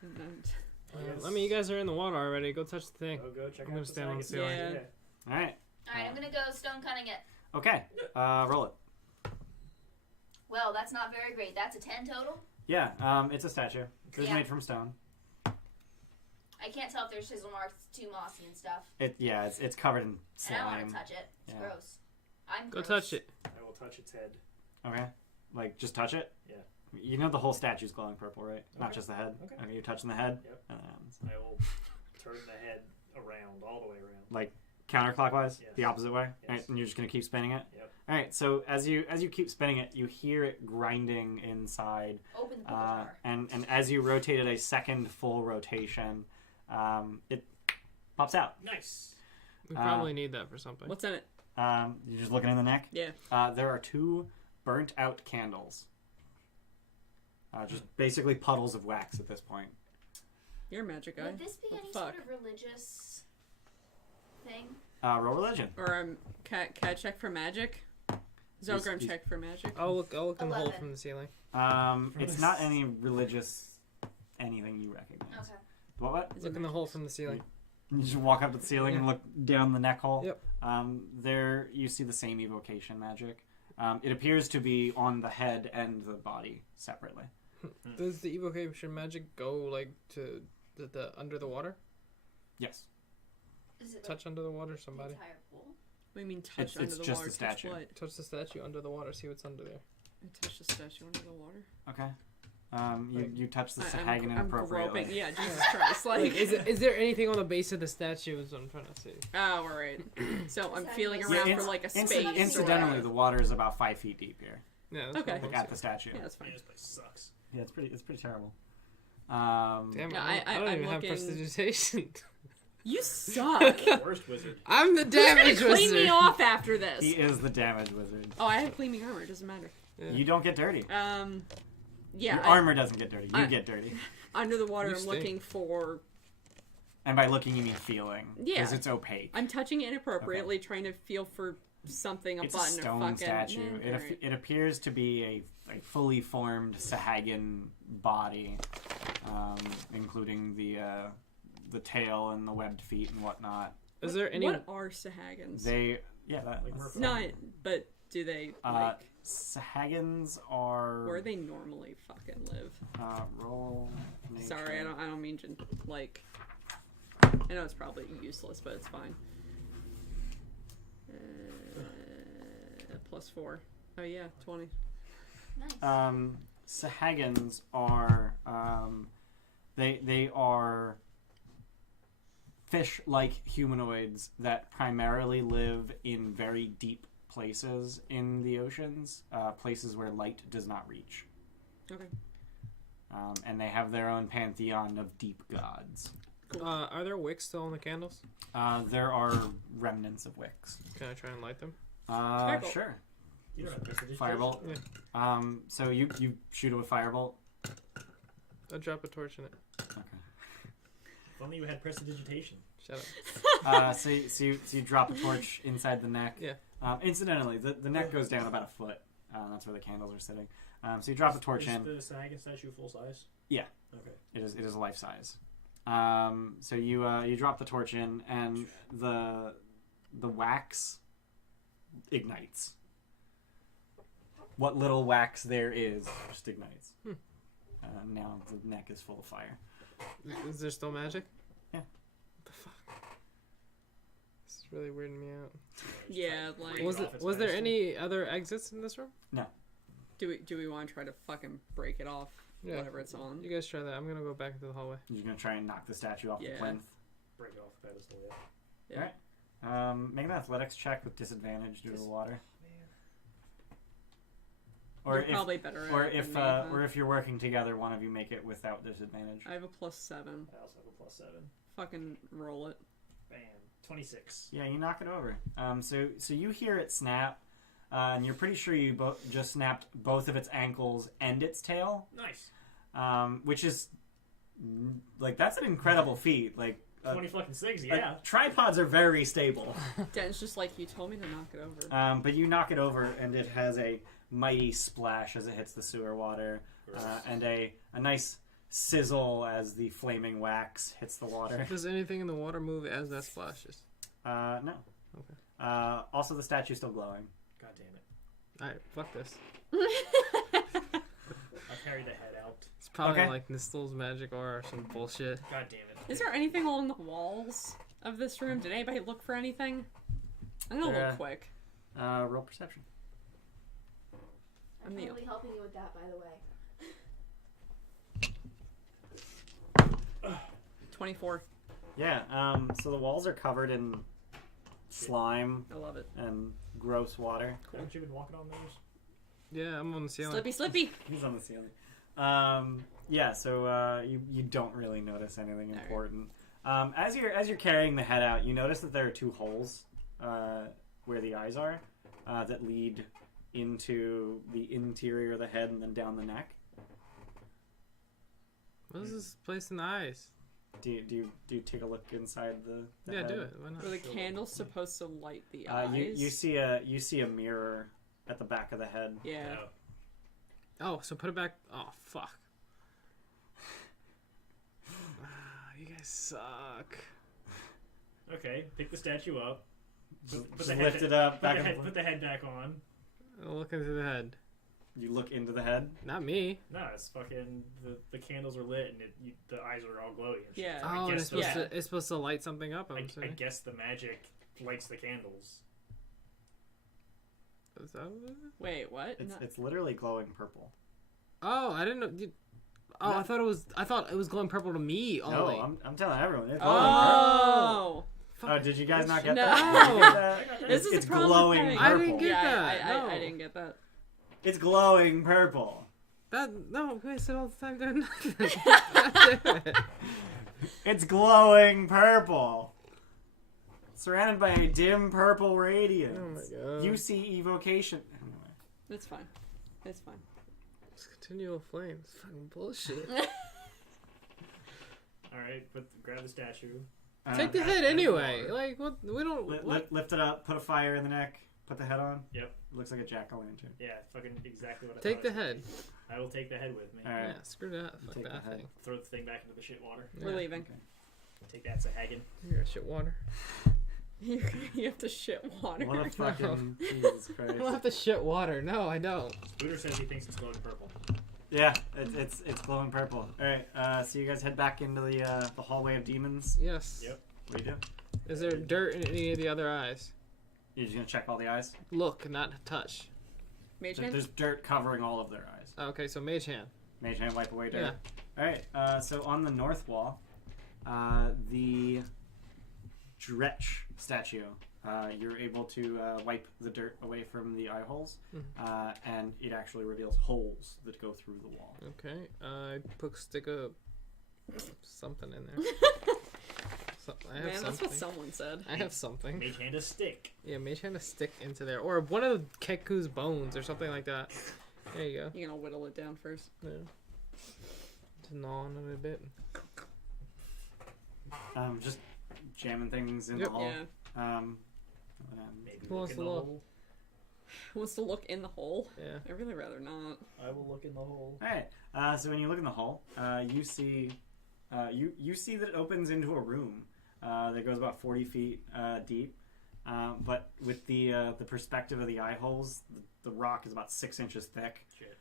Let me. You guys are in the water already. Go touch the thing. Go check I'm out gonna the stand on the sagging. ceiling. All right. Alright, I'm gonna go stone cutting it. Okay. Roll it. Well, that's not very great. That's a 10 total. Yeah. It's a statue. It's Yeah. made from stone. I can't tell if there's chisel marks. It's too mossy and stuff. It's covered in And I don't want slime. to touch it. It's Yeah. gross. I'm Go gross. touch it. I will touch its head. Okay. Like just touch it. Yeah. You know the whole statue's glowing purple, right? Not Okay. just the head. Okay. You're touching the head. Yep. And that happens. I will turn the head around, all the way around. Like counterclockwise, Yes. the opposite way. Yes. All right, and you're just gonna keep spinning it. Yep. All right. So as you keep spinning it, you hear it grinding inside. Open the pickle jar. And as you rotate it a second full rotation, it pops out. Nice. We probably need that for something. What's in it? You're just looking in the neck? Yeah. There are 2 burnt out candles. Just basically puddles of wax at this point. You're a magic guy. Would this be What any the sort fuck? of religious thing? Roll religion. Or can I check for magic? Zogram He's- check for magic. I'll look in the hole 11. from the ceiling. It's not any religious anything you recognize. Okay. What? Is it Look in the hole from the ceiling. You just walk up to the ceiling and look down the neck hole. Yep. There you see the same evocation magic. It appears to be on the head and the body separately. Does the evocation magic go like to the under the water? Yes. Is it Touch under the water, the somebody. entire pool? What do you mean touch under it's the just water? the Touch statue. what? Touch the statue under the water. See what's under there. I touch the statue under the water. Okay. You touch the I'm Sahagan inappropriately. groping. Yeah, Jesus Christ. Like, Is there anything on the base of the statue? Is what I'm trying to see. oh, alright. So I'm that feeling just- around Yeah, for like a space. Inci- Incidentally, or... the water is about 5 feet deep here. Yeah. That's Okay. what I'm Like at the saying. statue. Yeah, that's fine. Man, this place sucks. Yeah, it's pretty terrible. Damn it! Yeah, I don't I'm even have looking- prestidigitation. You suck. Worst wizard. I'm the Who's gonna damage clean wizard. me off after this? He is the damage wizard. Oh, I have gleaming armor. It doesn't matter. Yeah. You don't get dirty. Yeah. Your armor doesn't get dirty. You I- get dirty. Under the water, You I'm stink. looking for. And by looking, you mean feeling. Yeah. Because it's opaque. I'm touching it inappropriately, trying to feel for something, a It's a button, stone or fucking. statue. Eh, alright. It appears to be a fully formed Sahagan body, including the tail and the webbed feet and whatnot. Is there any? What are Sahagins? That. Like that's- merfolk. Not, but do they like? Sahagans are. Where they normally fucking live? Roll. Sorry, nature. I don't mean to like. I know it's probably useless, but it's fine. +4. Oh yeah, 20. Nice. Sahagans are they are fish-like humanoids that primarily live in very deep places in the oceans, places where light does not reach. Okay. And they have their own pantheon of deep gods. Cool. Are there wicks still on the candles? There are remnants of wicks. Can I try and light them? Firebolt. Sure. You don't have prestidigitation. Firebolt. Yeah. So you shoot it with firebolt. I'll drop a torch in it. Okay. If only you had prestidigitation. Shut up. So you drop the torch inside the neck. Yeah. Incidentally, the neck goes down about a foot. That's where the candles are sitting. So you drop the torch in. Is the Sagan statue full size? Yeah. Okay. It is life size. So you drop the torch in, and the wax ignites. What little wax there is just ignites. Now the neck is full of fire. Is there still magic? Yeah. What the fuck? This is really weirding me out. Yeah, like Was there any other exits in this room? No. do we want to try to fucking break it off? Yeah. Whatever it's on. You guys try that. I'm gonna go back into the hallway. You're gonna try and knock the statue off the Yeah. plinth. Break it off the pedestal, yeah. Yeah. Alright. Make an athletics check with disadvantage due to the water. You're probably better at or it if than me, huh? or if you're working together, one of you make it without disadvantage. I have a +7. I also have a +7. Fucking roll it. Bam. 26. Yeah, you knock it over. So you hear it snap, and you're pretty sure you just snapped both of its ankles and its tail. Nice. Which is like that's an incredible feat. Like 20 fucking six, yeah. tripods are very stable. Dan's just like, you told me to knock it over. But you knock it over, and it has a mighty splash as it hits the sewer water, and a nice sizzle as the flaming wax hits the water. Does anything in the water move as that splashes? No. Okay. Also, the statue's still glowing. God damn it. Alright, fuck this. I carried the head out. It's probably Okay. like Nistel's magic aura or some bullshit. God damn it. Is there anything along the walls of this room? Did anybody look for anything? I'm gonna There- look quick. Roll perception. I'm the Totally helping you with that, by the way. 24. Yeah. So the walls are covered in slime I love it. and gross water. Haven't you been walking on those? Yeah, I'm on the ceiling. Slippy, slippy. He's on the ceiling. Yeah. So you don't really notice anything Alright. important. As you're carrying the head out, you notice that there are two holes where the eyes are that lead into the interior of the head and then down the neck. What is this place in the eyes? Do you take a look inside the Yeah, head? do it. Why not? Are the candles supposed to light the eyes? You see a mirror at the back of the head. Yeah. No. Oh, so put it back. Oh, fuck. You guys suck. Okay, pick the statue up. Just lift it up. Back and forth. Put the head back on. I'll look into the head. You look into the head. Not me. No, it's fucking the candles are lit and the eyes are all glowy. And shit. Yeah. So I Oh, guess it's supposed, Yeah. to, it's supposed to light something up, I'm I assuming. guess the magic lights the candles. Is that what it is? Wait, what? It's literally glowing purple. Oh, I didn't know. Oh, No. I thought it was glowing purple to me only. No, I'm telling everyone. It's glowing purple. Oh! Oh, did you guys not get No. that? Did you get that? This is It's the problem glowing with I purple. didn't get Yeah, that. No. I didn't get that. It's glowing purple. No, I said all the time doing nothing. God damn it. It's glowing purple. Surrounded by a dim purple radiance. Oh my god. You see evocation. Anyway. It's fine. It's fine. It's continual flames. Fucking bullshit. Alright, grab the statue. Take the head anyway. Like, what? We don't. what? Lift it up. Put a fire in the neck. Put the head on. Yep. Looks like a jack-o'-lantern. Yeah, fucking exactly what I Take thought the it was. head. I will take the head with me. All right. Yeah, screw that. Fuck Take the that head. thing. Throw the thing back into the shit water. We're Yeah. leaving. Okay. Take that, Sahagan. You're a shit water. You have to shit water. What a fucking Jesus I don't Christ. have to shit water. No, I don't. Scooter says he thinks it's glowing purple. Yeah, it's glowing purple. All right. So you guys head back into the hallway of demons. Yes. Yep. What do you do? Is there dirt in any of the other eyes? You're just gonna check all the eyes. Look, not touch. Mage hand? There's dirt covering all of their eyes. Okay, so mage hand. Mage hand, wipe away dirt. Yeah. All right. So on the north wall, the Dretch statue. You're able to wipe the dirt away from the eye holes, and it actually reveals holes that go through the wall. Okay, stick a something in there. I have Man, that's something. what someone said. I have something. Mage hand a stick. Yeah, mage hand a stick into there, or one of Keku's bones, or something like that. There you go. You're gonna whittle it down first. Yeah. Just gnaw on it a bit. Just jamming things in Yep. the hole. Yeah. Maybe Who look wants in to the look? hole. Wants to look in the hole. Yeah. I'd really rather not. I will look in the hole. All right. So when you look in the hole, you see you see that it opens into a room that goes about 40 feet deep. But with the perspective of the eye holes, the rock is about 6 inches thick. Shit.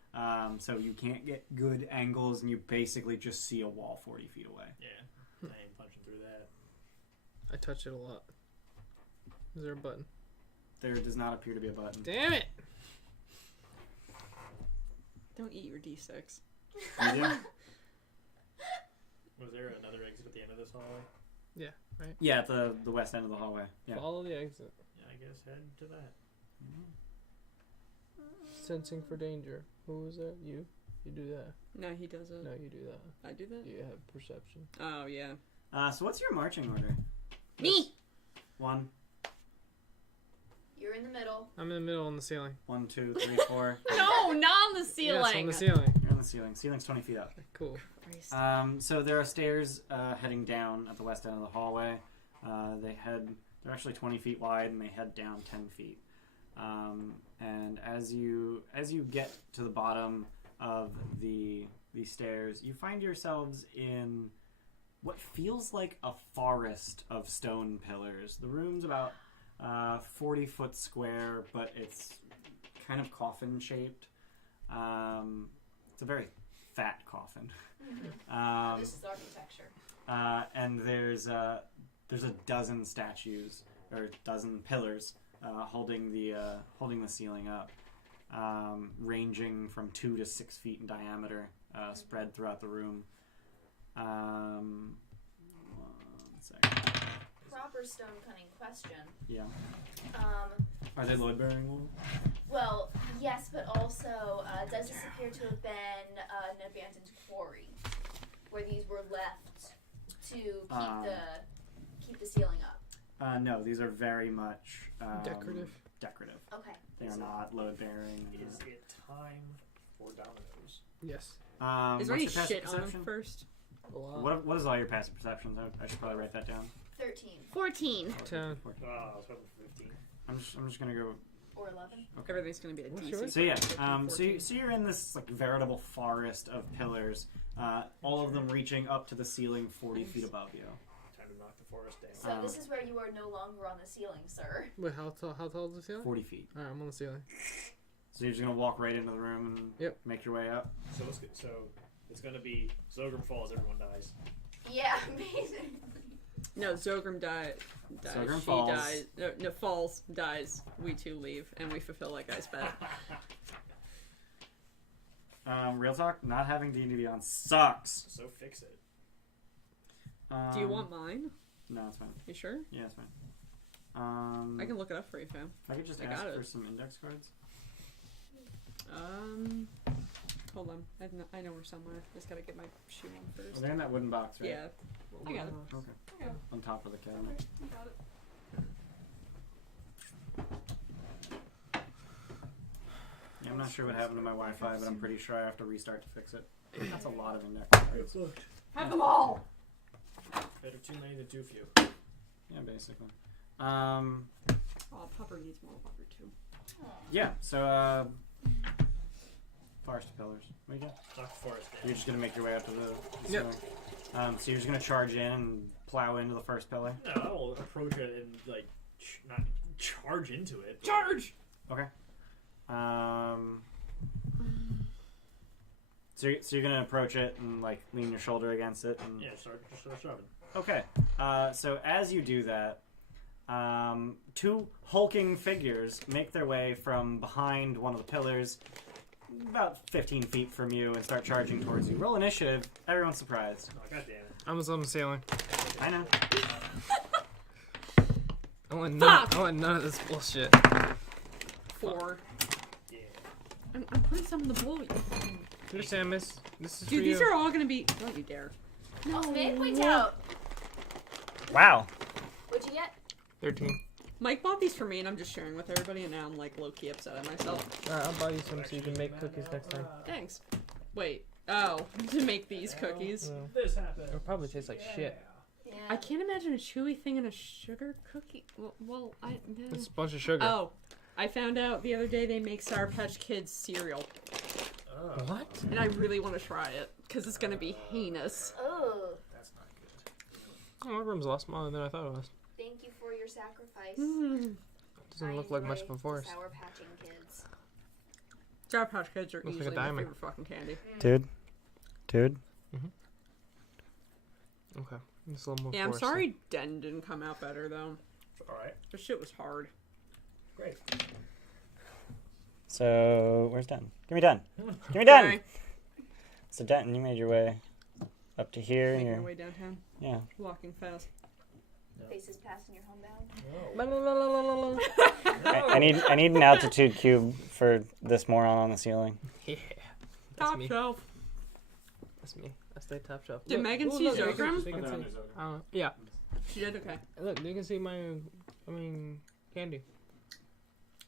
So you can't get good angles, and you basically just see a wall 40 feet away. Yeah. I ain't punching through that. I touch it a lot. Is there a button? There does not appear to be a button. Damn it! Don't eat your D6. You do? Was there another exit at the end of this hallway? Yeah, at the west end of the hallway. Yeah. Follow the exit. Yeah, I guess head to that. Sensing for danger. Who was that? You? You do that. No, he doesn't. No, you do that. I do that? You have perception. Oh, yeah. So what's your marching order? Me! 1, You're in the middle. I'm in the middle on the ceiling. 1, 2, 3, 4. No, not on the ceiling. Yes, on the ceiling. You're on the ceiling. Ceiling's 20 feet up. Cool. Christ. So there are stairs heading down at the west end of the hallway. They're actually 20 feet wide, and they head down 10 feet. And as you get to the bottom of the stairs, you find yourselves in what feels like a forest of stone pillars. The room's about 40 foot square, but it's kind of coffin shaped. It's a very fat coffin. This is architecture. And there's a dozen statues or a dozen pillars holding the ceiling up, ranging from 2 to 6 feet in diameter, spread throughout the room. 1 second. Proper stone cutting question. Yeah. Are they load-bearing wool? Well, yes, but also, does this appear to have been an abandoned quarry where these were left to keep the ceiling up? No, these are very much Decorative. Decorative. Okay. They are not load-bearing. Is it time for dominoes? Yes. Is there what's any your passive shit on him perception? first? A lot. What is all your passive perceptions? I should probably write that down. 13 14. 10. Oh, I was hoping for 15. I'm just gonna go. or 11. Everything's gonna be a What's DC. yours? So yeah, 14. so you're in this like veritable forest of pillars, all of them reaching up to the ceiling 40 feet above you. Time to knock the forest down. So this is where you are no longer on the ceiling, sir. Wait, how tall is the ceiling? 40 feet. Alright, I'm on the ceiling. So you're just gonna walk right into the room and Yep. make your way up. So it's gonna be Zogrum falls, everyone dies. Yeah, amazing. No, Zogrum dies. Zogrum She falls. dies. No, falls, dies. We two leave, and we fulfill that guy's bet. Real talk, not having D&D Beyond sucks. So fix it. Do you want mine? No, it's fine. You sure? Yeah, it's fine. I can look it up for you, fam. If I could just I ask got for it. some index cards. Hold on. I know we're somewhere. Just gotta get my shoe on Oh, first. they're in that wooden box, right? Yeah, I got it. Okay. I got it. On top of the cabinet. I got it. Yeah, I'm not sure what happened to my Wi-Fi, but I'm pretty sure I have to restart to fix it. That's a lot of index cards. Have them all! Better too many than too few. Yeah, basically. Oh, Pupper needs more water too. Yeah, so, forest pillars. What do you got? Knock the forest down. You're just gonna make your way up to the Yep. ceiling. So you're just gonna charge in and plow into the first pillar? No, I will approach it and not charge into it. but- Charge! Okay. So you're gonna approach it and like lean your shoulder against it and Yeah, start shoving. okay. So as you do that, two hulking figures make their way from behind one of the pillars, about 15 feet from you, and start charging towards you. Roll initiative. Everyone's surprised. Oh, God damn it. I was on the ceiling. I know. I want Fuck! none of this bullshit. 4. Yeah. I'm putting some in the bowl. Understand, miss? This is Dude, for these you. are all gonna be. Don't you dare. Also, may I point out, Wow. what'd you get? 13. Mike bought these for me, and I'm just sharing with everybody, and now I'm like low key upset at myself. Alright, I'll buy you some so you can make cookies next time. Thanks. Wait. Oh, to make these cookies. Yeah. This happened. It'll probably taste like shit. Yeah. I can't imagine a chewy thing in a sugar cookie. It's a bunch of sugar. Oh, I found out the other day they make Sour Patch Kids cereal, Oh, What? and I really want to try it because it's gonna be heinous. Oh, that's not good. Oh, my room's a lot smaller than I thought it was. thank you for your sacrifice. Doesn't look like much of a forest. Sour Patching Kids. Sour Patch Kids are Looks like a easily my diamond. favorite fucking candy. Dude. Okay. It's a little more Yeah, I'm foresty. sorry Den didn't come out better though. Alright, This shit was hard. great. So, where's Den? Give me Den. Give me Den! Sorry. So, Den, you made your way up to here. And Making you're, your way downtown, yeah. walking fast. Faces passing your homebound. I need an altitude cube for this moron on the ceiling. Yeah. That's Top me. shelf. That's me. I stay top shelf. Did Megan see look, you can- Zogrim? you can see- yeah. She did okay. Look, you can see my, candy.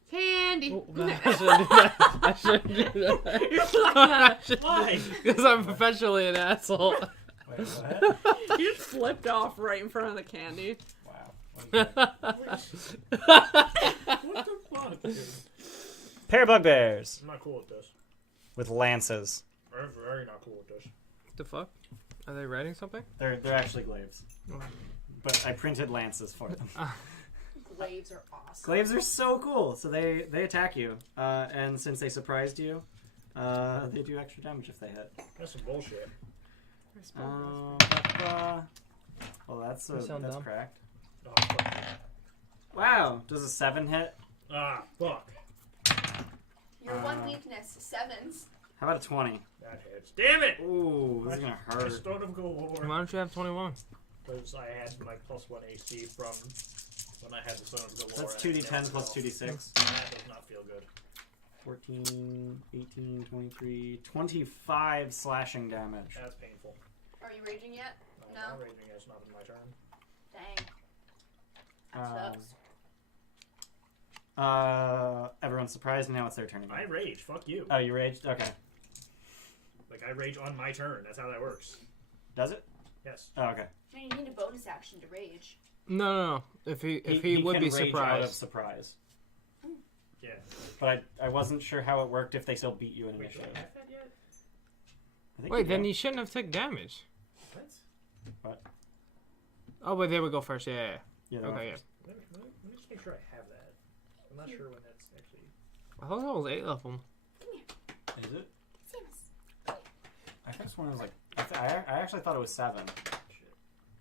Candy. Oh, I shouldn't do that. I shouldn't do that. Why? Because I'm professionally an asshole. Wait, what? You just flipped off right in front of the candy. Wow. What the fuck, dude? Pair of bugbears I'm not cool with this. with lances. I'm very not cool with this. The fuck? Are they writing something? They're actually glaives. Oh. But I printed lances for them. Glaives are awesome. Glaives are so cool. So they attack you. And since they surprised you, they do extra damage if they hit. That's some bullshit. Well, that's You sound dumb. cracked. Oh, fuck. Wow. Does a 7 hit? Ah, fuck. Your one weakness, sevens. How about a 20? That hits. Damn it! Ooh, this is gonna I hurt. stone of galore. Why don't you have 21? Because I had my +1 AC from when I had the stone of galore. That's and it 2d10 never plus fell. 2d6. That does not feel good. 14, 18, 23, 25 slashing damage. That's painful. Are you raging yet? I'm No. not raging. It's not in my turn. Dang. Um, Sucks. Everyone's surprised, and now it's their turn again. I rage. Fuck you. Oh, you raged? Okay. Like, I rage on my turn. That's how that works. Does it? Yes. Oh, okay. No, you need a bonus action to rage. No. If he would can be rage out of surprised. surprise. Yeah. But I wasn't sure how it worked if they still beat you in Wait, do initiative. I have that yet? I think Wait, then do. you shouldn't have taken damage. What? Oh, wait, they would go first. Yeah. Yeah, Okay, yeah. Let me just make sure I have that. I'm not sure when that's actually. I thought that was 8 of them. Is it? Samus. I could have sworn it was like. I actually thought it was 7. Shit.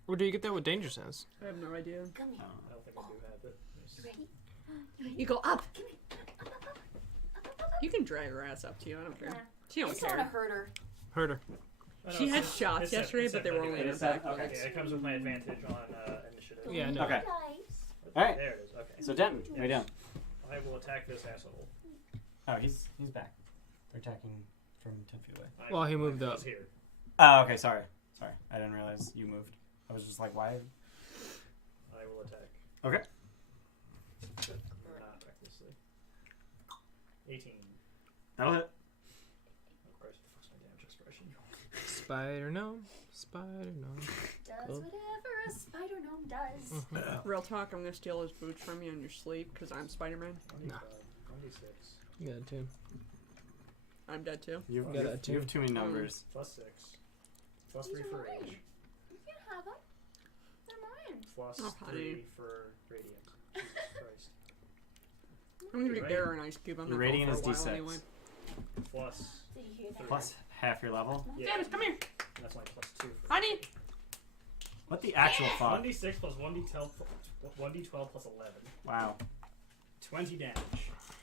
Or do you get that with Danger Sense? I have no idea. Come here. Oh. I don't think I do have it. Ready? You go up. Come here. Up, up, up, up, up, up. You can drag her ass up to you. I don't care. She I don't just want to care. hurt her. Hurt her. Oh, no, She it's had seven. shots It's seven. yesterday, It's but they seven. were only in her It's seven. back. Okay. Okay, it comes with my advantage on initiative. Yeah, I know. Okay. Dice. Alright. There it is. Okay. So, Den, what are you doing? I will attack this asshole. Oh, he's back. They're attacking from 10 feet away. Well, he moved up. He's here. Oh, okay, sorry. Sorry. I didn't realize you moved. I was just like, why? I will attack. Okay. Not recklessly. 18. That'll hit. Oh, Christ, the fuck's my damage expression? Spider gnome. Spider gnome. Does whatever a spider gnome does. Real talk, I'm gonna steal his boots from you in your sleep because I'm Spider-Man. 25, 26. You got it too. I'm dead too. You Yeah, that too. have too many numbers. Plus 6. Plus These 3 are for mine. rage. You can have them. They're mine. Plus Oh, honey. 3 for radiant. Jesus Christ. I'm gonna Right. get her an ice cube. I'm Your not going radiant for a is while D6. anyway. Plus. Did you hear that? Plus half your level. Yeah. Samus, come here. That's like plus 2. For Honey. What the actual fuck? 1d6 plus 1d12 plus 11. Wow. 20 damage.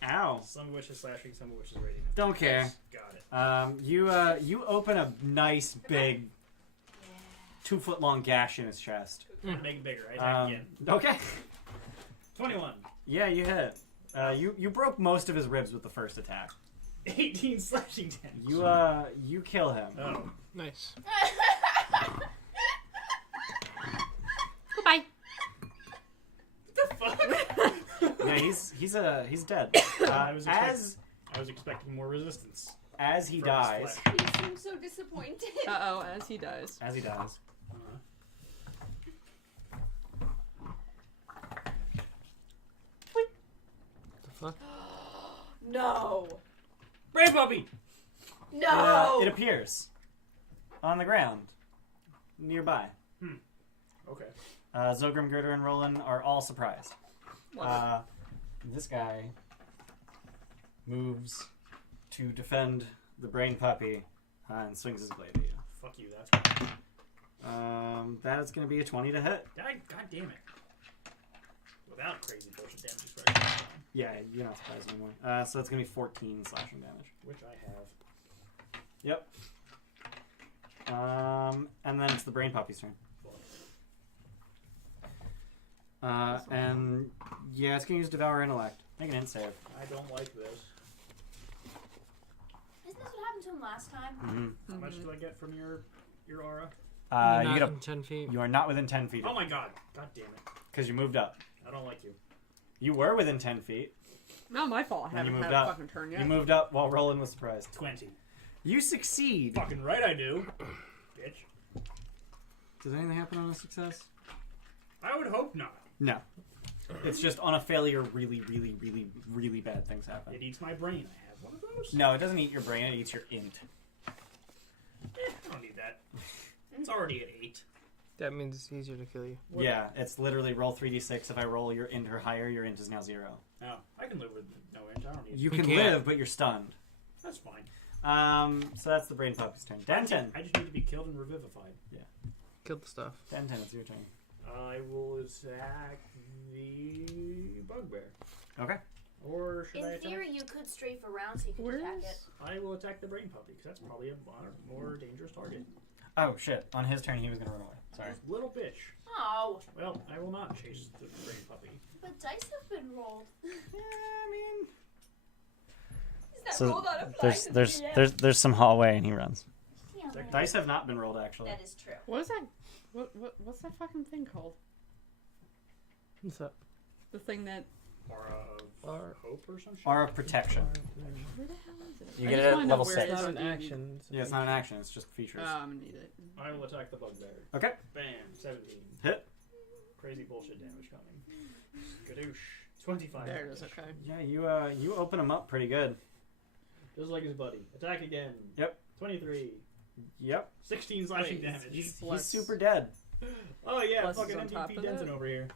Ow. Some of which is slashing, some of which is radiant. Don't care. Got it. You open a nice big 2-foot long gash in his chest. Make it bigger. I attack again. Okay. 21. Yeah, you hit. You broke most of his ribs with the first attack. 18 slashing damage. You kill him. Oh. Nice. Goodbye. The fuck? Yeah, he's dead. I was expecting more resistance. As he from his dies. flesh. You seem so disappointed. Uh oh, as he dies. As he dies. fuck? No. Brain puppy! No. It appears on the ground nearby. Okay. Zogrim, Girder, and Roland are all surprised. This guy moves to defend the brain puppy and swings his blade at you. Fuck you, that's fine. That is going to be a 20 to hit. God damn it. Without crazy bullshit damage expression. Yeah, you're not surprised anymore. So that's going to be 14 slashing damage. Which I have. Yep. And then it's the brain puppy's turn. And yeah, it's going to use Devour Intellect. Make an int save. I don't like this. Isn't this what happened to him last time? Mm-hmm. How much do I get from your aura? You're You not get in 10 feet. You are not within 10 feet. Oh my god. God damn it. Because you moved up. I don't like you. You were within 10 feet. Not my fault. I And you haven't moved had up. a fucking turn yet. You moved up while Roland was surprised. 20. You succeed. Fucking right I do. Bitch. Does anything happen on a success? I would hope not. No. It's just on a failure, really, really, really, really bad things happen. It eats my brain. I have one of those. No, it doesn't eat your brain, it eats your int. I don't need that. It's already at 8. That means it's easier to kill you. Yeah, it's literally roll 3d6. If I roll your int or higher, your int is now 0. No, I can live with no int. I don't need You it. can can't. live, but you're stunned. That's fine. So that's the brain puppy's turn. Denton. I just need to be killed and revivified. Kill the stuff. Denton, it's your turn. I will attack the bugbear. Okay. Or should I In attack? theory, you could strafe around so you could attack it. I will attack the brain puppy because that's probably a more dangerous target. Oh, shit. On his turn, he was going to run away. Sorry. Little bitch. Oh, Well, I will not chase the brain puppy. but dice have been rolled. Yeah, I mean... Is that rolled on a flag? there's some hallway and he runs. Damn it. Dice have not been rolled, actually. That is true. What is that? What's that fucking thing called? What's up? The thing that... Aura of hope or some shit? Aura of protection. Where the hell is it? You I get just it at wanna know level where 6. it It's is not an on action. Yeah, it's not an action, it's just features. I'm gonna need it. I will attack the bugbear. Okay. Bam, 17. Hit. Crazy bullshit damage coming. Skadoosh. 25. There it is, damage. okay. Yeah, you open him up pretty good. Just like his buddy. Attack again. Yep. 23. Yep. 16 slashing Wait, damage. He's Plus- super dead. Oh yeah, plus is fucking on top MVP of Denton it? over here.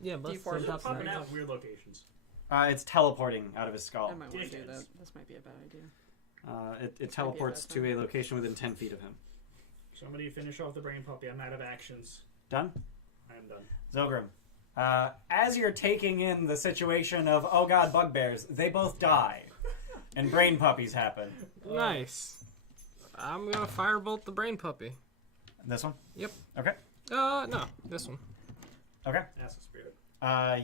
Yeah, but D4 They're on top of popping it. out in weird locations. It's teleporting out of his skull. I might want to do Dickens. that. This might be a bad idea. It might be a teleports bad to thing. a location within 10 feet of him. Somebody finish off the brain puppy. I'm out of actions. Done? I am done. Zogrim. As you're taking in the situation of, oh god, bugbears, they both die. And brain puppies happen. Nice. I'm gonna firebolt the brain puppy. This one? Yep. Okay. No, this one. Okay. Acid spirit.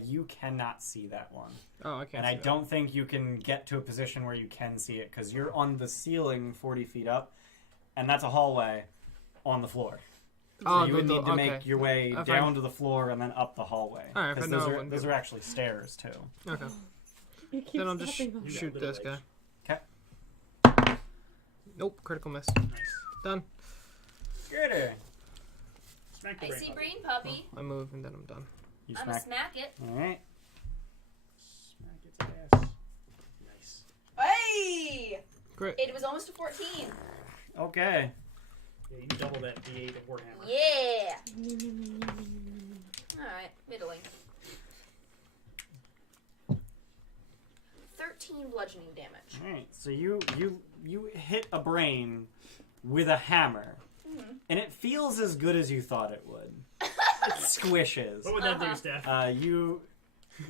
You cannot see that one. Oh, I can't. And I don't think you can get to a position where you can see it, because you're on the ceiling 40 feet up, and that's a hallway on the floor. Oh, So you would need to okay. make your way If down to the floor and then up the hallway. All right, if I 'Cause know those, I are, wouldn't those do are actually stairs, too. Okay. You keep Then I'll just stopping them. You got shoot little this guy. legs. Nope, critical miss. Nice. Done. Good. Smack the I brain see puppy. brain puppy. I move and then I'm done. You I'm gonna smack. smack it. Alright. Smack its ass. Nice. Hey! Great. It was almost a 14. Okay. Yeah, you double that D8 of Warhammer. Yeah! Alright, middling. 13 bludgeoning damage. Alright, so you hit a brain with a hammer, and it feels as good as you thought it would. It squishes. What would that do, Steph?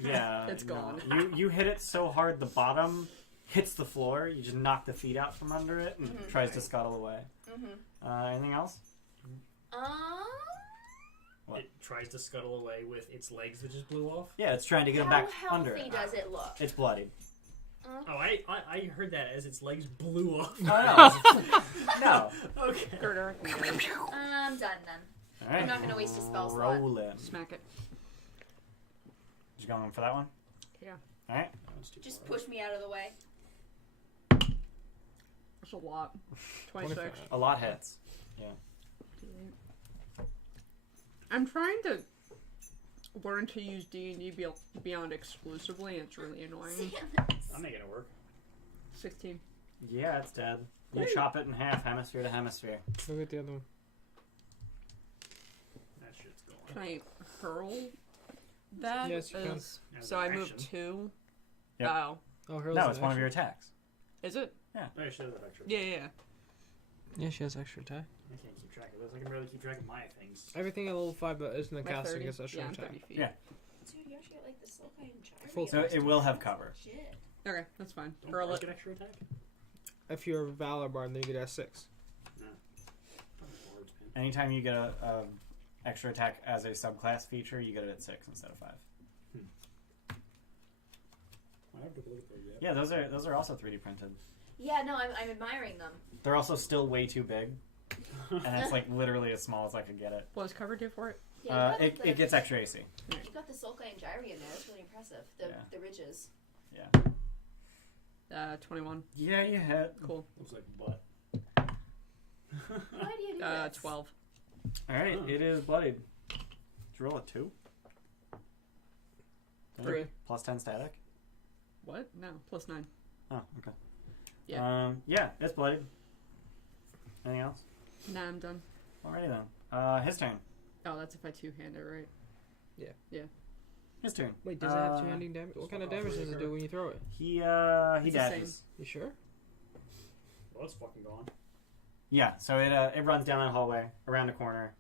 Yeah, It's gone. You hit it so hard the bottom hits the floor. You just knock the feet out from under it and it tries to scuttle away. Anything else? What? It tries to scuttle away with its legs that just blew off. Yeah, it's trying to get him How back under healthy it. does it look? It's bloody. Oh, I heard that as its legs blew off. Oh no! No. Okay. Girder. I'm done then. All right. I'm not gonna waste a spell slot. Roll in. Smack it. You going for that one? Yeah. All right. Just push me out of the way. That's a lot. 26. A lot hits. I'm trying to learned to use D&D Beyond exclusively, and it's really annoying. I'm making it work. 16. Yeah, it's dead. You chop it in half, hemisphere to hemisphere. Look at the other one. That shit's going. Can I hurl that? Yes, you can. As So an I move action. 2. Yep. Oh. Oh, hurl's No, an it's one of action. your attacks. Is it? Oh, yeah, she does have extra. Yeah. Yeah, she has extra attack. I can't keep track of this. I can barely keep track of my things. Everything at level 5 that isn't a My caster 30. gets extra Yeah, I'm attack. 30 feet. Yeah. Dude, you actually get like the Sulkai and Gyre. Full So it will have cover. Shit. Okay, that's fine. Don't Hurl bards it. get extra attack? If you're a Valor Bard, then you get S6. No. Probably bards, man. Anytime you get a extra attack as a subclass feature, you get it at 6 instead of 5. I have to look at those yet. Yeah, those are also 3D printed. Yeah, no, I'm admiring them. They're also still way too big, and it's like literally as small as I could get it. What does cover do for it? Yeah, you got It gets extra AC. You got the Sulkai and Gyre in there. That's really impressive. The ridges. Yeah. 21. Yeah, you hit. Cool. Looks like butt. Why do you do this? 12. All right, it is bloodied. Did you roll a 2? 3. Plus 10 static. What? No, plus 9. Oh, okay. Yeah. Yeah, it's bloodied. Anything else? Nah, I'm done. Alrighty then. His turn. Oh, that's if I two-hand it, right? His turn. Wait, does it have two-handing damage? What kind of damage does it do when you throw it? He It's the dashes. You sure? Well, it's fucking gone. Yeah, so it runs down that hallway, around a corner.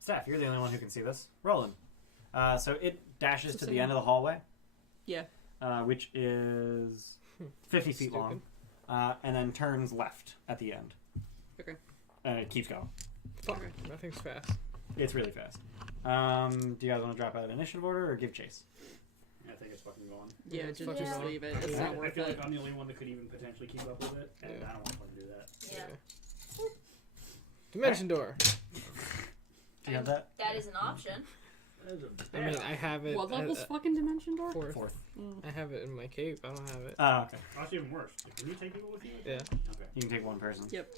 Steph, you're the only one who can see this. Roland. So it dashes It's to the the same. end of the hallway. Yeah. Which is 50 feet long. And then turns left at the end. Okay. And it keeps going. Fuck. That thing's fast. It's really fast. Do you guys want to drop out initiative order or give chase? I think it's fucking gone. Yeah, it's just, fucking just gone. leave it. It's Yeah. not I worth feel it. like I'm the only one that could even potentially keep up with it, and Yeah. I don't want to do that. Yeah. Dimension door. Do you have that? That is an option. I mean, I have it. What level's fucking dimension door? Fourth. I have it in my cape. I don't have it. Oh, okay. That's even worse. Like, can you take people with you? Yeah. Okay. You can take one person. Yep.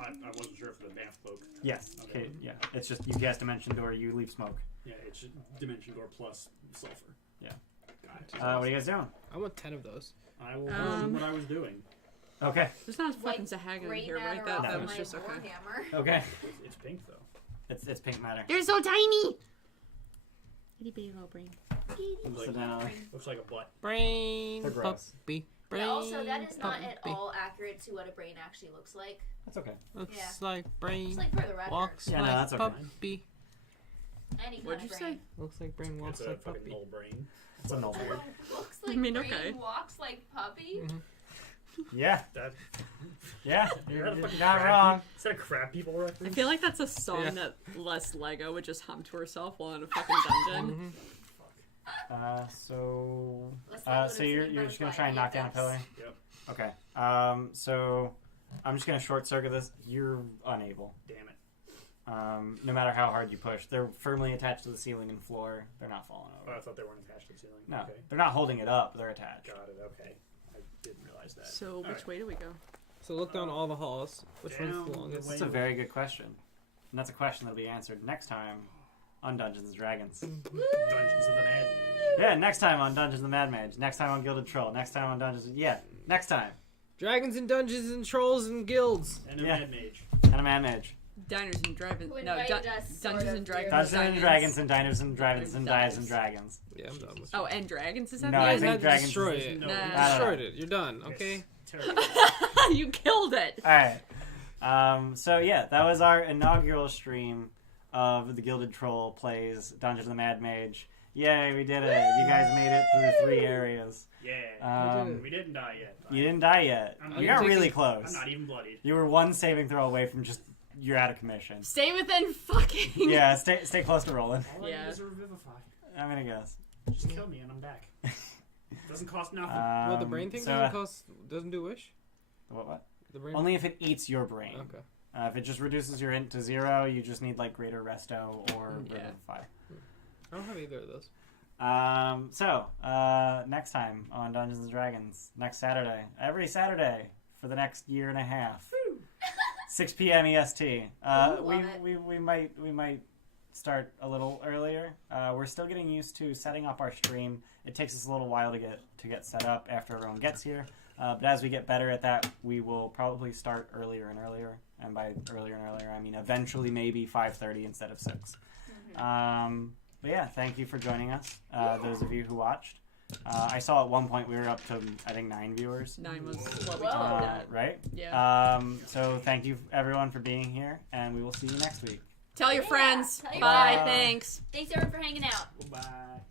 I wasn't sure for the damp cloak. Yes. Okay. Yeah. It's just you cast dimension door, you leave smoke. Yeah, it's just dimension door plus sulfur. Yeah. Got it. What are you guys doing? I want 10 of those. I will tell you what I was doing. Okay. There's not a White fucking Sahagin Great here, right? matter That, off that of was my just okay. Warhammer. Okay. It's pink though. It's pink matter. They're so tiny! Itty bitty little brain. Sit Like, down. looks like a butt. Brain They're gross. puppy. Brain Yeah, also, that is not at puppy. all accurate to what a brain actually looks like. That's okay. Looks Yeah. like brain. Just like for the record. Walks Yeah, no, like that's okay. puppy. Any kind What'd of you brain. say? Looks like brain walks It's a like fucking puppy. null brain. It's a null brain. Looks like I mean, brain, okay. walks like puppy. Yeah. That Yeah. You're You're not a fucking not crab. wrong. Is that a crab people I reference? feel like that's a song Yeah. that Les Lego would just hum to herself while in a fucking dungeon. So you're just gonna try and knock down a pillar. Yep. Okay. So I'm just gonna short circuit this. You're unable. Damn it. No matter how hard you push, they're firmly attached to the ceiling and floor. They're not falling Oh, over. I thought they weren't attached to the ceiling. No, Okay. they're not holding it up. They're attached. Got it. Okay. I didn't realize that. So, which Alright. way do we go? So look down all the halls. Which Down one's the the longest? way- That's a very good question, and that's a question that'll be answered next time on Dungeons and Dragons. Dungeons of the Mad Mage. Yeah, next time on Dungeons and Mad Mage. Next time on Gilded Troll. Next time on Dungeons. Yeah, next time. Dragons and dungeons and trolls and guilds. And a Yeah. Mad Mage. And a Mad Mage. Diners and Driving. Who No, invited us, sort Dungeons of, and Dragons. Dungeons and Diners. Dragons and Diners and Dragons and Dives and Dives. Dragons. Yeah, I'm done with Oh, and Dragons? Is that No, the I end? think Not Dragons destroy is- it. No, Nah. You I don't know. destroyed it. You're done. Okay. Terrible. You killed it! Alright. So yeah, that was our inaugural stream of the Gilded Troll plays Dungeons and the Mad Mage. Yay, we did it. You guys made it through 3 areas. Yeah. did it. We didn't die yet. You didn't die yet. I'm You not got even really taking- close. I'm not even bloodied. You were one saving throw away from just you're out of commission. Stay within fucking. Yeah, stay close to rolling. All Yeah. I need is a revivify. I'm gonna guess. Just kill me and I'm back. Doesn't cost nothing. Well, the brain thing so, doesn't do wish. What? The brain. Only if it eats your brain. Okay. If it just reduces your int to 0, you just need like greater resto or Yeah. revivify. I don't have either of those. Next time on Dungeons and Dragons, next Saturday, every Saturday for the next year and a half, 6 p.m. EST. Love it. We might start a little earlier. We're still getting used to setting up our stream. It takes us a little while to get set up after everyone gets here. But as we get better at that, we will probably start earlier and earlier. And by earlier and earlier, I mean eventually maybe 5:30 instead of 6. But yeah, thank you for joining us, those of you who watched. I saw at one point we were up to, I think, 9 viewers. 9 was what we talked at. Right? Yeah. So thank you, everyone, for being here, and we will see you next week. Tell your friends. Tell your Bye. friends. Thanks. Thanks everyone for hanging out. Goodbye.